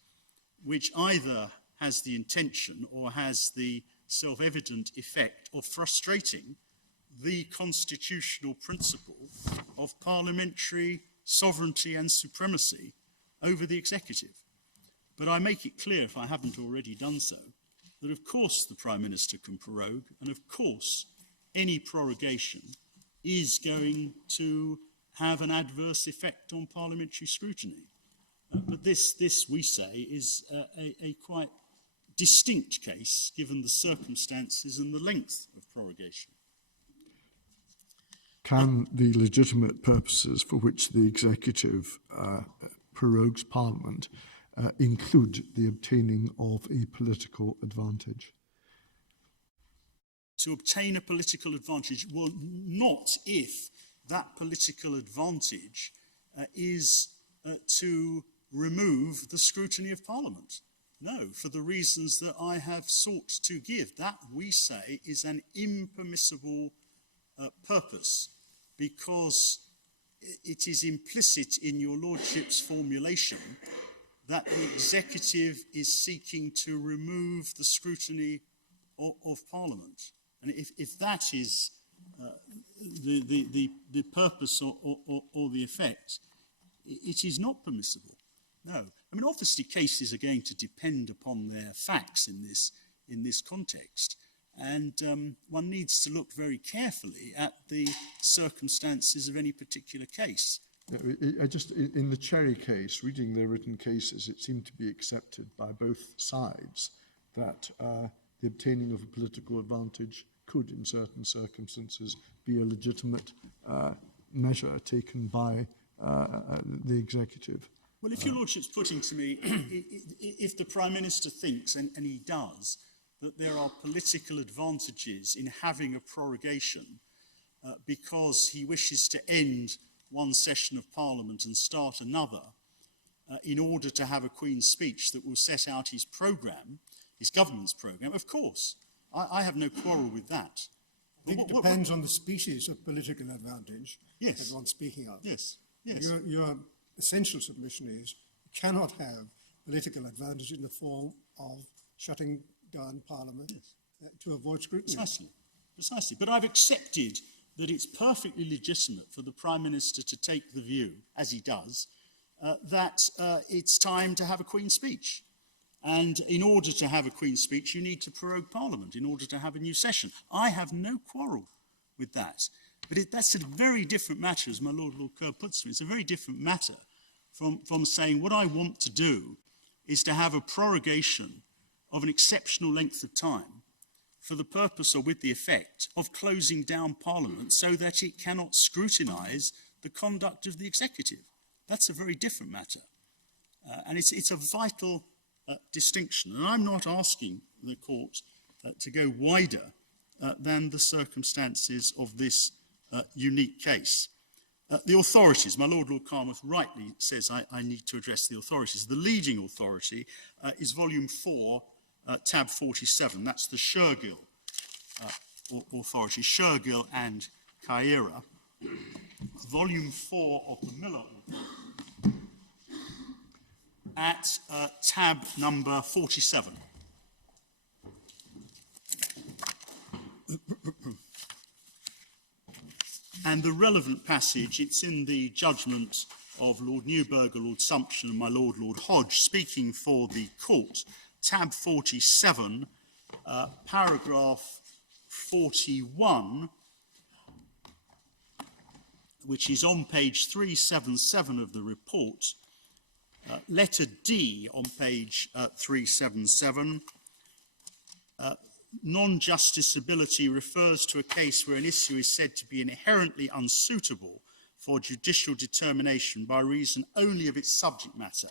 which either has the intention or has the self-evident effect of frustrating the constitutional principle of parliamentary sovereignty and supremacy over the executive. But I make it clear, if I haven't already done so, that of course the Prime Minister can prorogue, and of course any prorogation is going to have an adverse effect on parliamentary scrutiny. But this, we say, is a quite distinct case, given the circumstances and the length of prorogation. Can the legitimate purposes for which the executive prorogues Parliament include the obtaining of a political advantage? To obtain a political advantage, well, not if that political advantage is to remove the scrutiny of Parliament. No, for the reasons that I have sought to give. That, we say, is an impermissible purpose, because it is implicit in your Lordship's formulation that the executive is seeking to remove the scrutiny of Parliament. And if that is the purpose or the effect, it is not permissible. No. I mean, obviously cases are going to depend upon their facts in this context. And one needs to look very carefully at the circumstances of any particular case. In the Cherry case, reading their written cases, it seemed to be accepted by both sides that the obtaining of a political advantage could, in certain circumstances, be a legitimate measure taken by the executive. Well, if your Lordship's putting to me, if the Prime Minister thinks, and he does, that there are political advantages in having a prorogation because he wishes to end one session of Parliament and start another in order to have a Queen's speech that will set out his programme, his government's programme, of course. I have no quarrel with that. I think it depends on the species of political advantage that one's speaking of. Yes, yes. Your essential submission is you cannot have political advantage in the form of shutting down Parliament to avoid scrutiny. Precisely, precisely. But I've accepted that it's perfectly legitimate for the Prime Minister to take the view, as he does, that it's time to have a Queen's speech. And in order to have a Queen's speech, you need to prorogue Parliament in order to have a new session. I have no quarrel with that. But that's a very different matter, as my Lord Kerr puts it. It's a very different matter from saying what I want to do is to have a prorogation of an exceptional length of time for the purpose or with the effect of closing down Parliament so that it cannot scrutinise the conduct of the executive. That's a very different matter. And it's a vital distinction. And I'm not asking the court to go wider than the circumstances of this unique case. The authorities, my Lord Carmouth rightly says I need to address the authorities. The leading authority is volume 4, tab 47. That's the Shergill authority, Shergill and Caira. Volume 4 of the Miller authority at tab number 47. And the relevant passage, it's in the judgment of Lord Newburgh, Lord Sumption, and my Lord Hodge, speaking for the court, tab 47, paragraph 41, which is on page 377 of the report, letter D on page 377, non-justiciability refers to a case where an issue is said to be inherently unsuitable for judicial determination by reason only of its subject matter.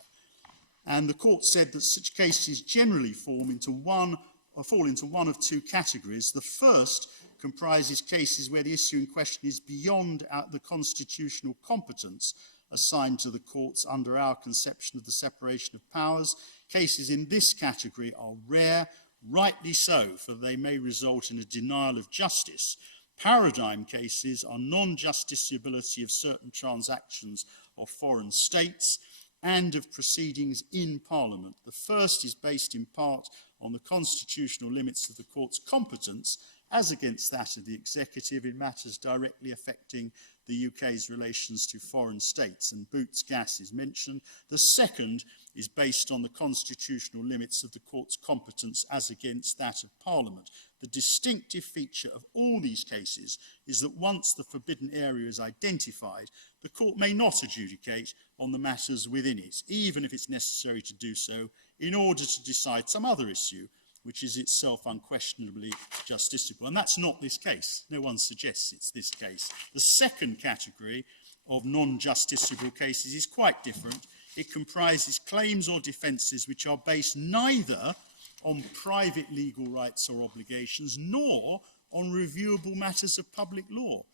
And the court said that such cases generally fall into one of two categories. The first comprises cases where the issue in question is beyond the constitutional competence assigned to the courts under our conception of the separation of powers. Cases in this category are rare, rightly so, for they may result in a denial of justice. Paradigm cases are non-justiciability of certain transactions of foreign states and of proceedings in Parliament. The first is based in part on the constitutional limits of the court's competence as against that of the executive in matters directly affecting the UK's relations to foreign states, and Boots Gas is mentioned. The second is based on the constitutional limits of the court's competence as against that of Parliament. The distinctive feature of all these cases is that once the forbidden area is identified, the court may not adjudicate on the matters within it, even if it's necessary to do so in order to decide some other issue which is itself unquestionably justiciable. And that's not this case. No one suggests it's this case. The second category of non-justiciable cases is quite different. It comprises claims or defences which are based neither on private legal rights or obligations nor on reviewable matters of public law.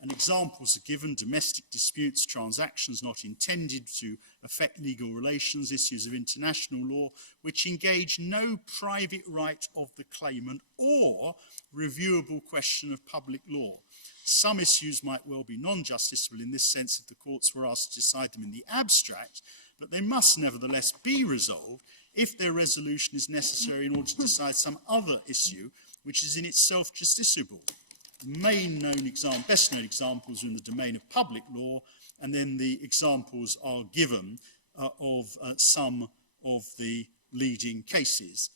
And examples are given: domestic disputes, transactions not intended to affect legal relations, issues of international law, which engage no private right of the claimant or reviewable question of public law. Some issues might well be non-justiciable in this sense if the courts were asked to decide them in the abstract, but they must nevertheless be resolved if their resolution is necessary in order to decide some other issue which is in itself justiciable. Best known examples are in the domain of public law, and then the examples are given of some of the leading cases.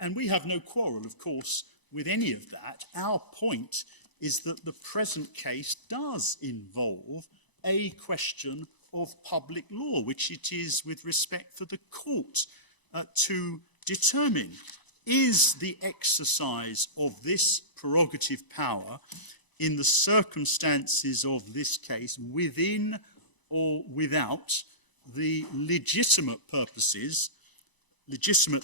And we have no quarrel, of course, with any of that. Our point is that the present case does involve a question of public law, which it is with respect for the court to determine. Is the exercise of this prerogative power in the circumstances of this case within or without the legitimate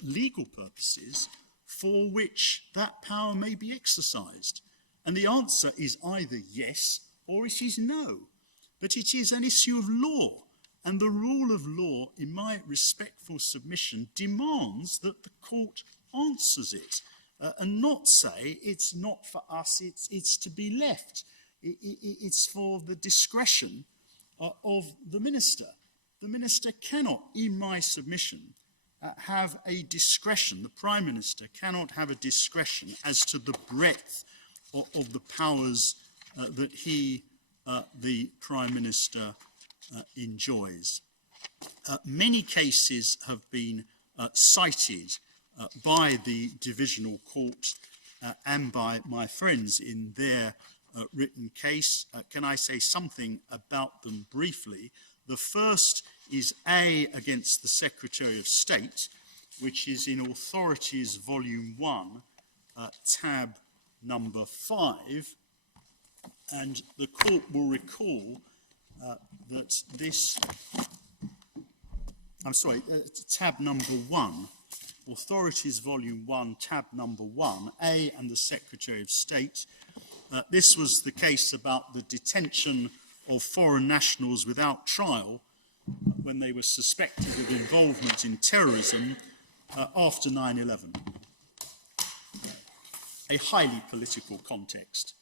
legal purposes for which that power may be exercised? And the answer is either yes or it is no. But it is an issue of law. And the rule of law, in my respectful submission, demands that the court answers it and not say it's not for us, it's to be left. It's for the discretion of the minister. The minister cannot, in my submission, have a discretion. The Prime Minister cannot have a discretion as to the breadth of the powers that he, the Prime Minister, enjoys. Many cases have been cited by the Divisional Court and by my friends in their written case. Can I say something about them briefly? The first is A against the Secretary of State, which is in Authorities Volume 1, tab number 5, and the court will recall that this, tab number 1, Authorities Volume 1, tab number 1, A and the Secretary of State. This was the case about the detention of foreign nationals without trial when they were suspected of involvement in terrorism after 9/11. A highly political context.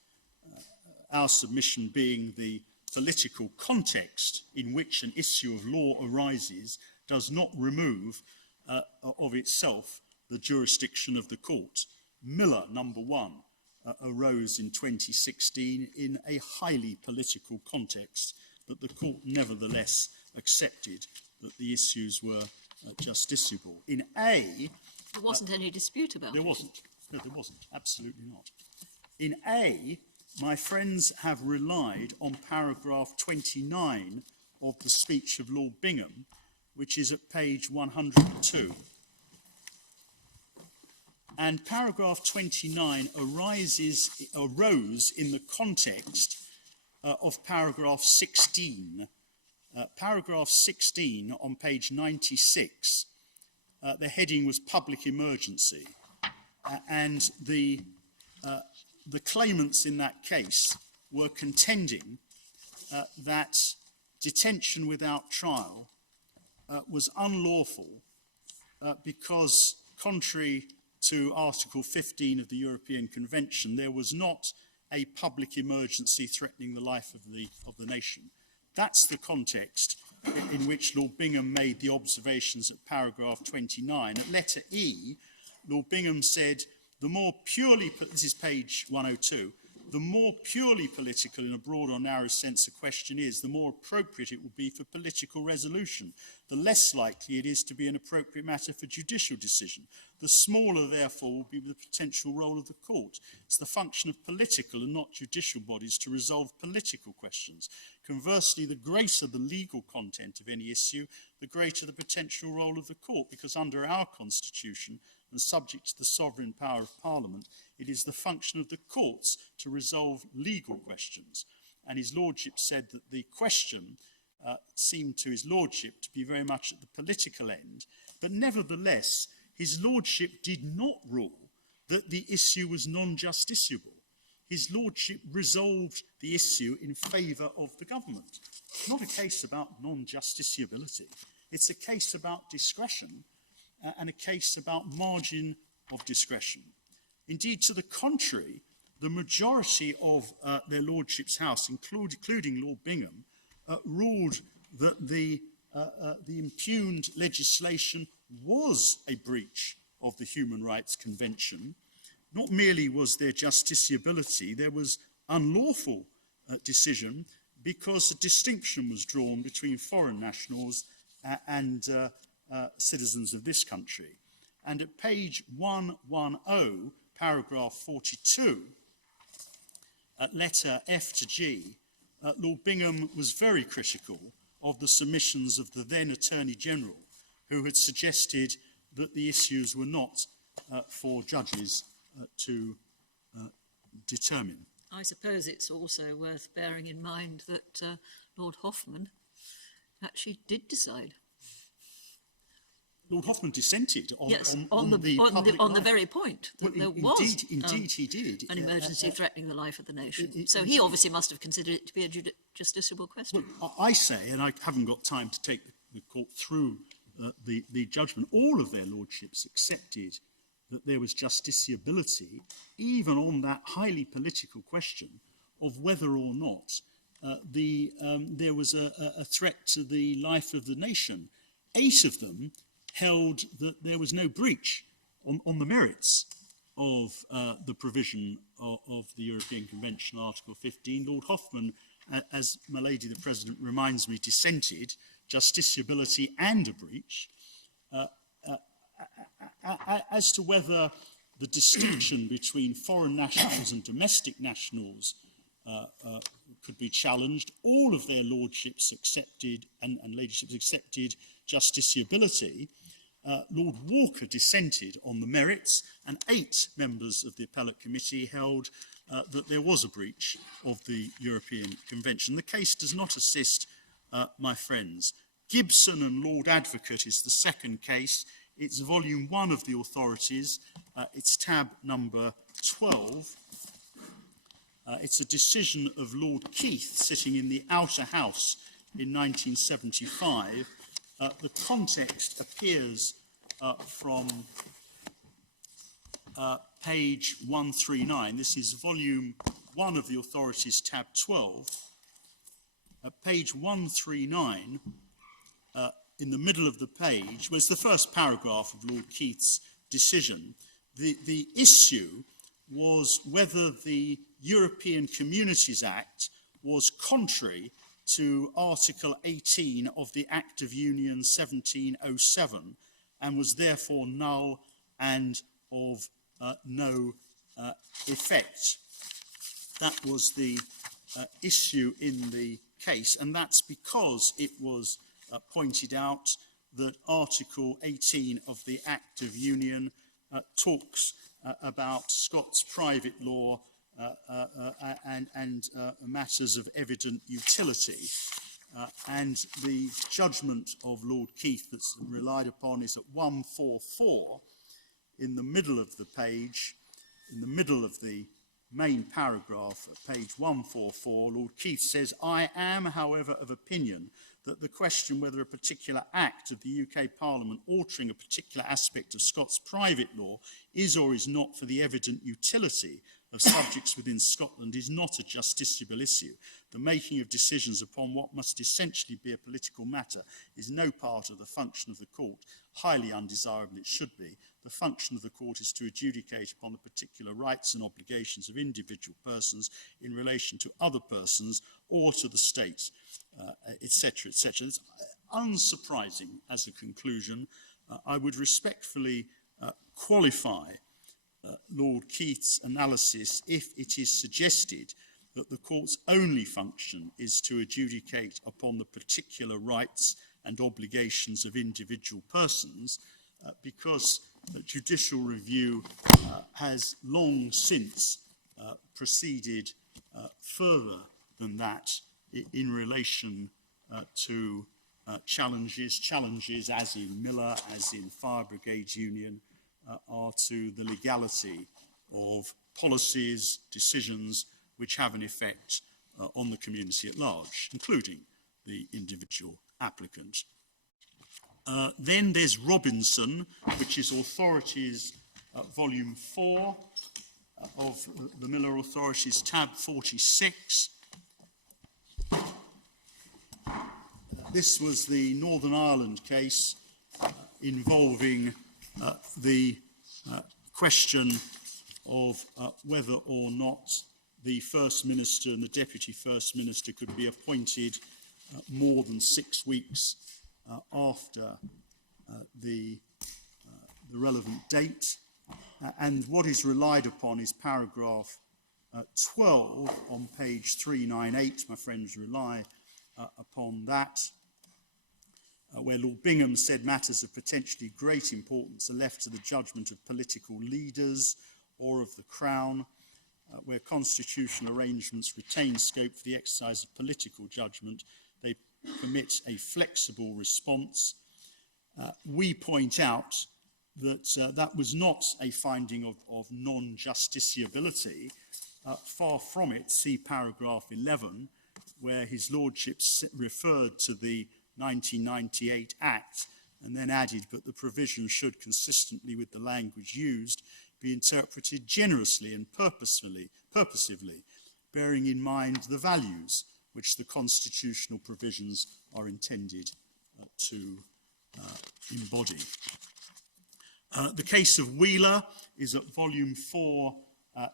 Our submission being the political context in which an issue of law arises does not remove of itself the jurisdiction of the court. Miller, number 1, arose in 2016 in a highly political context, but the court nevertheless accepted that the issues were justiciable. In A... There wasn't any dispute about it. There wasn't. No, there wasn't. Absolutely not. In A, my friends have relied on paragraph 29 of the speech of Lord Bingham, which is at page 102. And paragraph 29 arose in the context of paragraph 16. Paragraph 16 on page 96, the heading was public emergency. And the claimants in that case were contending that detention without trial was unlawful because, contrary to Article 15 of the European Convention, there was not a public emergency threatening the life of the nation. That's the context in which Lord Bingham made the observations at paragraph 29. At letter E, Lord Bingham said, the more purely, this is page 102, the more purely political in a broad or narrow sense a question is, the more appropriate it will be for political resolution. The less likely it is to be an appropriate matter for judicial decision. The smaller, therefore, will be the potential role of the court. It's the function of political and not judicial bodies to resolve political questions. Conversely, the greater the legal content of any issue, the greater the potential role of the court, because under our constitution, and subject to the sovereign power of Parliament, it is the function of the courts to resolve legal questions. And his lordship said that the question seemed to his lordship to be very much at the political end, but nevertheless, his lordship did not rule that the issue was non-justiciable. His lordship resolved the issue in favour of the government. It's not a case about non-justiciability. It's a case about discretion and a case about margin of discretion. Indeed, to the contrary, the majority of their lordship's house, including Lord Bingham, ruled that the impugned legislation was a breach of the Human Rights Convention. Not merely was there justiciability, there was unlawful decision because a distinction was drawn between foreign nationals and citizens of this country. And at page 110, paragraph 42, at letter F to G, Lord Bingham was very critical of the submissions of the then Attorney General, who had suggested that the issues were not for judges to determine. I suppose it's also worth bearing in mind that Lord Hoffman actually did decide. Lord Hoffman dissented on, yes, on the very point that there was indeed he did. An emergency threatening the life of the nation. So he obviously must have considered it to be a justiciable question. Well, I say, and I haven't got time to take the court through the judgment, all of their lordships accepted that there was justiciability, even on that highly political question of whether or not there was a threat to the life of the nation. 8 of them held that there was no breach on the merits of the provision of the European Convention, Article 15. Lord Hoffman, as my lady the President reminds me, dissented justiciability and a breach, as to whether the distinction between foreign nationals and domestic nationals could be challenged. All of their lordships accepted and ladyships accepted justiciability. Lord Walker dissented on the merits, and 8 members of the appellate committee held that there was a breach of the European Convention. The case does not assist, my friends. Gibson and Lord Advocate is the second case. It's volume 1 of the authorities. It's tab number 12. It's a decision of Lord Keith sitting in the Outer House in 1975. The context appears from page 139. This is volume 1 of the authorities, tab 12. Page 139, in the middle of the page, was the first paragraph of Lord Keith's decision. The issue was whether the European Communities Act was contrary to Article 18 of the Act of Union 1707 and was therefore null and of no effect. That was the issue in the case, and that's because it was pointed out that Article 18 of the Act of Union talks about Scots private law and matters of evident utility. And the judgment of Lord Keith that's relied upon is at 144 in the middle of the page, in the middle of the main paragraph at page 144. Lord Keith says, "I am, however, of opinion that the question whether a particular act of the UK Parliament altering a particular aspect of Scots private law is or is not for the evident utility of subjects within Scotland is not a justiciable issue. The making of decisions upon what must essentially be a political matter is no part of the function of the court, highly undesirable it should be. The function of the court is to adjudicate upon the particular rights and obligations of individual persons in relation to other persons or to the state, etc., etc." It's unsurprising as a conclusion. I would respectfully qualify Lord Keith's analysis if it is suggested that the court's only function is to adjudicate upon the particular rights and obligations of individual persons, because judicial review has long since proceeded further than that in relation to challenges as in Miller, as in Fire Brigade Union, are to the legality of policies, decisions which have an effect on the community at large, including the individual applicant. Then there's Robinson, which is Authorities Volume 4 of the Miller Authorities, tab 46. This was the Northern Ireland case involving the question of whether or not the First Minister and the Deputy First Minister could be appointed more than 6 weeks after the relevant date. And what is relied upon is paragraph 12 on page 398. My friends rely upon that, where Lord Bingham said matters of potentially great importance are left to the judgment of political leaders or of the Crown, where constitutional arrangements retain scope for the exercise of political judgment. They permit a flexible response. We point out that that was not a finding of non-justiciability. Far from it. See paragraph 11, where his lordship referred to the 1998 Act and then added, but the provision should, consistently with the language used, be interpreted generously and purposively, bearing in mind the values which the constitutional provisions are intended to embody. The case of Wheeler is at volume 4,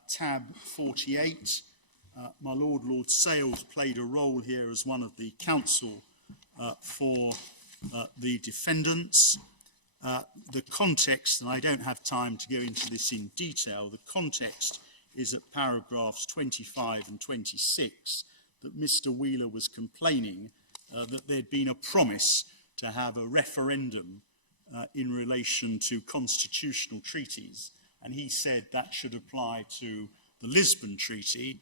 tab 48. My Lord Sales played a role here as one of the counsel for the defendants. The context, and I don't have time to go into this in detail, the context is at paragraphs 25 and 26 that Mr. Wheeler was complaining that there'd been a promise to have a referendum in relation to constitutional treaties, and he said that should apply to the Lisbon Treaty,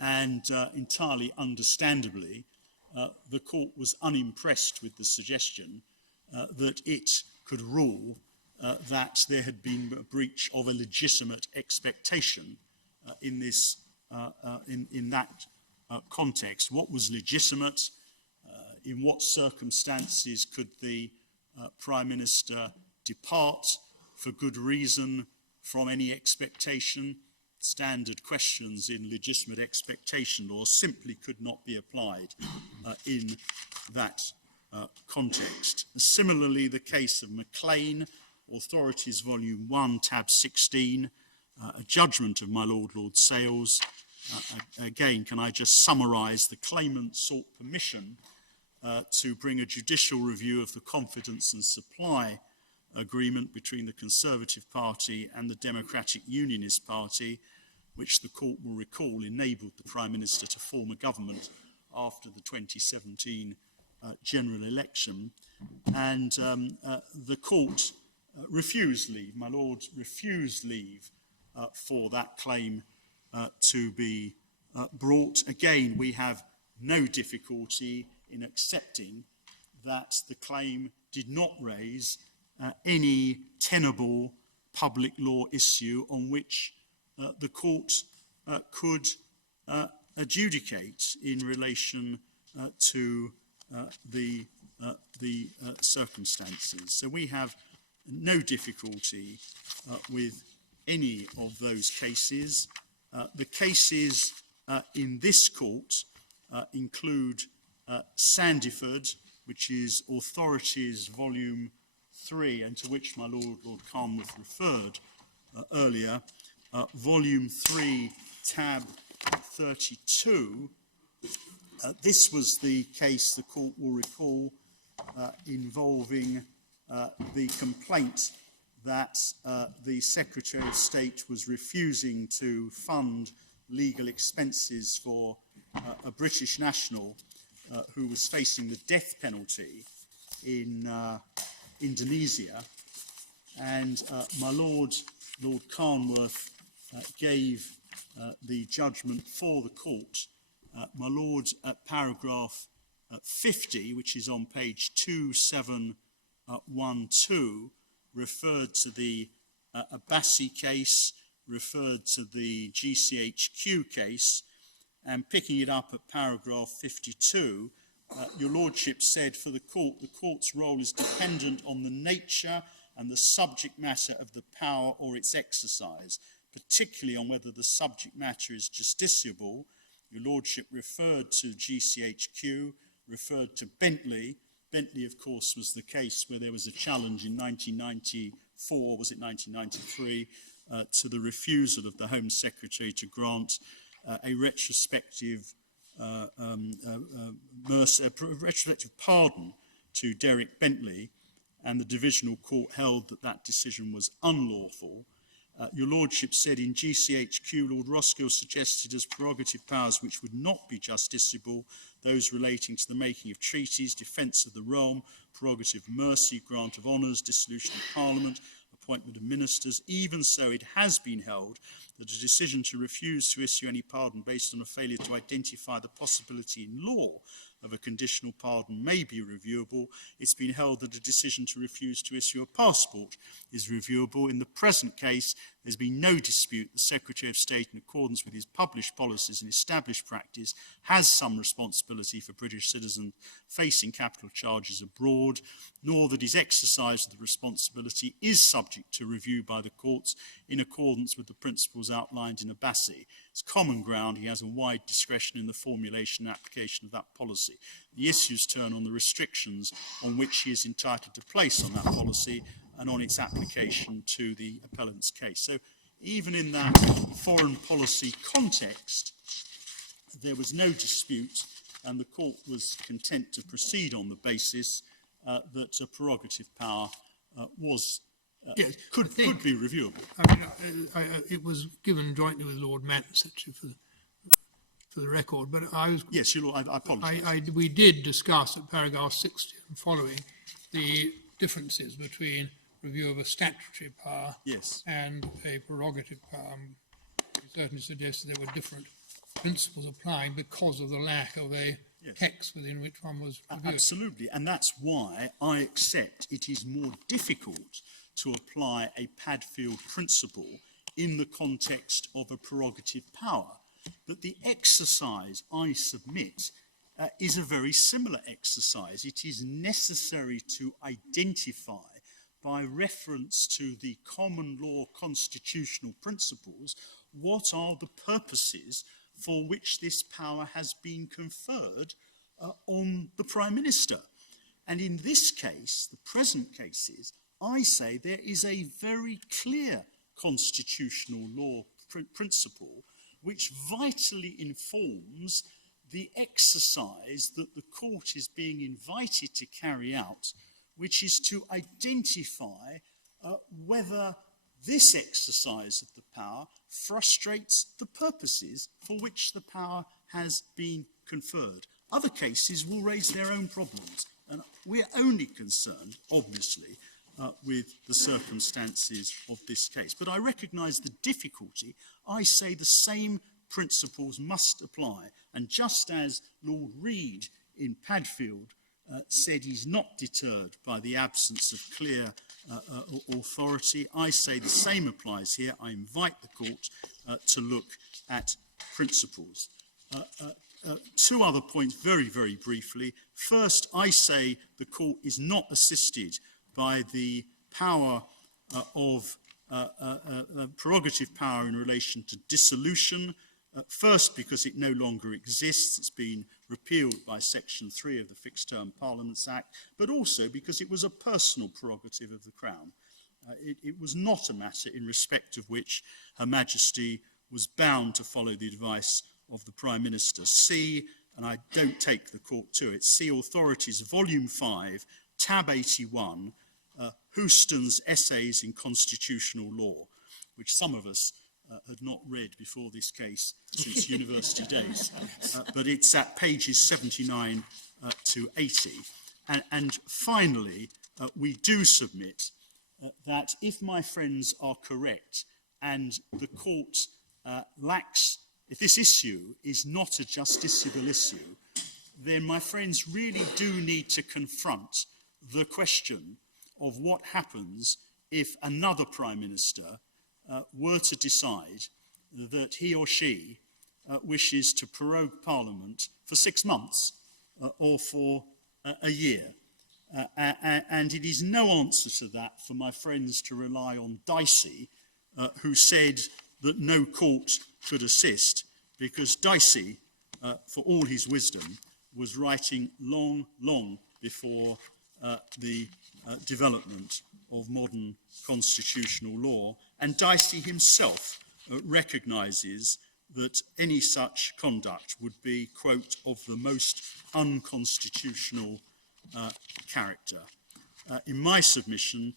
and entirely understandably, the court was unimpressed with the suggestion that it could rule that there had been a breach of a legitimate expectation in this in that context. What was legitimate? In what circumstances could the Prime Minister depart for good reason from any expectation? Standard questions in legitimate expectation law simply could not be applied in that context. Similarly, the case of Maclean, Authorities Volume 1, tab 16, a judgment of my Lord Sales. Again, can I just summarise? The claimant sought permission to bring a judicial review of the confidence and supply agreement between the Conservative Party and the Democratic Unionist Party, which the court will recall enabled the Prime Minister to form a government after the 2017 general election. And the court refused leave. My Lord refused leave for that claim to be brought. Again, we have no difficulty in accepting that the claim did not raise any tenable public law issue on which the court could adjudicate in relation to the circumstances. So we have no difficulty with any of those cases. The cases in this court include Sandiford, which is Authorities Volume 3, and to which my Lord Carnworth referred earlier, Volume 3, tab 32. This was the case, the court will recall, involving the complaint that the Secretary of State was refusing to fund legal expenses for a British national who was facing the death penalty in Indonesia. And my Lord Carnworth gave the judgment for the court. My Lord, at paragraph 50, which is on page 2712, referred to the Abbasi case, referred to the GCHQ case, and picking it up at paragraph 52, your Lordship said, for the court's role is dependent on the nature and the subject matter of the power or its exercise, particularly on whether the subject matter is justiciable. Your Lordship referred to GCHQ, referred to Bentley. Bentley, of course, was the case where there was a challenge in 1994, was it 1993, to the refusal of the Home Secretary to grant a retrospective pardon to Derek Bentley, and the Divisional Court held that that decision was unlawful. Your Lordship said in GCHQ, Lord Roskill suggested as prerogative powers which would not be justiciable, those relating to the making of treaties, defence of the realm, prerogative of mercy, grant of honours, dissolution of Parliament, appointment of ministers. Even so, it has been held that a decision to refuse to issue any pardon based on a failure to identify the possibility in law of a conditional pardon may be reviewable. It's been held that a decision to refuse to issue a passport is reviewable. In the present case, there's been no dispute the Secretary of State, in accordance with his published policies and established practice, has some responsibility for British citizens facing capital charges abroad, nor that his exercise of the responsibility is subject to review by the courts in accordance with the principles outlined in Abbasi. It's common ground. He has a wide discretion in the formulation and application of that policy. The issues turn on the restrictions on which he is entitled to place on that policy and on its application to the appellant's case. So even in that foreign policy context, there was no dispute and the court was content to proceed on the basis that a prerogative power Yes, could be reviewable. I mean, it was given jointly with Lord Mance, actually, for the record, but I was... Yes, I apologise. We did discuss at paragraph 60 and following the differences between review of a statutory power and a prerogative power. We certainly suggested there were different principles applying because of the lack of a text within which one was reviewed. Absolutely, and that's why I accept it is more difficult to apply a Padfield principle in the context of a prerogative power. But the exercise I submit is a very similar exercise. It is necessary to identify, by reference to the common law constitutional principles, what are the purposes for which this power has been conferred on the Prime Minister. And in this case, the present cases, I say there is a very clear constitutional law principle which vitally informs the exercise that the court is being invited to carry out, which is to identify whether this exercise of the power frustrates the purposes for which the power has been conferred. Other cases will raise their own problems, and we're only concerned, obviously, with the circumstances of this case. But I recognise the difficulty. I say the same principles must apply. And just as Lord Reid in Padfield said he's not deterred by the absence of clear authority, I say the same applies here. I invite the court to look at principles. Two other points very, very briefly. First, I say the court is not assisted by the power of prerogative power in relation to dissolution. First, because it no longer exists, it's been repealed by Section 3 of the Fixed Term Parliaments Act, but also because it was a personal prerogative of the Crown. It was not a matter in respect of which Her Majesty was bound to follow the advice of the Prime Minister. See, and I don't take the court to it, see Authorities Volume 5, Tab 81, Houston's Essays in Constitutional Law, which some of us had not read before this case since university days, but it's at pages 79 to 80. And finally, we do submit that if my friends are correct and the court lacks, if this issue is not a justiciable issue, then my friends really do need to confront the question of what happens if another Prime Minister were to decide that he or she wishes to prorogue Parliament for 6 months or for a year. And it is no answer to that for my friends to rely on Dicey, who said that no court could assist, because Dicey, for all his wisdom, was writing long, long before the development of modern constitutional law, and Dicey himself recognises that any such conduct would be, quote, of the most unconstitutional character. In my submission,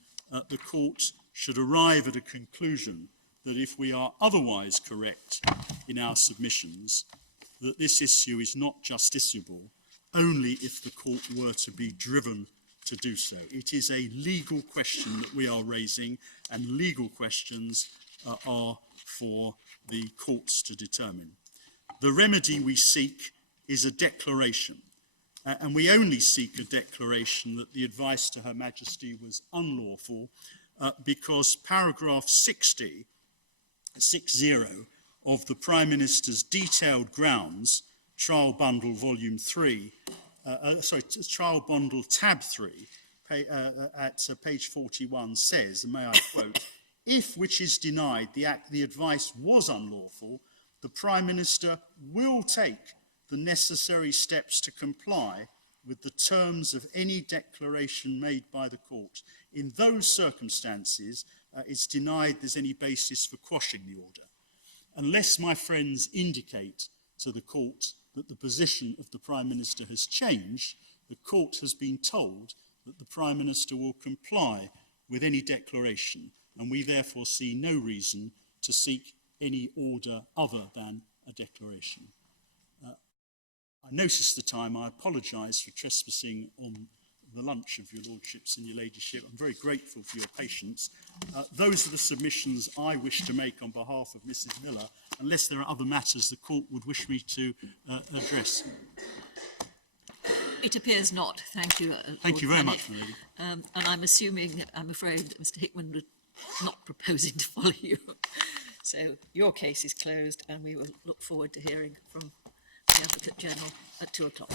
the court should arrive at a conclusion that if we are otherwise correct in our submissions, that this issue is not justiciable only if the court were to be driven to do so. It is a legal question that we are raising, and legal questions are for the courts to determine. The remedy we seek is a declaration, and we only seek a declaration that the advice to Her Majesty was unlawful because paragraph 60 of the Prime Minister's detailed grounds, Trial Bundle Volume 3, Trial Bundle Tab 3, at page 41 says, and may I quote, if which is denied the advice was unlawful, the Prime Minister will take the necessary steps to comply with the terms of any declaration made by the court. In those circumstances, it's denied there's any basis for quashing the order. Unless my friends indicate to the court that the position of the Prime Minister has changed, the court has been told that the Prime Minister will comply with any declaration, and we therefore see no reason to seek any order other than a declaration. I noticed the time. I apologise for trespassing on the lunch of your lordships and your ladyship. I'm very grateful for your patience. Those are the submissions I wish to make on behalf of Mrs Miller, unless there are other matters the court would wish me to address. It appears not. Thank you. Thank you very much, my lady. And I'm assuming, I'm afraid, that Mr Hickman was not proposing to follow you. So your case is closed, and we will look forward to hearing from the Advocate General at 2 o'clock.